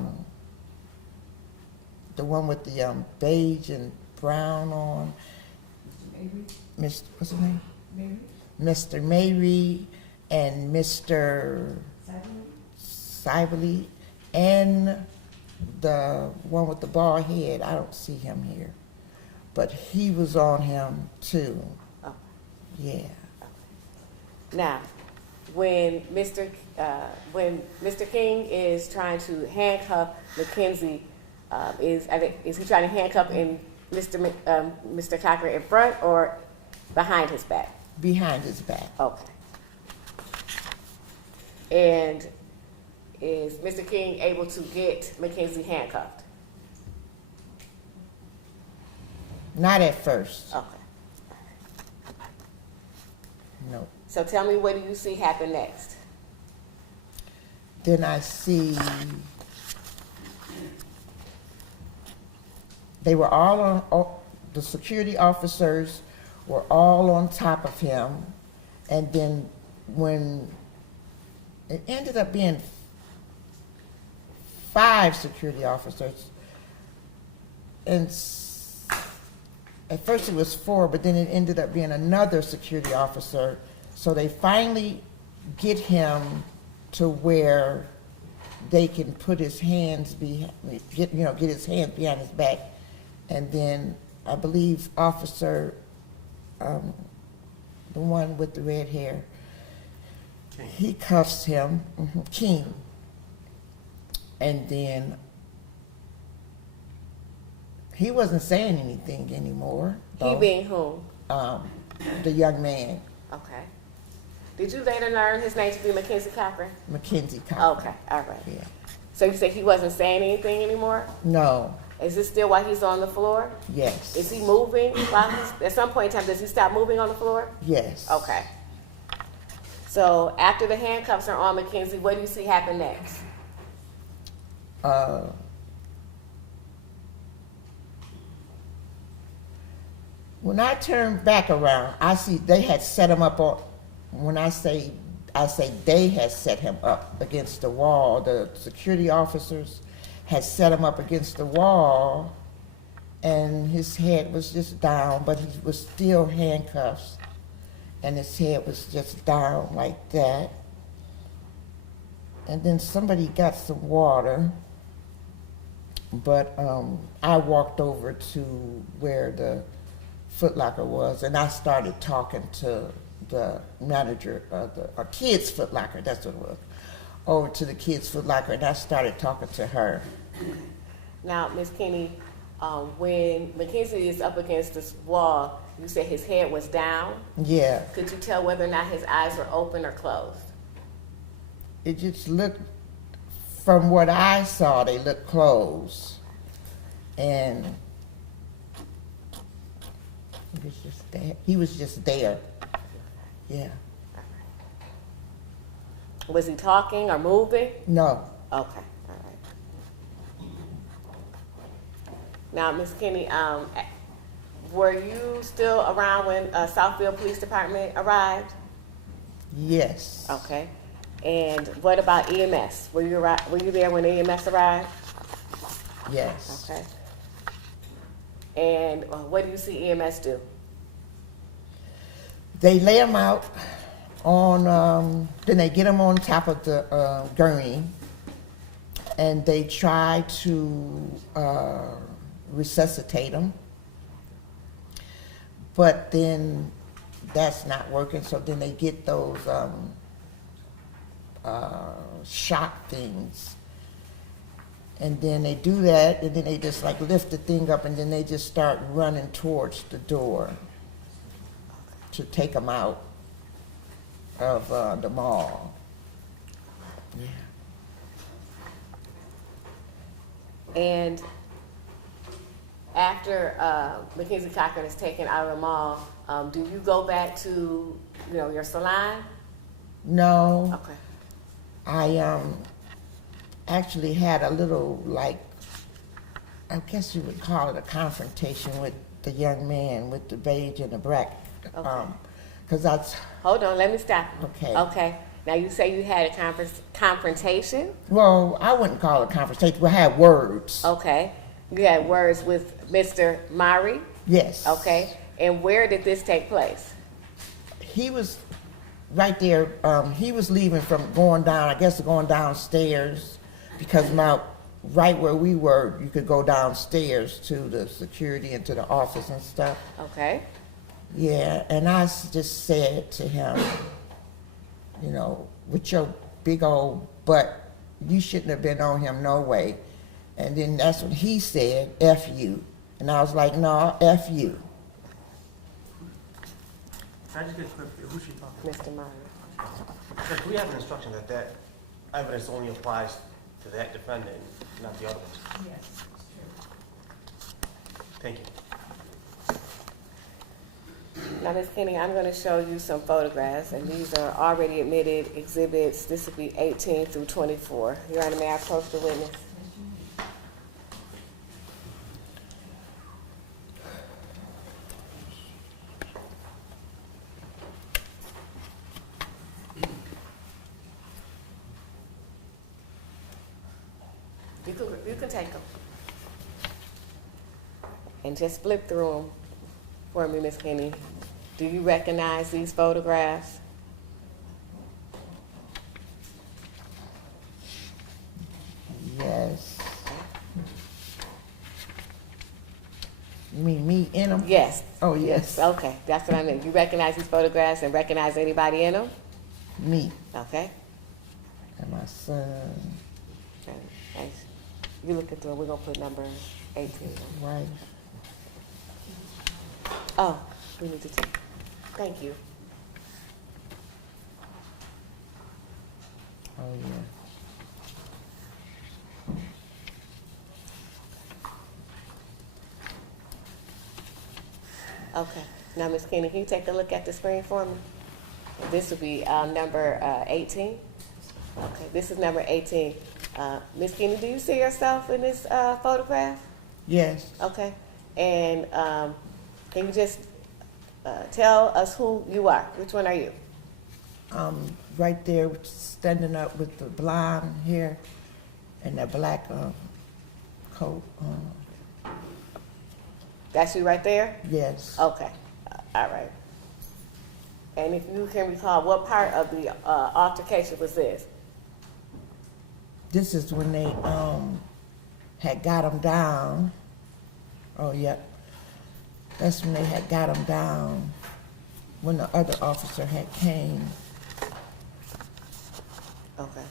one with the beige and brown on, Maybe, what's his name? maybe, Mr. Maree and Mr. Seiberling. Seiberling, and the one with the bald head. I don't see him here, but he was on him too. Oh. Yeah. Now, when Mr. King is trying to handcuff Mackenzie, is he trying to handcuff Mr. Cochran in front or behind his back? Behind his back. Okay. And is Mr. King able to get Mackenzie handcuffed? Not at first, Okay. no. So tell me, what do you see happen next? Then I see they were all on, the security officers were all on top of him. And then when it ended up being 5 security officers, and at first it was 4, but then it ended up being another security officer. So they finally get him to where they can put his hands get his hands behind his back, and then I believe officer, the one with the red hair, he cuffs him, King, and then he wasn't saying anything anymore. He being whom? The young man, Okay. Did you later learn his name to be Mackenzie Cochran? Mackenzie Cochran. Okay, all right. Yeah. So you say he wasn't saying anything anymore? No. Is this still while he's on the floor? Yes. Is he moving while he's, at some point in time, does he stop moving on the floor? Yes. Okay. So after the handcuffs are on Mackenzie, what do you see happen next? When I turn back around, I see they had set him up on, when I say they had set him up against the wall. The security officers had set him up against the wall, and his head was just down, but he was still handcuffed, and his head was just down like that. And then somebody got some water, but I walked over to where the Foot Locker was, and I started talking to the manager of the Kids Foot Locker, that's what it was, over to the Kids Foot Locker, and I started talking to her. Now, Ms. Kinney, when Mackenzie is up against this wall, you said his head was down. Yeah, Could you tell whether or not his eyes were open or closed? it just looked, from what I saw, they looked closed, and he was just there. He was just there. Yeah. Was he talking or moving? No. Okay, all right. Now, Ms. Kinney, were you still around when Southfield Police Department arrived? Yes. Okay. And what about EMS? Were you there when EMS arrived? Yes. Okay. And what do you see EMS do? They lay him out on, then they get him on top of the gurney, and they try to resuscitate him. But then that's not working, so then they get those shock things. And then they do that, and then they just like lift the thing up, and then they just start running towards the door to take him out of the mall. Yeah. And after Mackenzie Cochran is taken out of the mall, do you go back to your salon? No. Okay. I actually had a little, like, I guess you would call it a confrontation with the young man with the beige and the black. Okay. Because that's, Hold on, let me stop. Okay. Okay. Now you say you had a confrontation. well, I wouldn't call it a confrontation, we had words. Okay. You had words with Mr. Maree. Yes. Okay. And where did this take place? He was right there, he was leaving from going down, I guess going downstairs, because right where we were, you could go downstairs to the security and to the office and stuff. Okay. Yeah, and I just said to him, with your big old butt, you shouldn't have been on him no way. And then that's what he said, F you. And I was like, no, F you. Can I just get a quick, who's she talking Mr. Maree. to? Like, we have an instruction that that evidence only applies to that defendant, not the other ones. Yes, it's true. Thank you. Now, Ms. Kenny, I'm going to show you some photographs, and these are already admitted exhibits. This will be 18 through 24. Your Honor, may I approach the witness? You can take them. And just flip through them for me, Ms. Kenny. Do you recognize these photographs? Yes. You mean me in them? Yes. Oh, yes. Okay, that's what I meant. You recognize these photographs and recognize anybody in them? Me Okay. and my son. Okay. Thanks. You looking through, we're gonna put number 18. Right. Oh, we need to check. Thank you. Oh, yeah. Okay. Now, Ms. Kenny, can you take a look at the screen for me? This will be number 18. Okay, this is number 18. Ms. Kenny, do you see yourself in this photograph? Yes. Okay. And can you just tell us who you are? Which one are you? Right there, standing up with the blonde hair and that black coat. That's you right there? Yes. Okay. All right. And if you can recall, what part of the altercation was this? This is when they had got him down. Oh, yep. That's when they had got him down. When the other officer had came. Okay.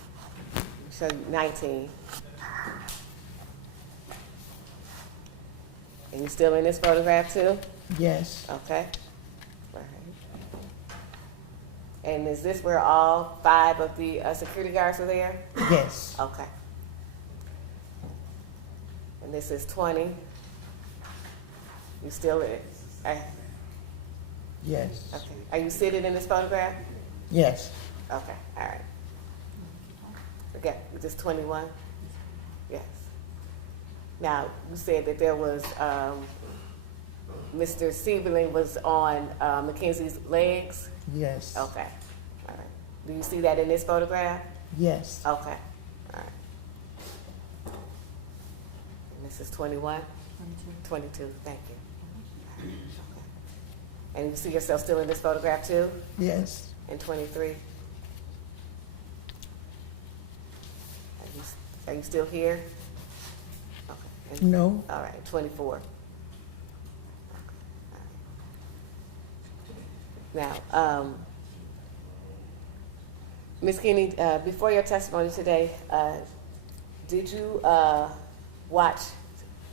So 19. And you still in this photograph too? Yes. Okay. All right. And is this where all 5 of the security guards were there? Yes. Okay. And this is 20. You still in it? Yes. Okay. Are you seated in this photograph? Yes. Okay. All right. Okay. Is this 21? Yes. Now, you said that there was, Mr. Seiberling was on Mackenzie's legs? Yes. Okay. All right. Do you see that in this photograph? Yes. Okay. All right. And this is 21? 22. Thank you. Okay. And you see yourself still in this photograph too? Yes. In 23? Are you still here? Okay. And- No. All right, 24. Now, Ms. Kenny, before your testimony today, did you watch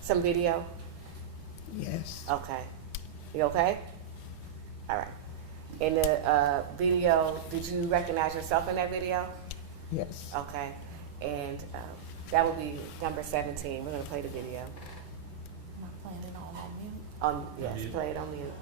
some video? Yes. Okay. You okay? All right. In the video, did you recognize yourself in that video? Yes. Okay. And that will be number 17. We're going to play the video. Am I playing it all on mute? Yes, mute. play it on mute.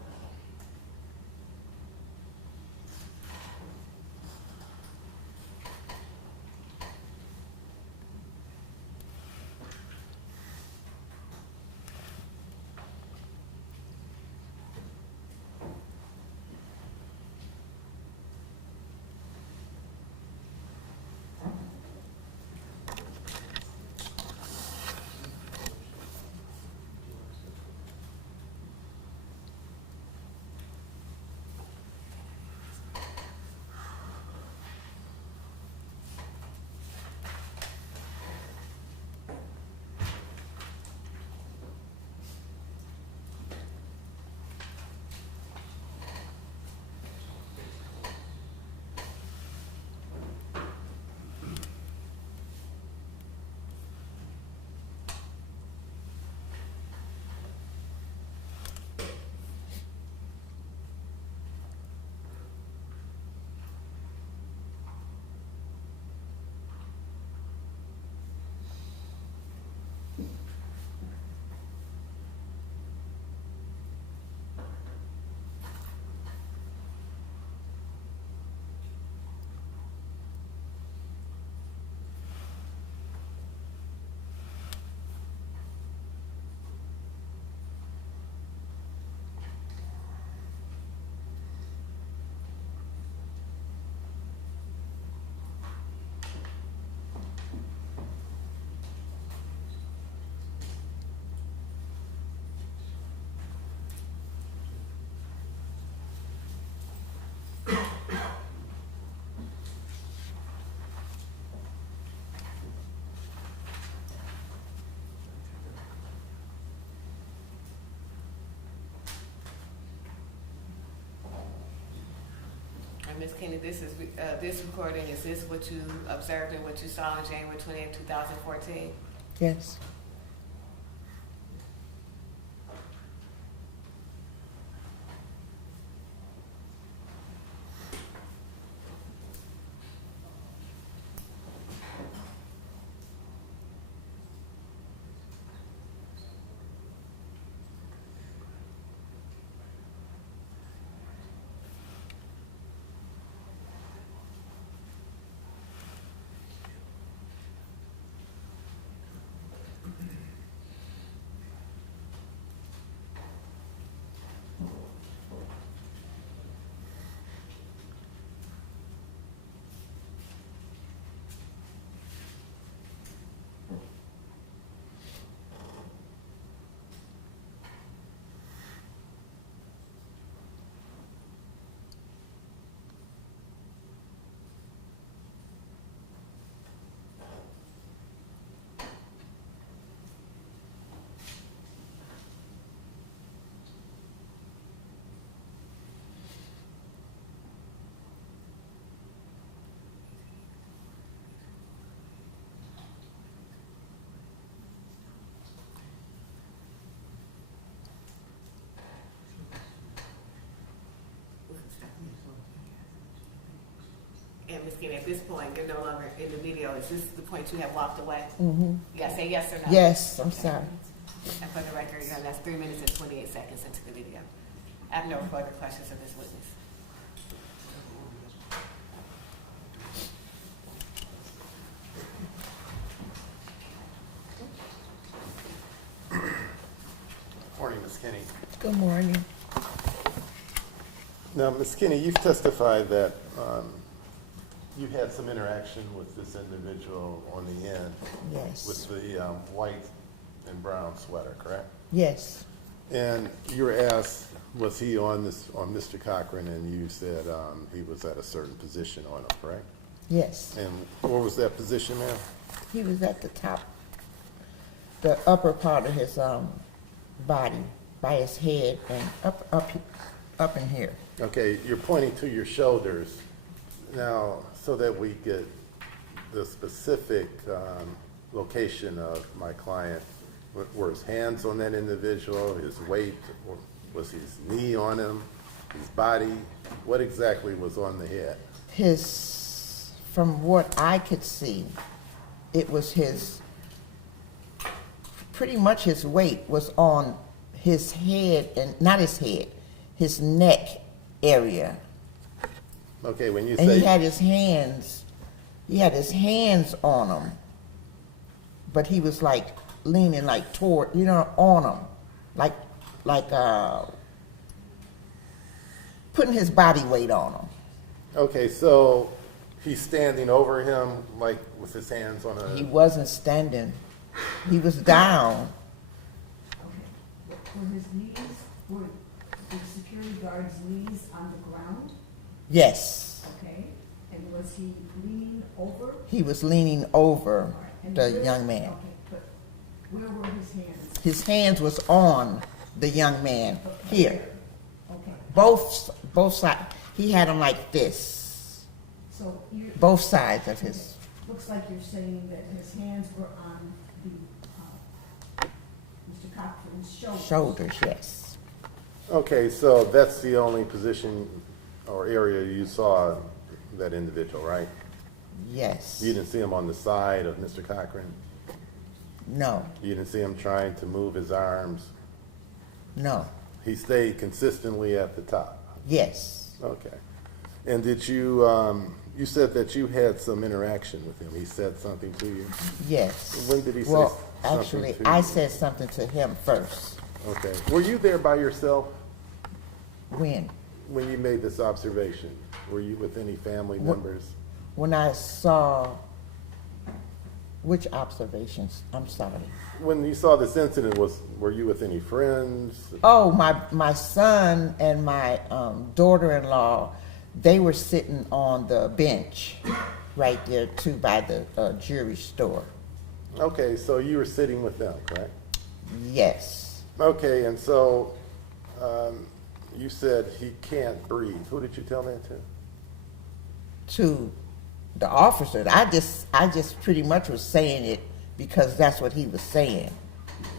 Ms. Kenny, this recording, is this what you observed and what you saw on January 20th, 2014? Yes. And Ms. Kenny, at this point, you're no longer in the video. Is this the point you have walked away? Mm-hmm. You gotta say yes or no. Yes, I'm sorry. And for the record, that's 3 minutes and 28 seconds into the video. I have no further questions of this witness. Morning, Ms. Kinney. Good morning. Now, Ms. Kinney, you've testified that you had some interaction with this individual on the end Yes. with the white and brown sweater, correct? Yes. And you were asked, was he on Mr. Cochran, and you said he was at a certain position on him, correct? Yes. And what was that position, ma'am? He was at the top, the upper part of his body, by his head and up in here. Okay, you're pointing to your shoulders. Now, so that we get the specific location of my client, were his hands on that individual, his weight, or was his knee on him, his body? What exactly was on the head? From what I could see, it was pretty much his weight was on his head, and not his head, his neck area. Okay, when you And say... he had his hands on him, but he was like leaning like toward, on him, like putting his body weight on him. Okay, so he's standing over him, like with his hands on a... He wasn't standing. He was down. Okay. Were his knees, were the security guard's knees on the ground? Yes. Okay. And was he leaning over? He was leaning over All right. And the where- young man. Okay, but where were his hands? His hands was on the young man here. Okay. Both sides. He had them like this. So you. Both sides of his. Looks like you're saying that his hands were on the, Mr. Cochran's shoulders. Shoulders, yes. Okay, so that's the only position or area you saw that individual, right? Yes. You didn't see him on the side of Mr. Cochran? No. You didn't see him trying to move his arms? No. He stayed consistently at the top? Yes. Okay. And did you, you said that you had some interaction with him. He said something to you? Yes. When did he say Well, something actually, to you? I said something to him first. Okay. Were you there by yourself When? when you made this observation? Were you with any family members? When I saw, which observations? I'm sorry. When you saw this incident, were you with any friends? Oh, my son and my daughter-in-law, they were sitting on the bench right there too by the jewelry store. Okay, so you were sitting with them, correct? Yes. Okay, and so you said he can't breathe. Who did you tell that to? to the officers. I just pretty much was saying it because that's what he was saying.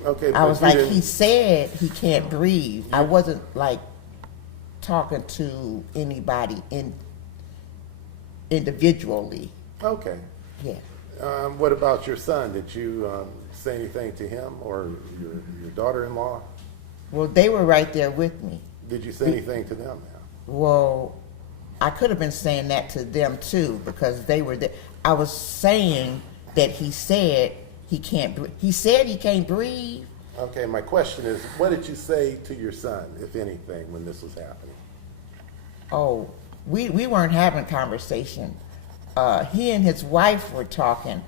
Okay. I but was you like, didn't- he said he can't breathe. I wasn't like talking to anybody individually. Okay. Yeah. What about your son? Did you say anything to him or your daughter-in-law? Well, they were right there with me. Did you say anything to them now? Well, I could have been saying that to them too because they were there. I was saying that he said he can't breathe. He said he can't breathe. Okay, my question is, what did you say to your son, if anything, when this was happening? Oh, we weren't having a conversation. He and his wife were talking,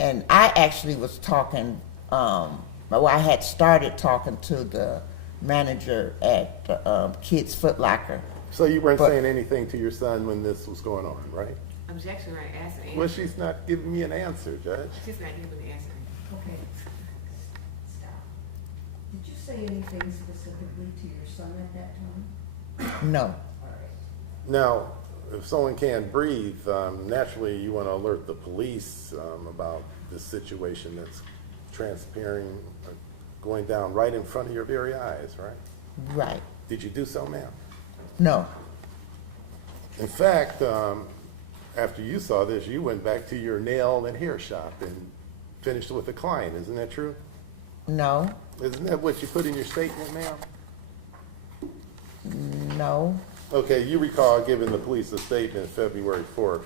and I actually was talking. Well, I had started talking to the manager at Kids Foot Locker. So you weren't But- saying anything to your son when this was going on, right? Objection, right, answer. Well, she's not giving me an answer, Judge. She's not giving the answer. Okay. Stop. Did you say anything specifically to your son at that time? No. All right. Now, if someone can't breathe, naturally you want to alert the police about this situation that's transpiring, going down right in front of your very eyes, right? Right. Did you do so, ma'am? No. In fact, after you saw this, you went back to your nail and hair shop and finished with a client. Isn't that true? No. Isn't that what you put in your statement, ma'am? No. Okay, you recall giving the police a statement February 4th,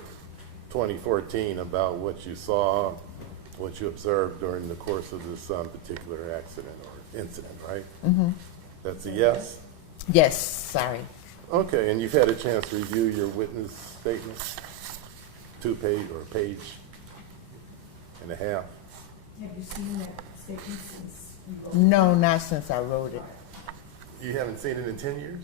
2014 about what you saw, what you observed during the course of this particular accident or incident, right? Mm-hmm. That's a yes? Yes. Sorry. Okay, and you've had a chance to review your witness statement? 2-page or a page and a half? Have you seen that statement since you wrote it? No, not since I wrote it. You haven't seen it in 10 years?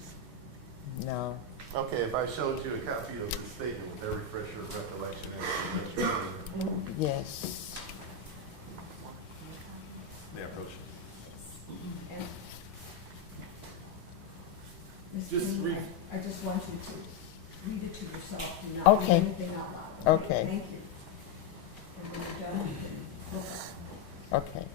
No. Okay, if I showed you a copy of the statement, would that refresh your recollection as to what you Yes. May I approach? And Ms. Just King, read. I just want you to read it to yourself. Do not Okay. read anything out loud. Okay. Thank you. And when you're done, you can look up. Okay.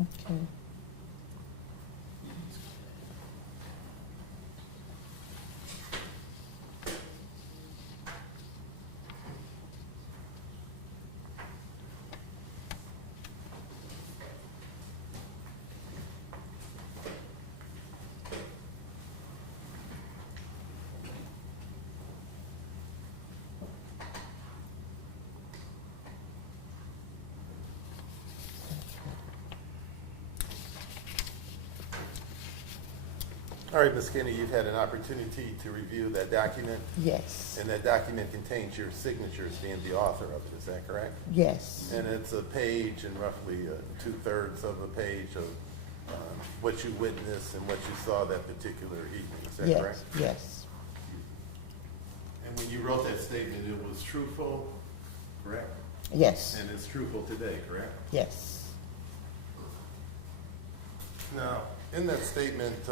Okay. All right, Ms. Kinney, you've had an opportunity to review that document, Yes. and that document contains your signatures being the author of it, is that correct? Yes. And it's a page and roughly 2/3 of a page of what you witnessed and what you saw that particular evening, is that Yes. correct? Yes. And when you wrote that statement, it was truthful, correct? Yes. And it's truthful today, correct? Yes. Now, in that statement,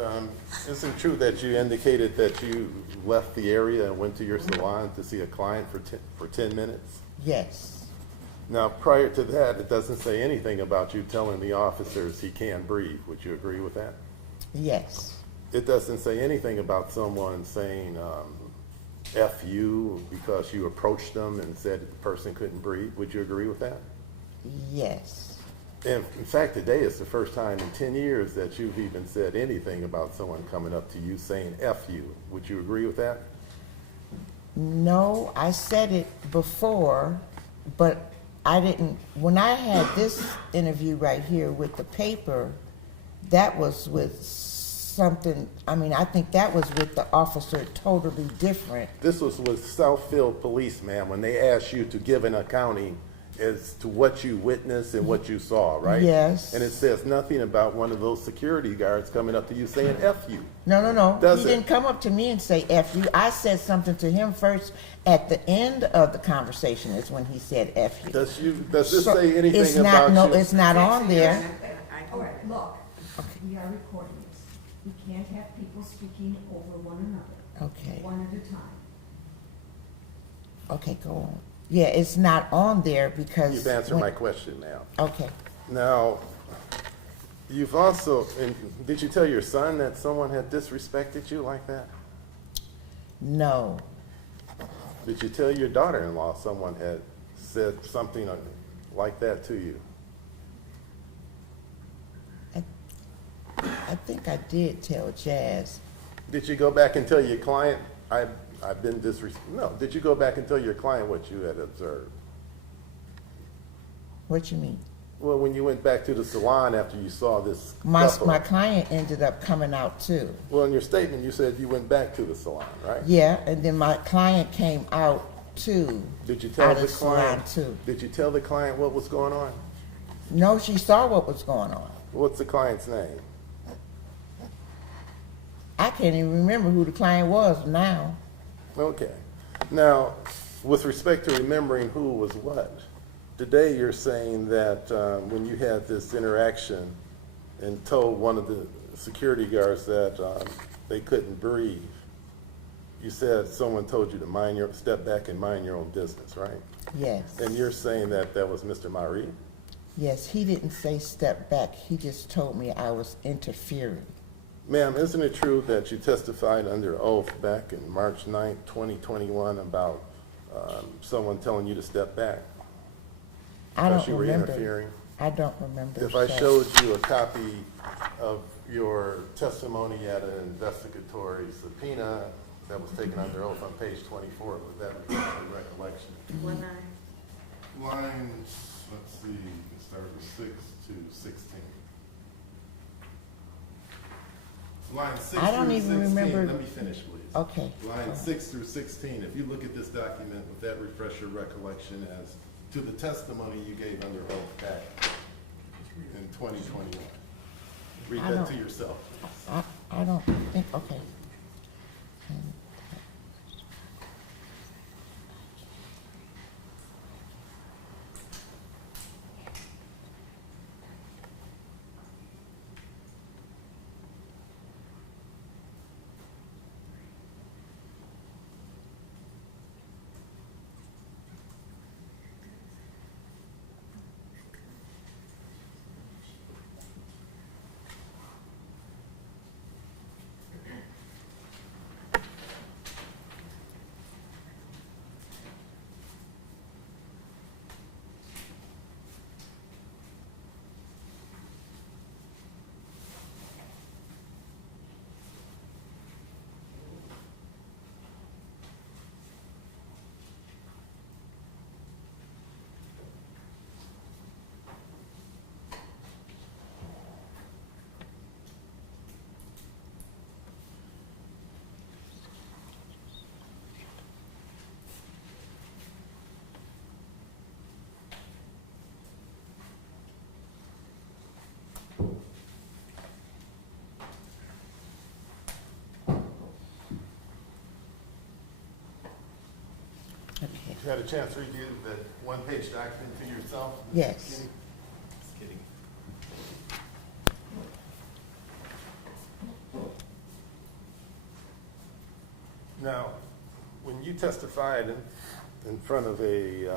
isn't it true that you indicated that you left the area and went to your salon to see a client for 10 minutes? Yes. Now, prior to that, it doesn't say anything about you telling the officers he can't breathe. Would you agree with that? Yes. It doesn't say anything about someone saying F you because you approached them and said the person couldn't breathe. Would you agree with that? Yes. And in fact, today is the first time in 10 years that you've even said anything about someone coming up to you saying F you. Would you agree with that? No, I said it before, but I didn't. When I had this interview right here with the paper, that was with something, I mean, I think that was with the officer totally different. This was with Southfield Police, ma'am, when they asked you to give an accounting as to what you witnessed and what you saw, right? Yes. And it says nothing about one of those security guards coming up to you saying F you. No. Does He it? didn't come up to me and say F you. I said something to him first at the end of the conversation is when he said F you. Does this So say anything it's about not, you? No, it's not on there. All right, look, we are recording this. We can't have people speaking over one another. Okay. One at a time. Okay, go on. Yeah, it's not on there because. You've answered my question now. Okay. Now, you've also, and did you tell your son that someone had disrespected you like that? No. Did you tell your daughter-in-law someone had said something like that to you? I think I did tell Jazz. Did you go back and tell your client, I've been No. Did you go back and tell your client what you had observed? What you mean? Well, when you went back to the salon after you saw this My couple. client ended up coming out too. Well, in your statement, you said you went back to the salon, right? Yeah, and then my client came out too. Did you tell out the of salon client? too. Did you tell the client what was going on? No, she saw what was going on. What's the client's name? I can't even remember who the client was now. Okay. Now, with respect to remembering who was what, today you're saying that when you had this interaction and told one of the security guards that they couldn't breathe, you said someone told you to step back and mind your own business, right? Yes. And you're saying that that was Mr. Maree? Yes, he didn't say step back. He just told me I was interfering. Ma'am, isn't it true that you testified under oath back in March 9th, 2021 about someone telling you to step back? I don't Because you were remember. interfering? I don't remember. If I saying- showed you a copy of your testimony at an investigatory subpoena that was taken under oath on page 24, would that be a recollection? Lines, let's see, you can start with 6 to 16. Line 6 I don't through even 16, remember- let me finish, please. Okay. Line 6 through 16, if you look at this document with that refresh your recollection as to the testimony you gave under oath back in 2021. Read I that don't- to yourself. I don't think, okay. Okay. You had a chance to review that one-page document to yourself? Yes. Just kidding. Now, when you testified in front of a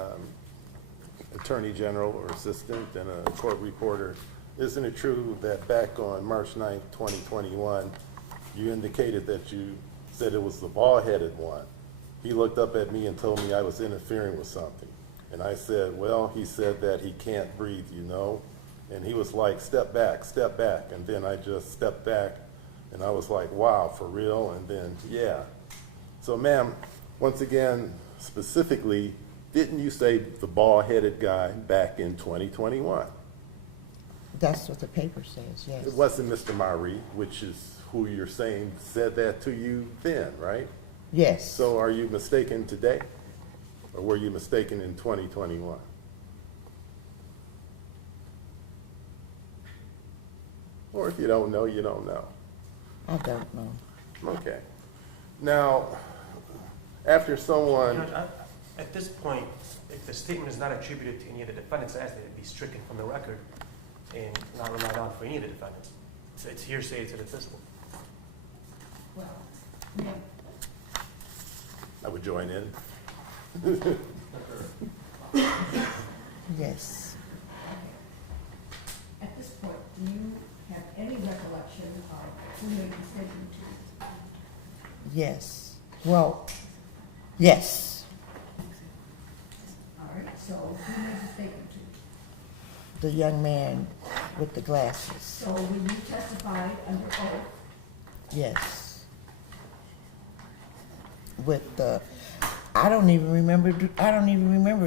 attorney general or assistant and a court reporter. Isn't it true that back on March 9th, 2021, you indicated that you said it was the bald-headed one? He looked up at me and told me I was interfering with something. And I said, well, he said that he can't breathe, you know? And he was like, step back, step back. And then I just stepped back and I was like, wow, for real? And then, yeah. So ma'am, once again, specifically, didn't you say the bald-headed guy back in 2021? That's what the paper says, yes. It wasn't Mr. Maree, which is who you're saying said that to you then, right? Yes. So are you mistaken today? Or were you mistaken in 2021? Or if you don't know, you don't know. I don't know. Okay. Now, after someone, Judge, at this point, if the statement is not attributed to any of the defendants, I ask that it be stricken from the record and not relied on for any of the defendants. So it's hearsay to the fiscal. Well, ma'am, I would join in. Yes. at this point, do you have any recollection of who made the statement to you? Yes. Well, yes. All right, so who made the statement to you? The young man with the glasses. So when you testified under oath, Yes. With the, I don't even remember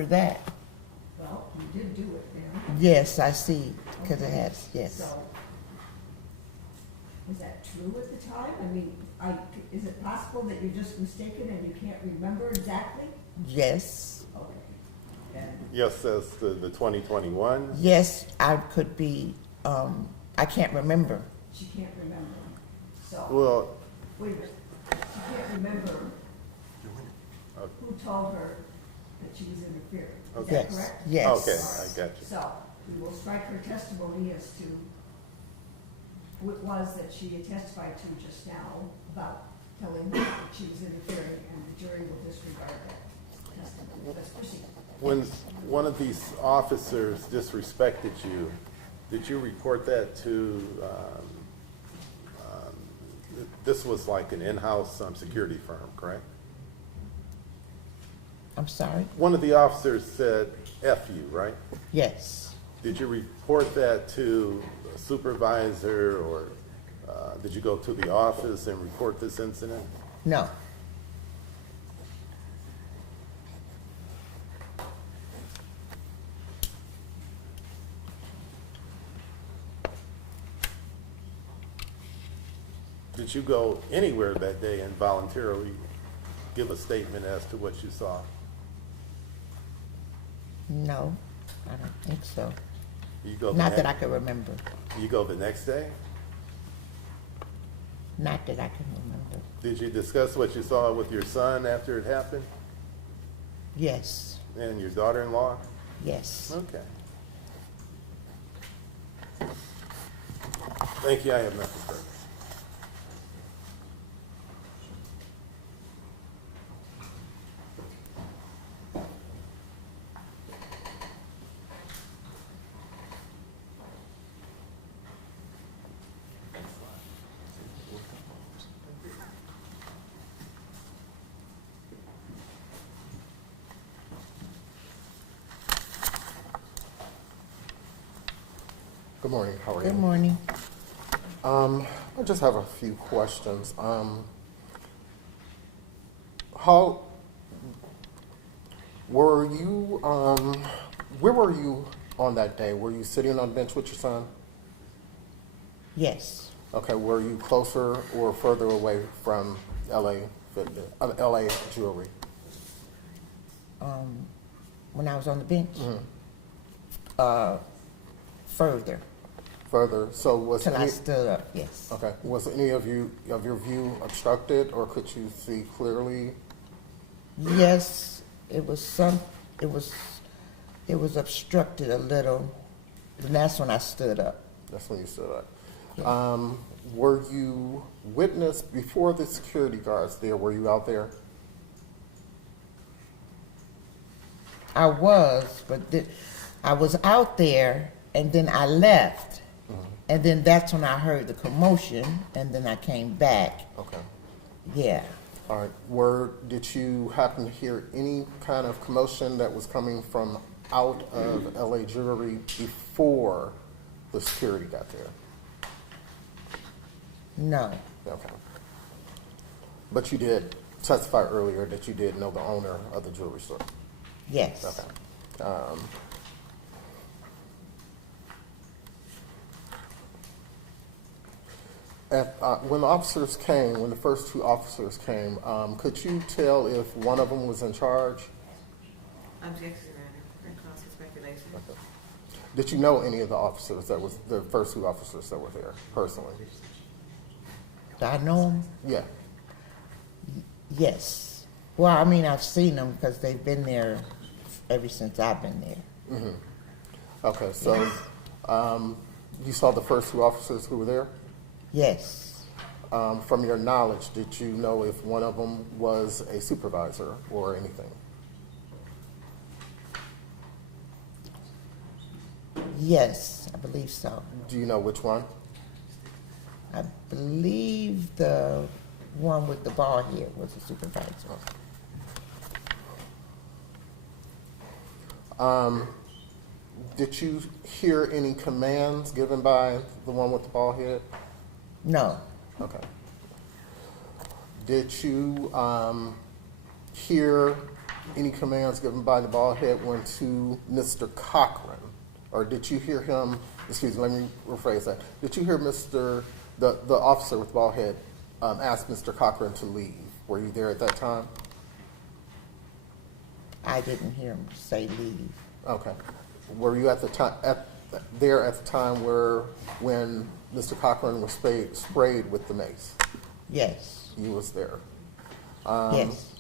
that. well, you did do it then. Yes, I see, because it Okay. has, yes. So, is that true at the time? I mean, is it possible that you're just mistaken and you can't remember exactly? Yes. Okay. Then, Yes, as to the 2021. Yes, I could be, I can't remember. she can't remember. So, Well, wait a minute, she can't remember who told her that she was interfering. Is that Yes, correct? yes. okay, I got you. So, we will strike her testimony as to who it was that she had testified to just now about telling her that she was interfering, and the jury will disregard that testimony. Let's proceed. When one of these officers disrespected you, did you report that to, this was like an in-house security firm, correct? I'm sorry? One of the officers said, F you, right? Yes. Did you report that to a supervisor, or did you go to the office and report this incident? No. Did you go anywhere that day and voluntarily give a statement as to what you saw? No, I don't think so. You go Not the that I can remember. You go the next day? Not that I can remember. Did you discuss what you saw with your son after it happened Yes, and your daughter-in-law? yes. Okay. Thank you. I have nothing further. Good morning, how are you? Good morning. I just have a few questions. How were you, where were you on that day? Were you sitting on the bench with your son? Yes. Okay, were you closer or further away from LA Jewelry? When I was on the bench? Further, Further, so was till I any, stood up, yes. okay, was any of your view obstructed, or could you see clearly? Yes, it was obstructed a little, and that's when I stood up. That's when you stood up. Yeah. Were you witness before the security guards there? Were you out there? I was, but I was out there, and then I left, and then that's when I heard the commotion, and then I came back. Okay. Yeah. All right. Did you happen to hear any kind of commotion that was coming from out of LA Jewelry before the security got there? No. Okay. But you did testify earlier that you did know the owner of the jewelry store? Yes. Okay. When the officers came, when the first two officers came, could you tell if one of them was in charge? Objection, Your Honor. That calls for speculation. Okay. Did you know any of the officers that was the first two officers that were there personally? Do I know them? Yeah. Yes. Well, I mean, I've seen them because they've been there ever since I've been there. Mm-hmm. Okay, so you saw the first two officers who were there? Yes. From your knowledge, did you know if one of them was a supervisor or anything? Yes, I believe so. Do you know which one? I believe the one with the bald head was a supervisor. Did you hear any commands given by the one with the bald head? No. Okay. Did you hear any commands given by the bald head when to Mr. Cochran? Or did you hear him, excuse me, let me rephrase that. Did you hear the officer with the bald head ask Mr. Cochran to leave? Were you there at that time? I didn't hear him say leave. Okay. Were you at the time there at the time when Mr. Cochran was sprayed with the mace? Yes. You was there. Yes.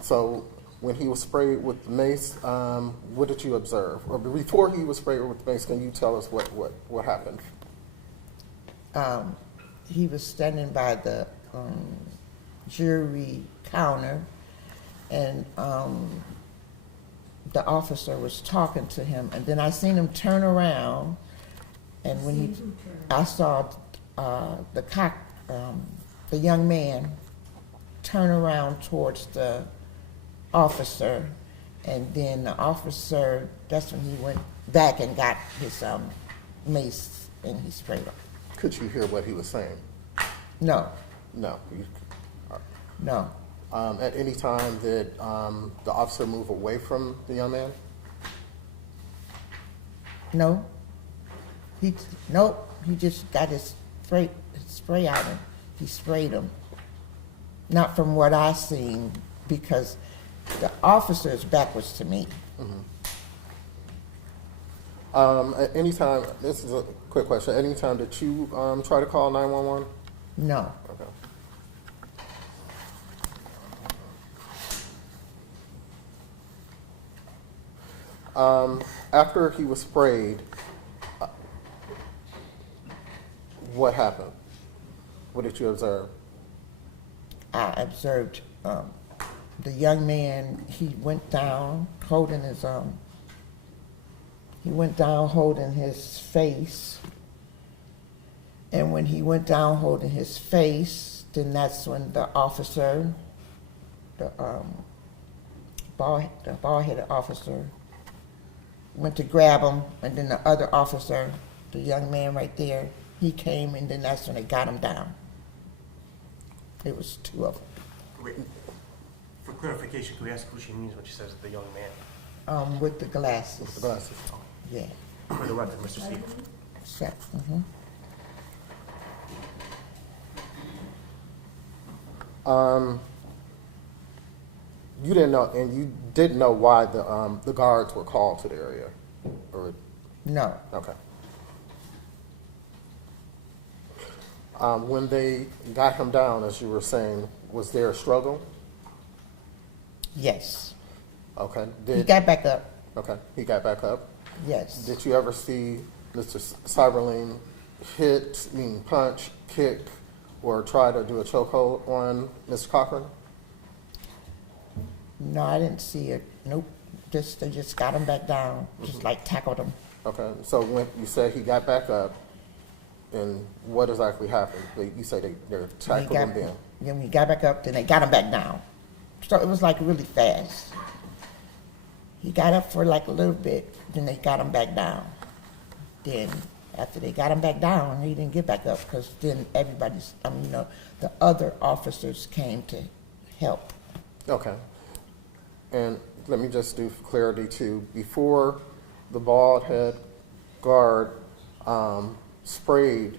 So when he was sprayed with the mace, what did you observe? Or before he was sprayed with the mace, can you tell us what happened? He was standing by the jury counter, and the officer was talking to him, and then I seen him turn around, and when I saw the young man turn around towards the officer, and then the officer, that's when he went back and got his mace and he sprayed him. Could you hear what he was saying? No. No. No. At any time did the officer move away from the young man? No. Nope. He just got his spray out and he sprayed him. Not from what I seen, because the officer is backwards to me. Mm-hmm. At any time, this is a quick question. At any time did you try to call 911? No. Okay. After he was sprayed, what happened? What did you observe? I observed the young man, he went down holding his face. And when he went down holding his face, then that's when the officer, the bald-headed officer, went to grab him, and then the other officer, the young man right there, he came, and then that's when they got him down. It was two of them. Wait, for clarification, can we ask who she means when she says the young man? With the glasses. With the glasses. Yeah. For the record, Mr. Steve. Mm-hmm. You didn't know, and you didn't know why the guards were called to the area, or No. okay. When they got him down, as you were saying, was there a struggle? Yes. Okay. He got back up. Okay, he got back up. Yes. Did you ever see Mr. Seiberling punch, kick, or try to do a chokehold on Mr. Cochran? No, I didn't see it. Nope. They just got him back down, just like tackled him. Okay, so when you said he got back up, and what exactly happened? You say they're tackled him then? Yeah, when he got back up, then they got him back down. So it was like really fast. He got up for like a little bit, then they got him back down. Then after they got him back down, he didn't get back up because then the other officers came to help. Okay. And let me just do for clarity too. Before the bald head guard sprayed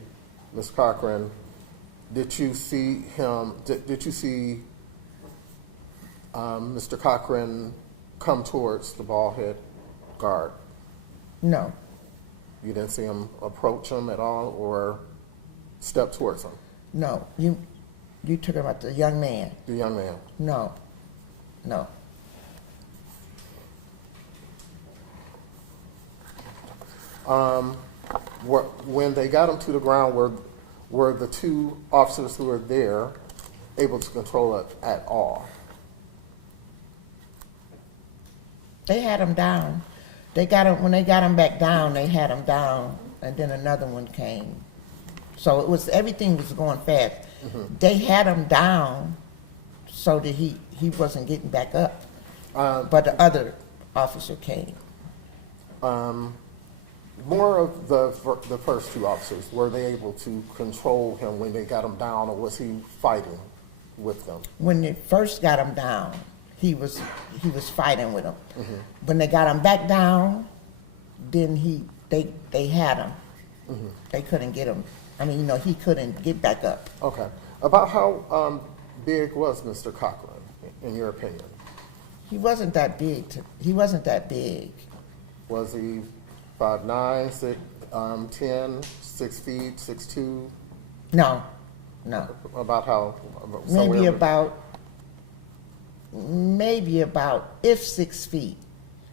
Ms. Cochran, did you see him? Did you see Mr. Cochran come towards the bald head guard? No. You didn't see him approach him at all, or step towards him? No. You took about the young man. The young man. No. When they got him to the ground, were the two officers who were there able to control it at all? They had him down. When they got him back down, they had him down, and then another one came. So everything was going fast. Mm-hmm. They had him down so that he wasn't getting back up. But the other officer came. More of the first two officers, were they able to control him when they got him down, or was he fighting with them? When they first got him down, he was fighting with them. Mm-hmm. When they got him back down, then they had him. Mm-hmm. They couldn't get him. He couldn't get back up. Okay. About how big was Mr. Cochran, in your opinion? He wasn't that big. He wasn't that big. Was he 5'9", 10, 6 feet, 6'2"? No. About how? Maybe about if 6 feet.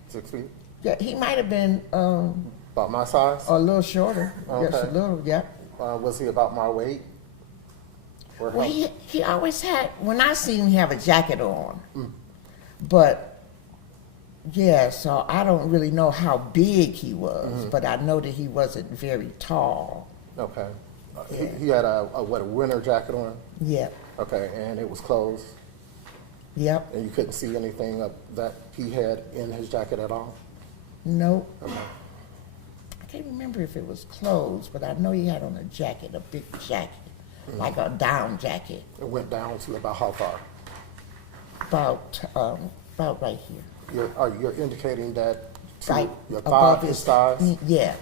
6 feet? Yeah, he might have been about my size? A little shorter. Okay. Yes, a little. Yeah. Was he about my weight? Well, he always had. When I seen him, he have a jacket on, but yeah. So I don't really know how big he was, but I know that he wasn't very tall. Okay. Yeah. He had a winter jacket on? Yeah. Okay, and it was closed? Yep. And you couldn't see anything that he had in his jacket at all? Nope. Okay. I can't remember if it was closed, but I know he had on a jacket, a big jacket, like a down jacket. It went down to about how far? About right here. You're indicating that Right your above his thighs? Yeah.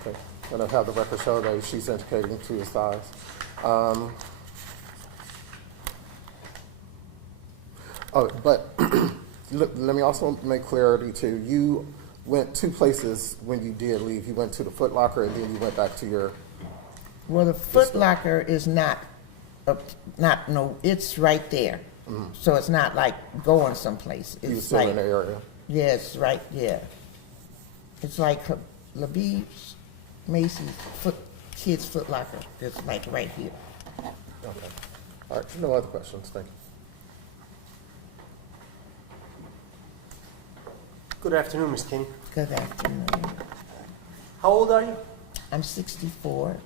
Okay. And I have the record show that she's indicating to his thighs. But let me also make clarity too. You went two places when you did leave. You went to the Foot Locker and then you went back to your... Well, the Foot Locker is it's right there. So it's not like going someplace. It's You're still in the area? Yeah, it's right, yeah. It's like Labib's, Macy's, Kids Foot Locker. It's like right here. Okay. All right, no other questions, thank you. Good afternoon, Ms. King. Good afternoon. How old are you? I'm 64.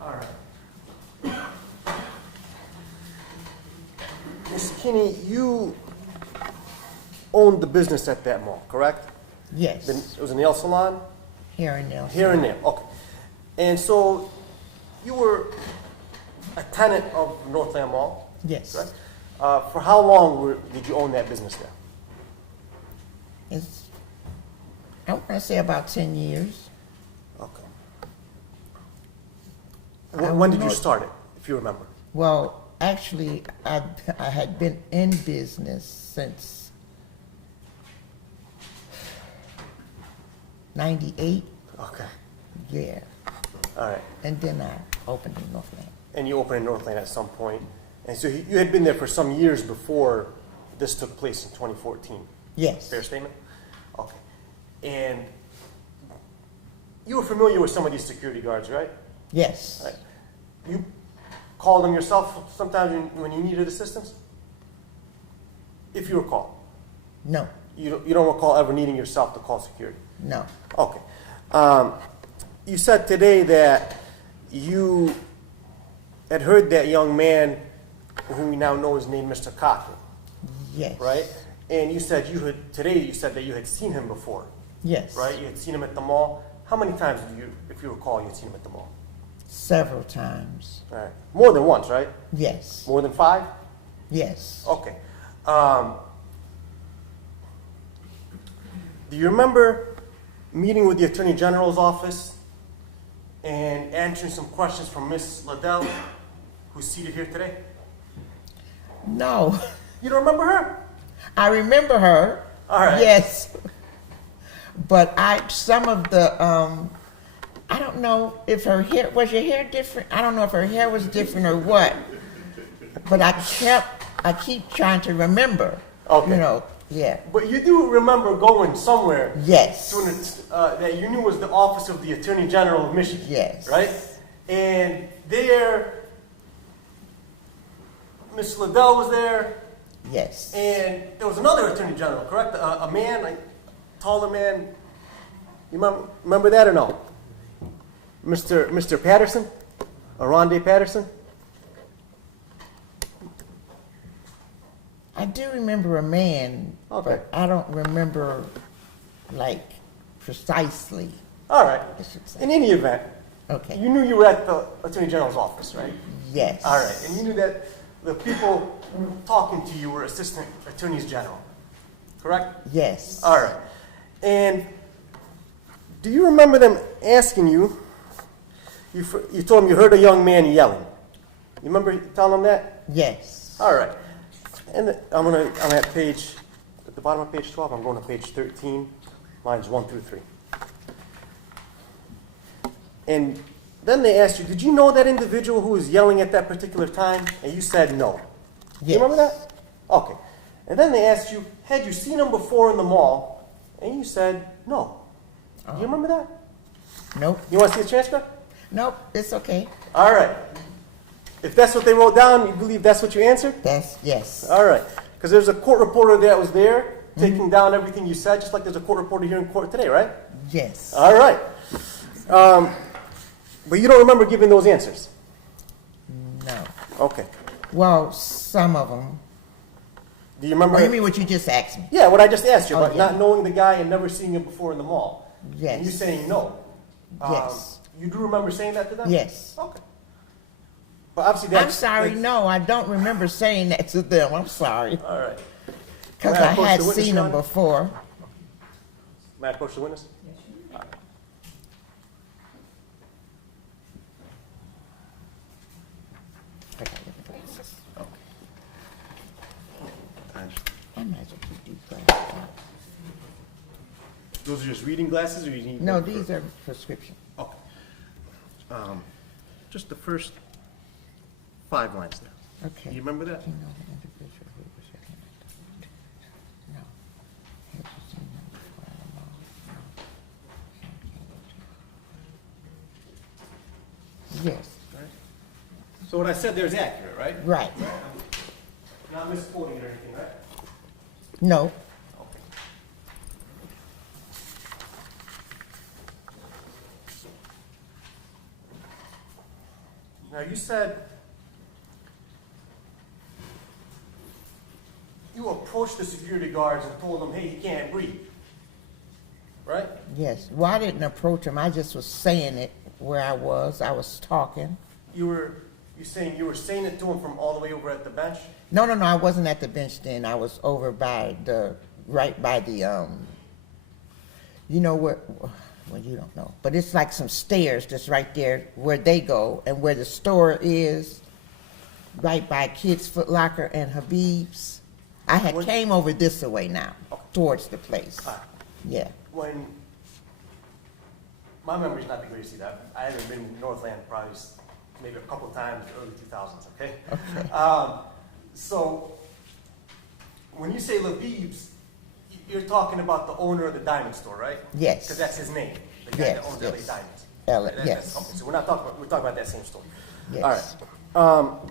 All right. Ms. Kinney, you owned the business at that mall, correct? Yes. It was a nail salon? Here and there. Here and there, okay. And so you were a tenant of Northland Mall? Yes. Correct? For how long did you own that business there? I want to say about 10 years. Okay. When did you start it, if you remember? Well, actually, I had been in business since 98. Okay. Yeah. All right. And then I opened in Northland. And you opened in Northland at some point. And so you had been there for some years before this took place in 2014. Yes. Fair statement? Okay. And you were familiar with some of these security guards, right? Yes. Right. You called them yourself sometimes when you needed assistance? If you recall. No. You don't recall ever needing yourself to call security? No. Okay. You said today that you had heard that young man, whom we now know is named Mr. Cochran, Yes. right? And you said you said that you had seen him before, Yes. right? You had seen him at the mall. How many times if you recall, you had seen him at the mall? Several times. All right. More than once, right? Yes. More than 5? Yes. Okay. Do you remember meeting with the Attorney General's office and answering some questions from Ms. Liddell, who's seated here today? No. You don't remember her? I remember her. All right. Yes. But some of the, I don't know if her hair, was your hair different? I don't know if her hair was different or what. But I keep trying to remember. Okay. You know, yeah. But you do remember going somewhere. Yes. That you knew was the office of the Attorney General of Michigan. Yes. Right? And there, Ms. Liddell was there. Yes. And there was another Attorney General, correct? A man, a taller man. You remember that or no? Mr. Patterson? Aronde Patterson? I do remember a man, Okay. but I don't remember, like, precisely. All right. I should say. In any event, Okay. you knew you were at the Attorney General's office, right? Yes. All right. And you knew that the people talking to you were Assistant Attorneys General, correct? Yes. All right. And do you remember them asking you, you told them you heard a young man yelling. You remember telling them that? Yes. All right. And I'm at at the bottom of page 12, I'm going to page 13, lines 1 through 3. And then they asked you, did you know that individual who was yelling at that particular time? And you said no. Yes. You remember that? Okay. And then they asked you, had you seen him before in the mall? And you said no. Do you remember that? Nope. You want to see the transcript? Nope. It's okay. All right. If that's what they wrote down, you believe that's what you answered? Yes. All right. Because there's a court reporter that was there taking down everything you said, just like there's a court reporter here in court today, right? Yes. All right. But you don't remember giving those answers? No. Okay. Well, some of them. Do you remember? Oh, you mean what you just asked me? Yeah, what I just asked you Oh, about yeah. not knowing the guy and never seeing him before in the mall. Yes. And you saying no. Yes. You do remember saying that to them? Yes. Okay. But obviously I'm sorry, no, I don't remember saying that to them. I'm sorry. All right. Because May I approach had the witness, seen Your them Honor? before. May I approach the witness? I got your glasses. I might as well keep these glasses out. Those are just reading glasses, or you need? No, them for- these are prescription. Okay. Just the first 5 lines there. Okay. You remember that? You know the individual who was looking at the- No. Have you seen them before in the mall? No. Yes, So what I said there is accurate, right? right. Not misquoting or anything, right? No, Now, you said you approached the security guards and told them, hey, he can't breathe, right? yes. Well, I didn't approach him. I just was saying it where I was. I was talking. You were saying it to him from all the way over at the bench? No, I wasn't at the bench then. I was over by right by the, you know where, well, you don't know, but it's like some stairs that's right there where they go and where the store is, right by Kids Foot Locker and Habib's. I had came over this way now, towards the place. Yeah. When, my memory's not the greatest either. I haven't been in Northland probably maybe a couple times in the early 2000s, okay? Okay. So, when you say Labib's, you're talking about the owner of the diamond store, right? Yes. Because that's his name, the guy that owns LA Yes. Diamonds. Yes. Okay, so we're talking about that same store. Yes. All right.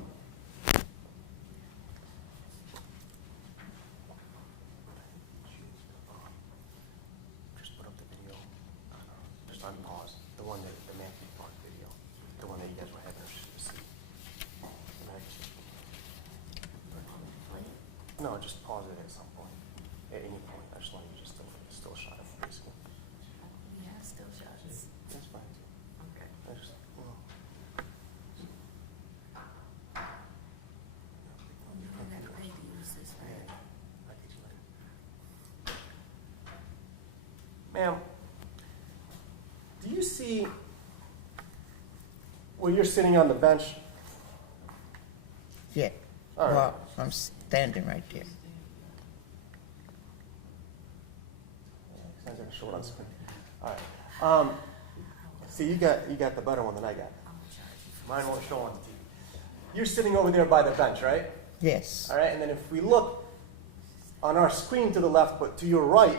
No, just pause it at some point, at any point. I just want you to still shot it, basically. Yeah, still shots. That's fine, too. Okay. I just, you know. You never paid to use this, right? I'll get you later. Ma'am, do you see where you're sitting on the bench? Yeah. All right. Well, I'm standing right there. Sounds like a short on screen. All right. See, you got the better one than I got. Mine won't show on the TV. You're sitting over there by the bench, right? Yes. All right. And then if we look on our screen to the left, but to your right,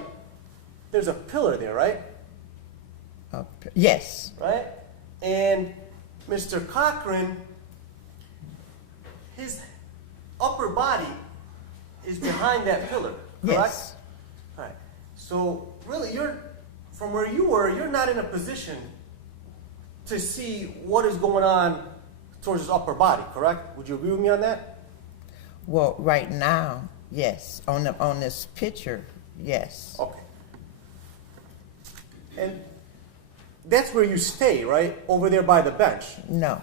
there's a pillar there, right? Yes. Right? And Mr. Cochran, his upper body is behind that pillar, correct? Yes. All right. So really, from where you were, you're not in a position to see what is going on towards his upper body, correct? Would you agree with me on that? Well, right now, yes. On this picture, yes. Okay. And that's where you stay, right? Over there by the bench. No.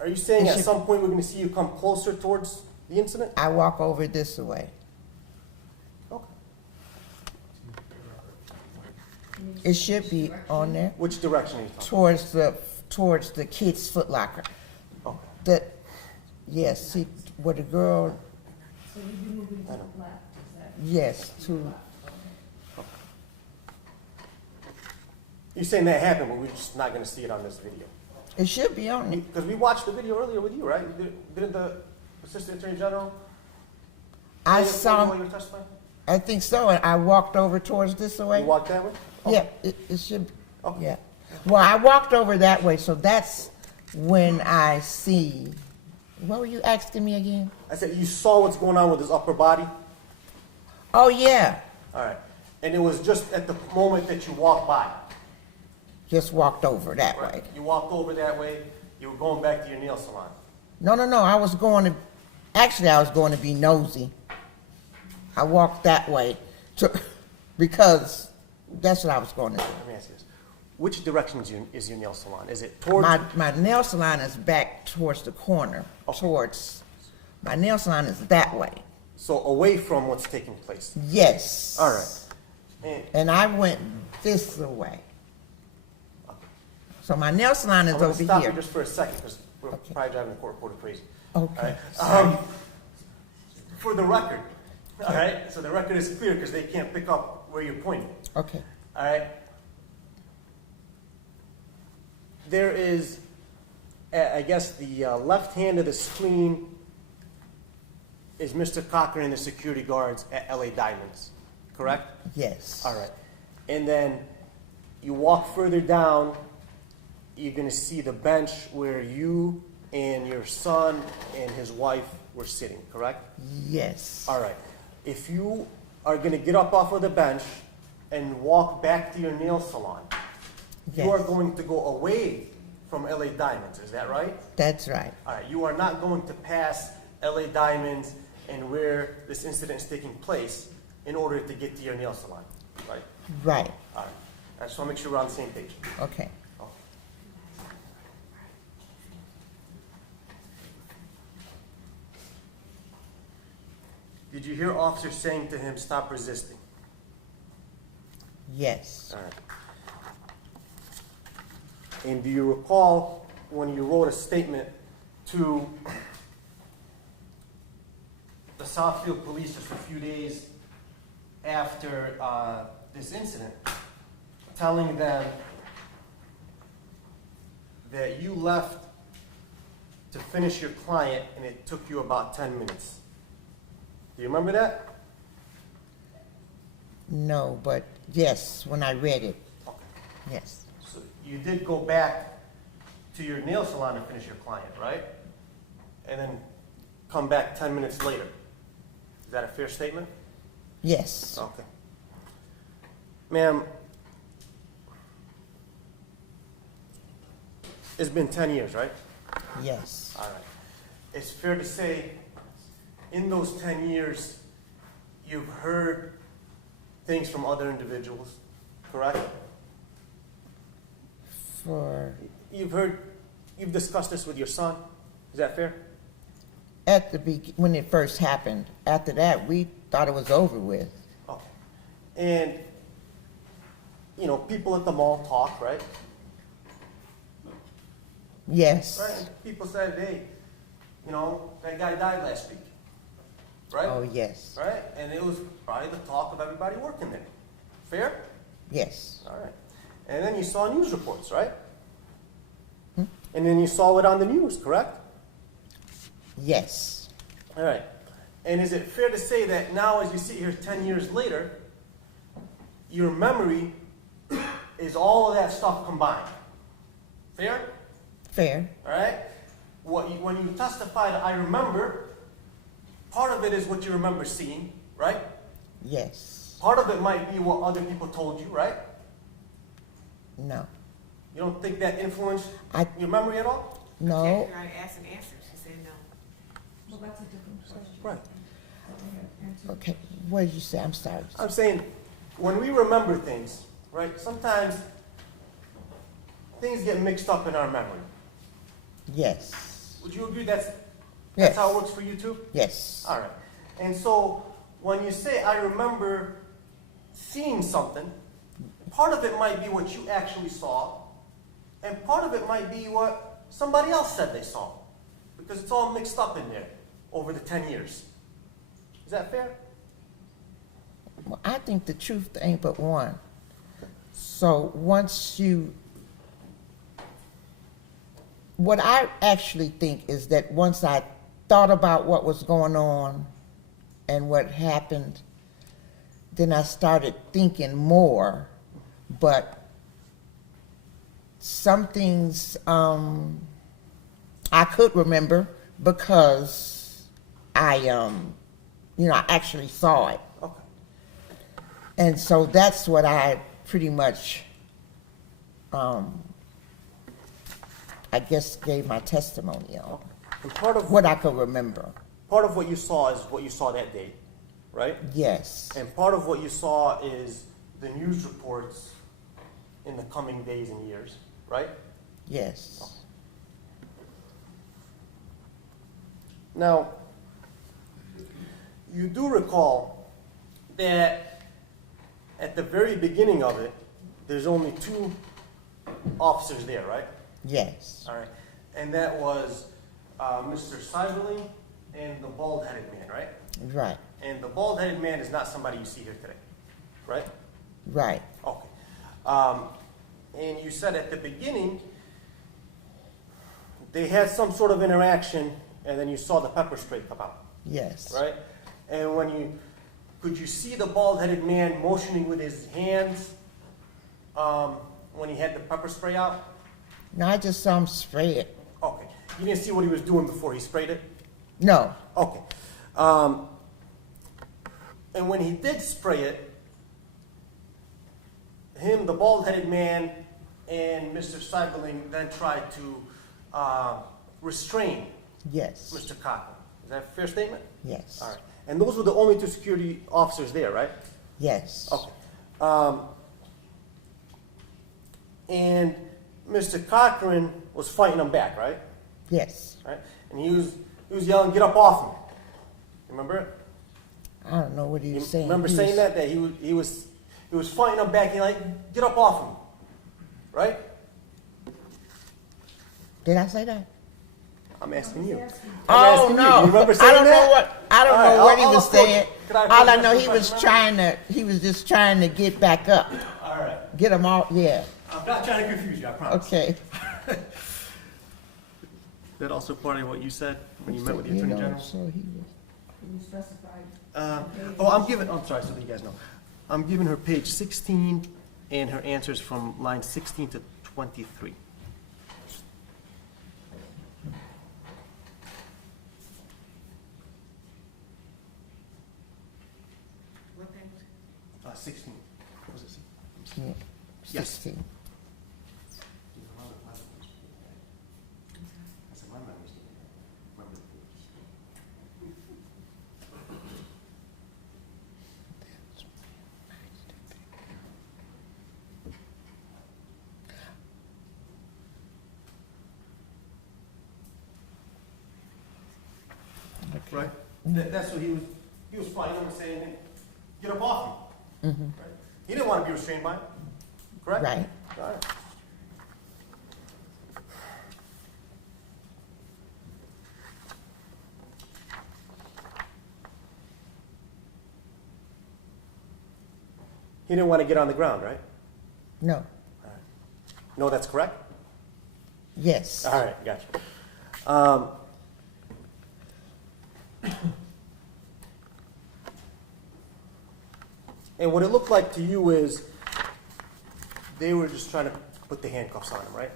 Are you saying It at should- some point we're going to see you come closer towards the incident? I walk over this way. Okay. It should be on there Which direction are you talking? towards the kid's Foot Locker. Okay. That, yes, see where the girl, So you'd be moving to the left, is that? yes, to, You're saying that happened, but we're just not going to see it on this video. it should be on there. Because we watched the video earlier with you, right? Didn't the Assistant Attorney General? I say it saw, while you were testifying? I think so, and I walked over towards this way. You walked that way? Yeah, it should, Okay. yeah. Well, I walked over that way, so that's when I see, what were you asking me again? I said you saw what's going on with his upper body? Oh, yeah, All right. And it was just at the moment that you walked by. just walked over that way. Right? You walked over that way. You were going back to your nail salon. No, I was going to be nosy. I walked that way because that's what I was going to do. Let me ask you this. Which direction is your nail salon? Is it towards? My nail salon is back towards the corner, Okay. my nail salon is that way. So away from what's taking place. Yes. All right. And I went this way. So my nail salon is I'm going over to stop here. you just for a second because we're Okay. probably driving the court reporter crazy. Okay. All right. For the record, all right? So the record is clear because they can't pick up where you're pointing. Okay. All right? There is, I guess, the left hand of the screen is Mr. Cochran and the security guards at LA Diamonds, correct? Yes. All right. And then you walk further down, you're going to see the bench where you and your son and his wife were sitting, correct? Yes. All right. If you are going to get up off of the bench and walk back to your nail salon, you are Yes. going to go away from LA Diamonds, is that right? That's right. All right. You are not going to pass LA Diamonds and where this incident is taking place in order to get to your nail salon, right? Right. All right. I just want to make sure we're on the same page. Okay. Did you hear officers saying to him, "Stop resisting"? Yes. All right. And do you recall when you wrote a statement to the Southfield police just a few days after this incident, telling them that you left to finish your client and it took you about 10 minutes? Do you remember that? No, but yes, when I read it, Okay. yes. So you did go back to your nail salon to finish your client, right? And then come back 10 minutes later. Is that a fair statement? Yes. Okay. Ma'am, it's been 10 years, right? Yes. All right. It's fair to say in those 10 years, you've heard things from other individuals, correct? You've discussed this with your son, is that fair? At the when it first happened. After that, we thought it was over with. Okay. And, people at the mall talk, right? Yes. Right, and people said, hey, that guy died last week, right? Oh, yes. Right, and it was probably the talk of everybody working there. Fair? Yes. All right. And then you saw news reports, right? And then you saw it on the news, correct? Yes. All right. And is it fair to say that now, as you sit here 10 years later, your memory is all of that stuff combined? Fair? Fair. All right? When you testify to I remember, part of it is what you remember seeing, right? Yes. Part of it might be what other people told you, right? No. You don't think that influenced your memory at all? No. I asked and answered. She said no. Well, that's a different question. Right. Okay. What did you say? I'm sorry. I'm saying, when we remember things, right, sometimes things get mixed up in our memory. Yes. Would you agree that's Yes. how it works for you too? Yes. All right. And so, when you say, I remember seeing something, part of it might be what you actually saw, and part of it might be what somebody else said they saw. Because it's all mixed up in there over the 10 years. Is that fair? Well, I think the truth ain't but one. So what I actually think is that once I thought about what was going on and what happened, then I started thinking more. But some things I could remember because I actually saw it. Okay. And so that's what I pretty much, I guess, gave my testimony on. And part of what I could remember. Part of what you saw is what you saw that day, right? Yes. And part of what you saw is the news reports in the coming days and years, right? Yes. Okay. Now, you do recall that at the very beginning of it, there's only 2 officers there, right? Yes. All right. And that was Mr. Seiberling and the bald-headed man, right? Right. And the bald-headed man is not somebody you see here today, right? Right. Okay. And you said at the beginning they had some sort of interaction, and then you saw the pepper spray come out. Yes. Right? And could you see the bald-headed man motioning with his hands when he had the pepper spray out? No, I just saw him spray it. Okay. You didn't see what he was doing before he sprayed it? No. Okay. And when he did spray it, the bald-headed man, and Mr. Seiberling then tried to restrain Yes. Mr. Cochran. Is that a fair statement? Yes. All right. And those were the only 2 security officers there, right? Yes. Okay. And Mr. Cochran was fighting him back, right? Yes. Right. And he was yelling, "Get up off me!" Remember it? I don't know what he was saying. Remember saying that he was fighting him back. He like, "Get up off me!" Right? Did I say that? I'm asking you. Oh no! You remember saying I don't that? know what I don't All right, know what he I'll was approach saying. it. Could I All I approach know this he was question, he was just trying to get back up, All right. get him all. Yeah. I'm not trying to confuse you. I promise. Okay. That also part of what you said when you met with the You Attorney know, General? so he was. You specified. I'm sorry, so that you guys know. I'm giving her page 16 and her answers from line 16 to 23. What page? 16. Was it 16? Yeah. Yes. 16. right? That's what he was flying over saying, hey, get up off me. Mm-hmm. Right? He didn't want to be restrained by it, correct? Right. All right. He didn't want to get on the ground, right? No. No, that's correct? Yes. All right, gotcha. And what it looked like to you is they were just trying to put the handcuffs on him, right?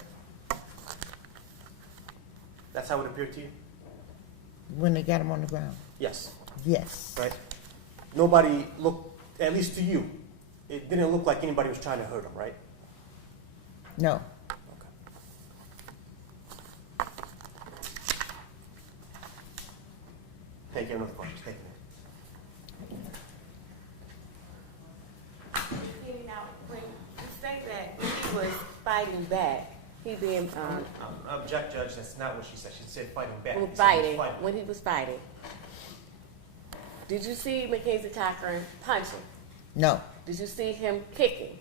That's how it appeared to you? When they got him on the ground. Yes, Yes. right? Nobody looked, at least to you, it didn't look like anybody was trying to hurt him, right? No. Thank you, another question. Thank you. Now, when you say that he was fighting back, he being, Object, Judge, that's not what she said. She said fighting back. when He said he was fighting, when he was fighting, did you see Mackenzie Cochran punching? No. Did you see him kicking?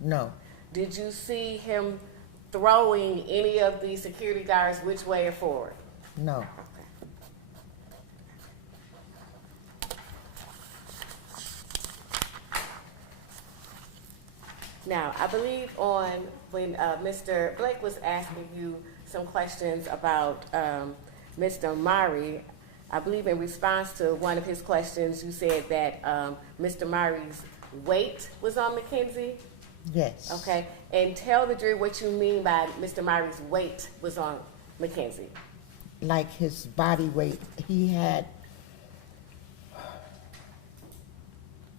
No. Did you see him throwing any of the security guards which way or forward? No. Okay. Now, I believe when Mr. Blake was asking you some questions about Mr. Maree, I believe in response to one of his questions, you said that Mr. Maree's weight was on Mackenzie. Yes. Okay, and tell the jury what you mean by Mr. Maree's weight was on Mackenzie. Like his body weight, he had.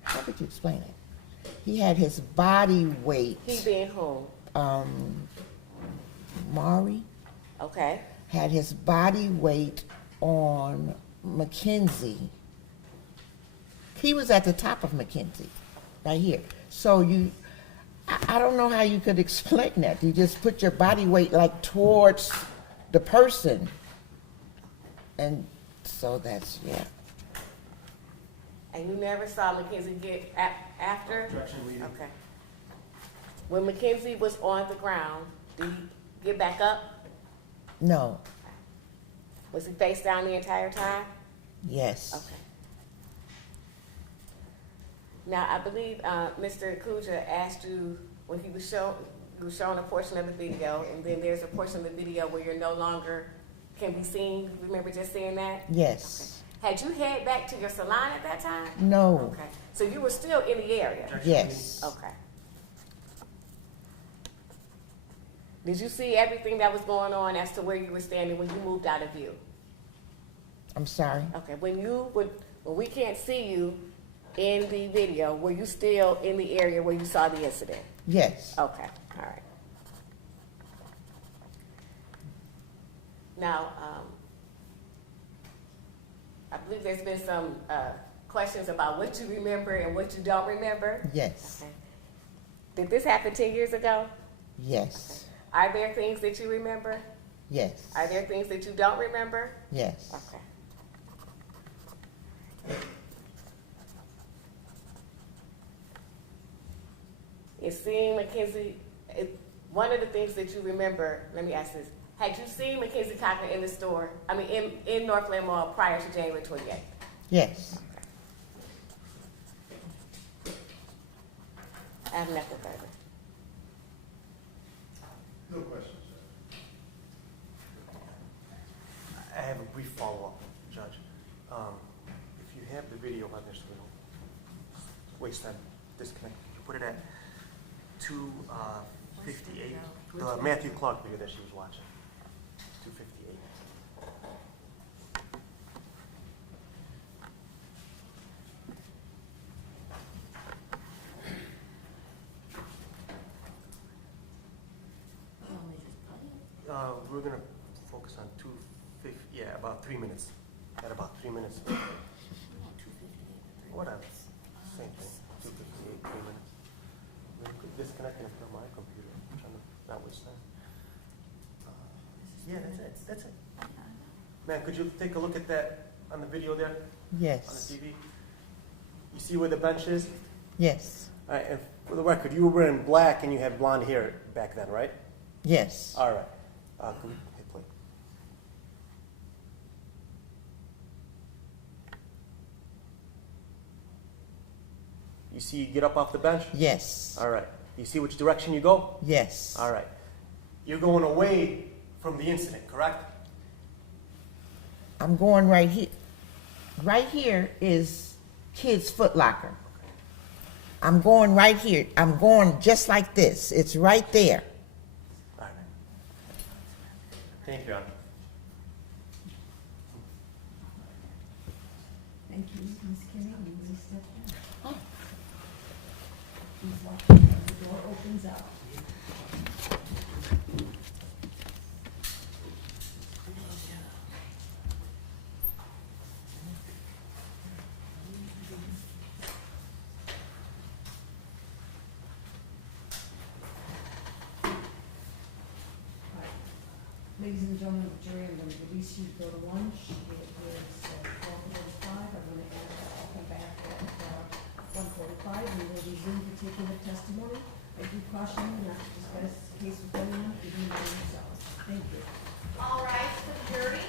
How would you explain it? He had his body weight. He being whom? Maree Okay. had his body weight on Mackenzie. He was at the top of Mackenzie, right here. So I don't know how you could explain that. You just put your body weight like towards the person. And so that's, yeah. And you never saw Mackenzie get after? Objection, leading. Okay. When Mackenzie was on the ground, did he get back up? No. Was he face down the entire time? Yes. Okay. Now, I believe Mr. Kuja asked you when you were shown a portion of the video, and then there's a portion of the video where you're no longer can be seen. Remember just saying that? Yes. Had you head back to your salon at that time? No. Okay. So you were still in the area? Yes. Okay. Did you see everything that was going on as to where you were standing when you moved out of view? I'm sorry. Okay. When we can't see you in the video, were you still in the area where you saw the incident? Yes. Okay. All right. Now, I believe there's been some questions about what you remember and what you don't remember. Yes. Okay. Did this happen 10 years ago? Yes. Are there things that you remember? Yes. Are there things that you don't remember? Yes. Okay. In seeing Mackenzie, one of the things that you remember, let me ask this, had you seen Mackenzie Cochran in the store, in Northland Mall prior to January 28th? Yes. I have nothing further. No questions, I have a brief follow-up, Judge. If you have the video on this, we don't waste time, disconnect. You put it at 2:58. The Matthew Clark video that she was watching. 2:58. We're gonna focus on 2:50. Yeah, about 3 minutes. At about 3 minutes. Whatever. Same thing. 2:58, 3 minutes. We're disconnecting from my computer. I'm trying to not waste time. Yeah, that's it. That's it. Man, could you take a look at that on the video there, on the Yes, TV? You see where the bench is? yes, All right, and for the record, you were wearing black and you had blonde hair back then, right? yes. All right. Can we hit play? You see you get up off the bench? Yes, All right. You see which direction you go? yes. All right. You're going away from the incident, correct? I'm going right here. Right here is Kids Foot Locker. I'm going right here. I'm going just like this. It's right there. All right. Thank you, Aaron. Thank you, Ms. Kinney, and Ms. Stephen. Please walk in, the door opens up. Ladies and gentlemen of the jury, I'm going to release you to go to lunch. It is 12:45. I'm going to ask that you come back at 1:45. We will resume particular testimony. I do caution you not to discuss the case with anyone, even by yourselves. Thank you. All rise for the jury.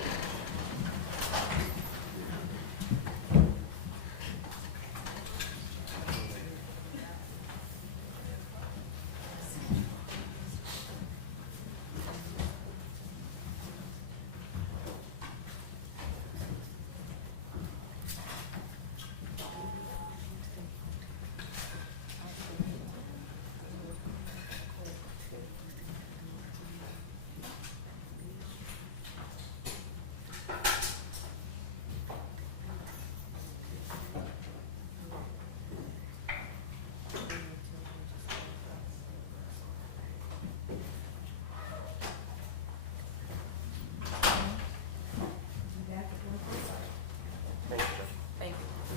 Thank you, Judge. Thank you.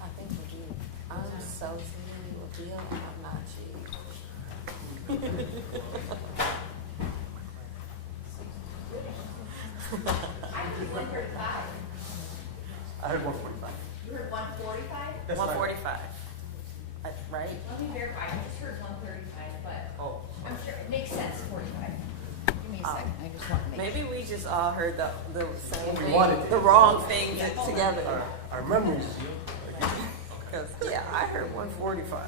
I think we do. I'm so serious with Bill, I'm not cheating. I heard 135. I heard 145. You heard 145? That's what I heard. 145. Right? Let me verify. I just heard 135, but Oh. I'm sure it makes sense, 45. Give me a second. I just want to make Maybe we just all heard the same We thing, wanted to. the wrong thing together. Our memories. Because, yeah, I heard 145.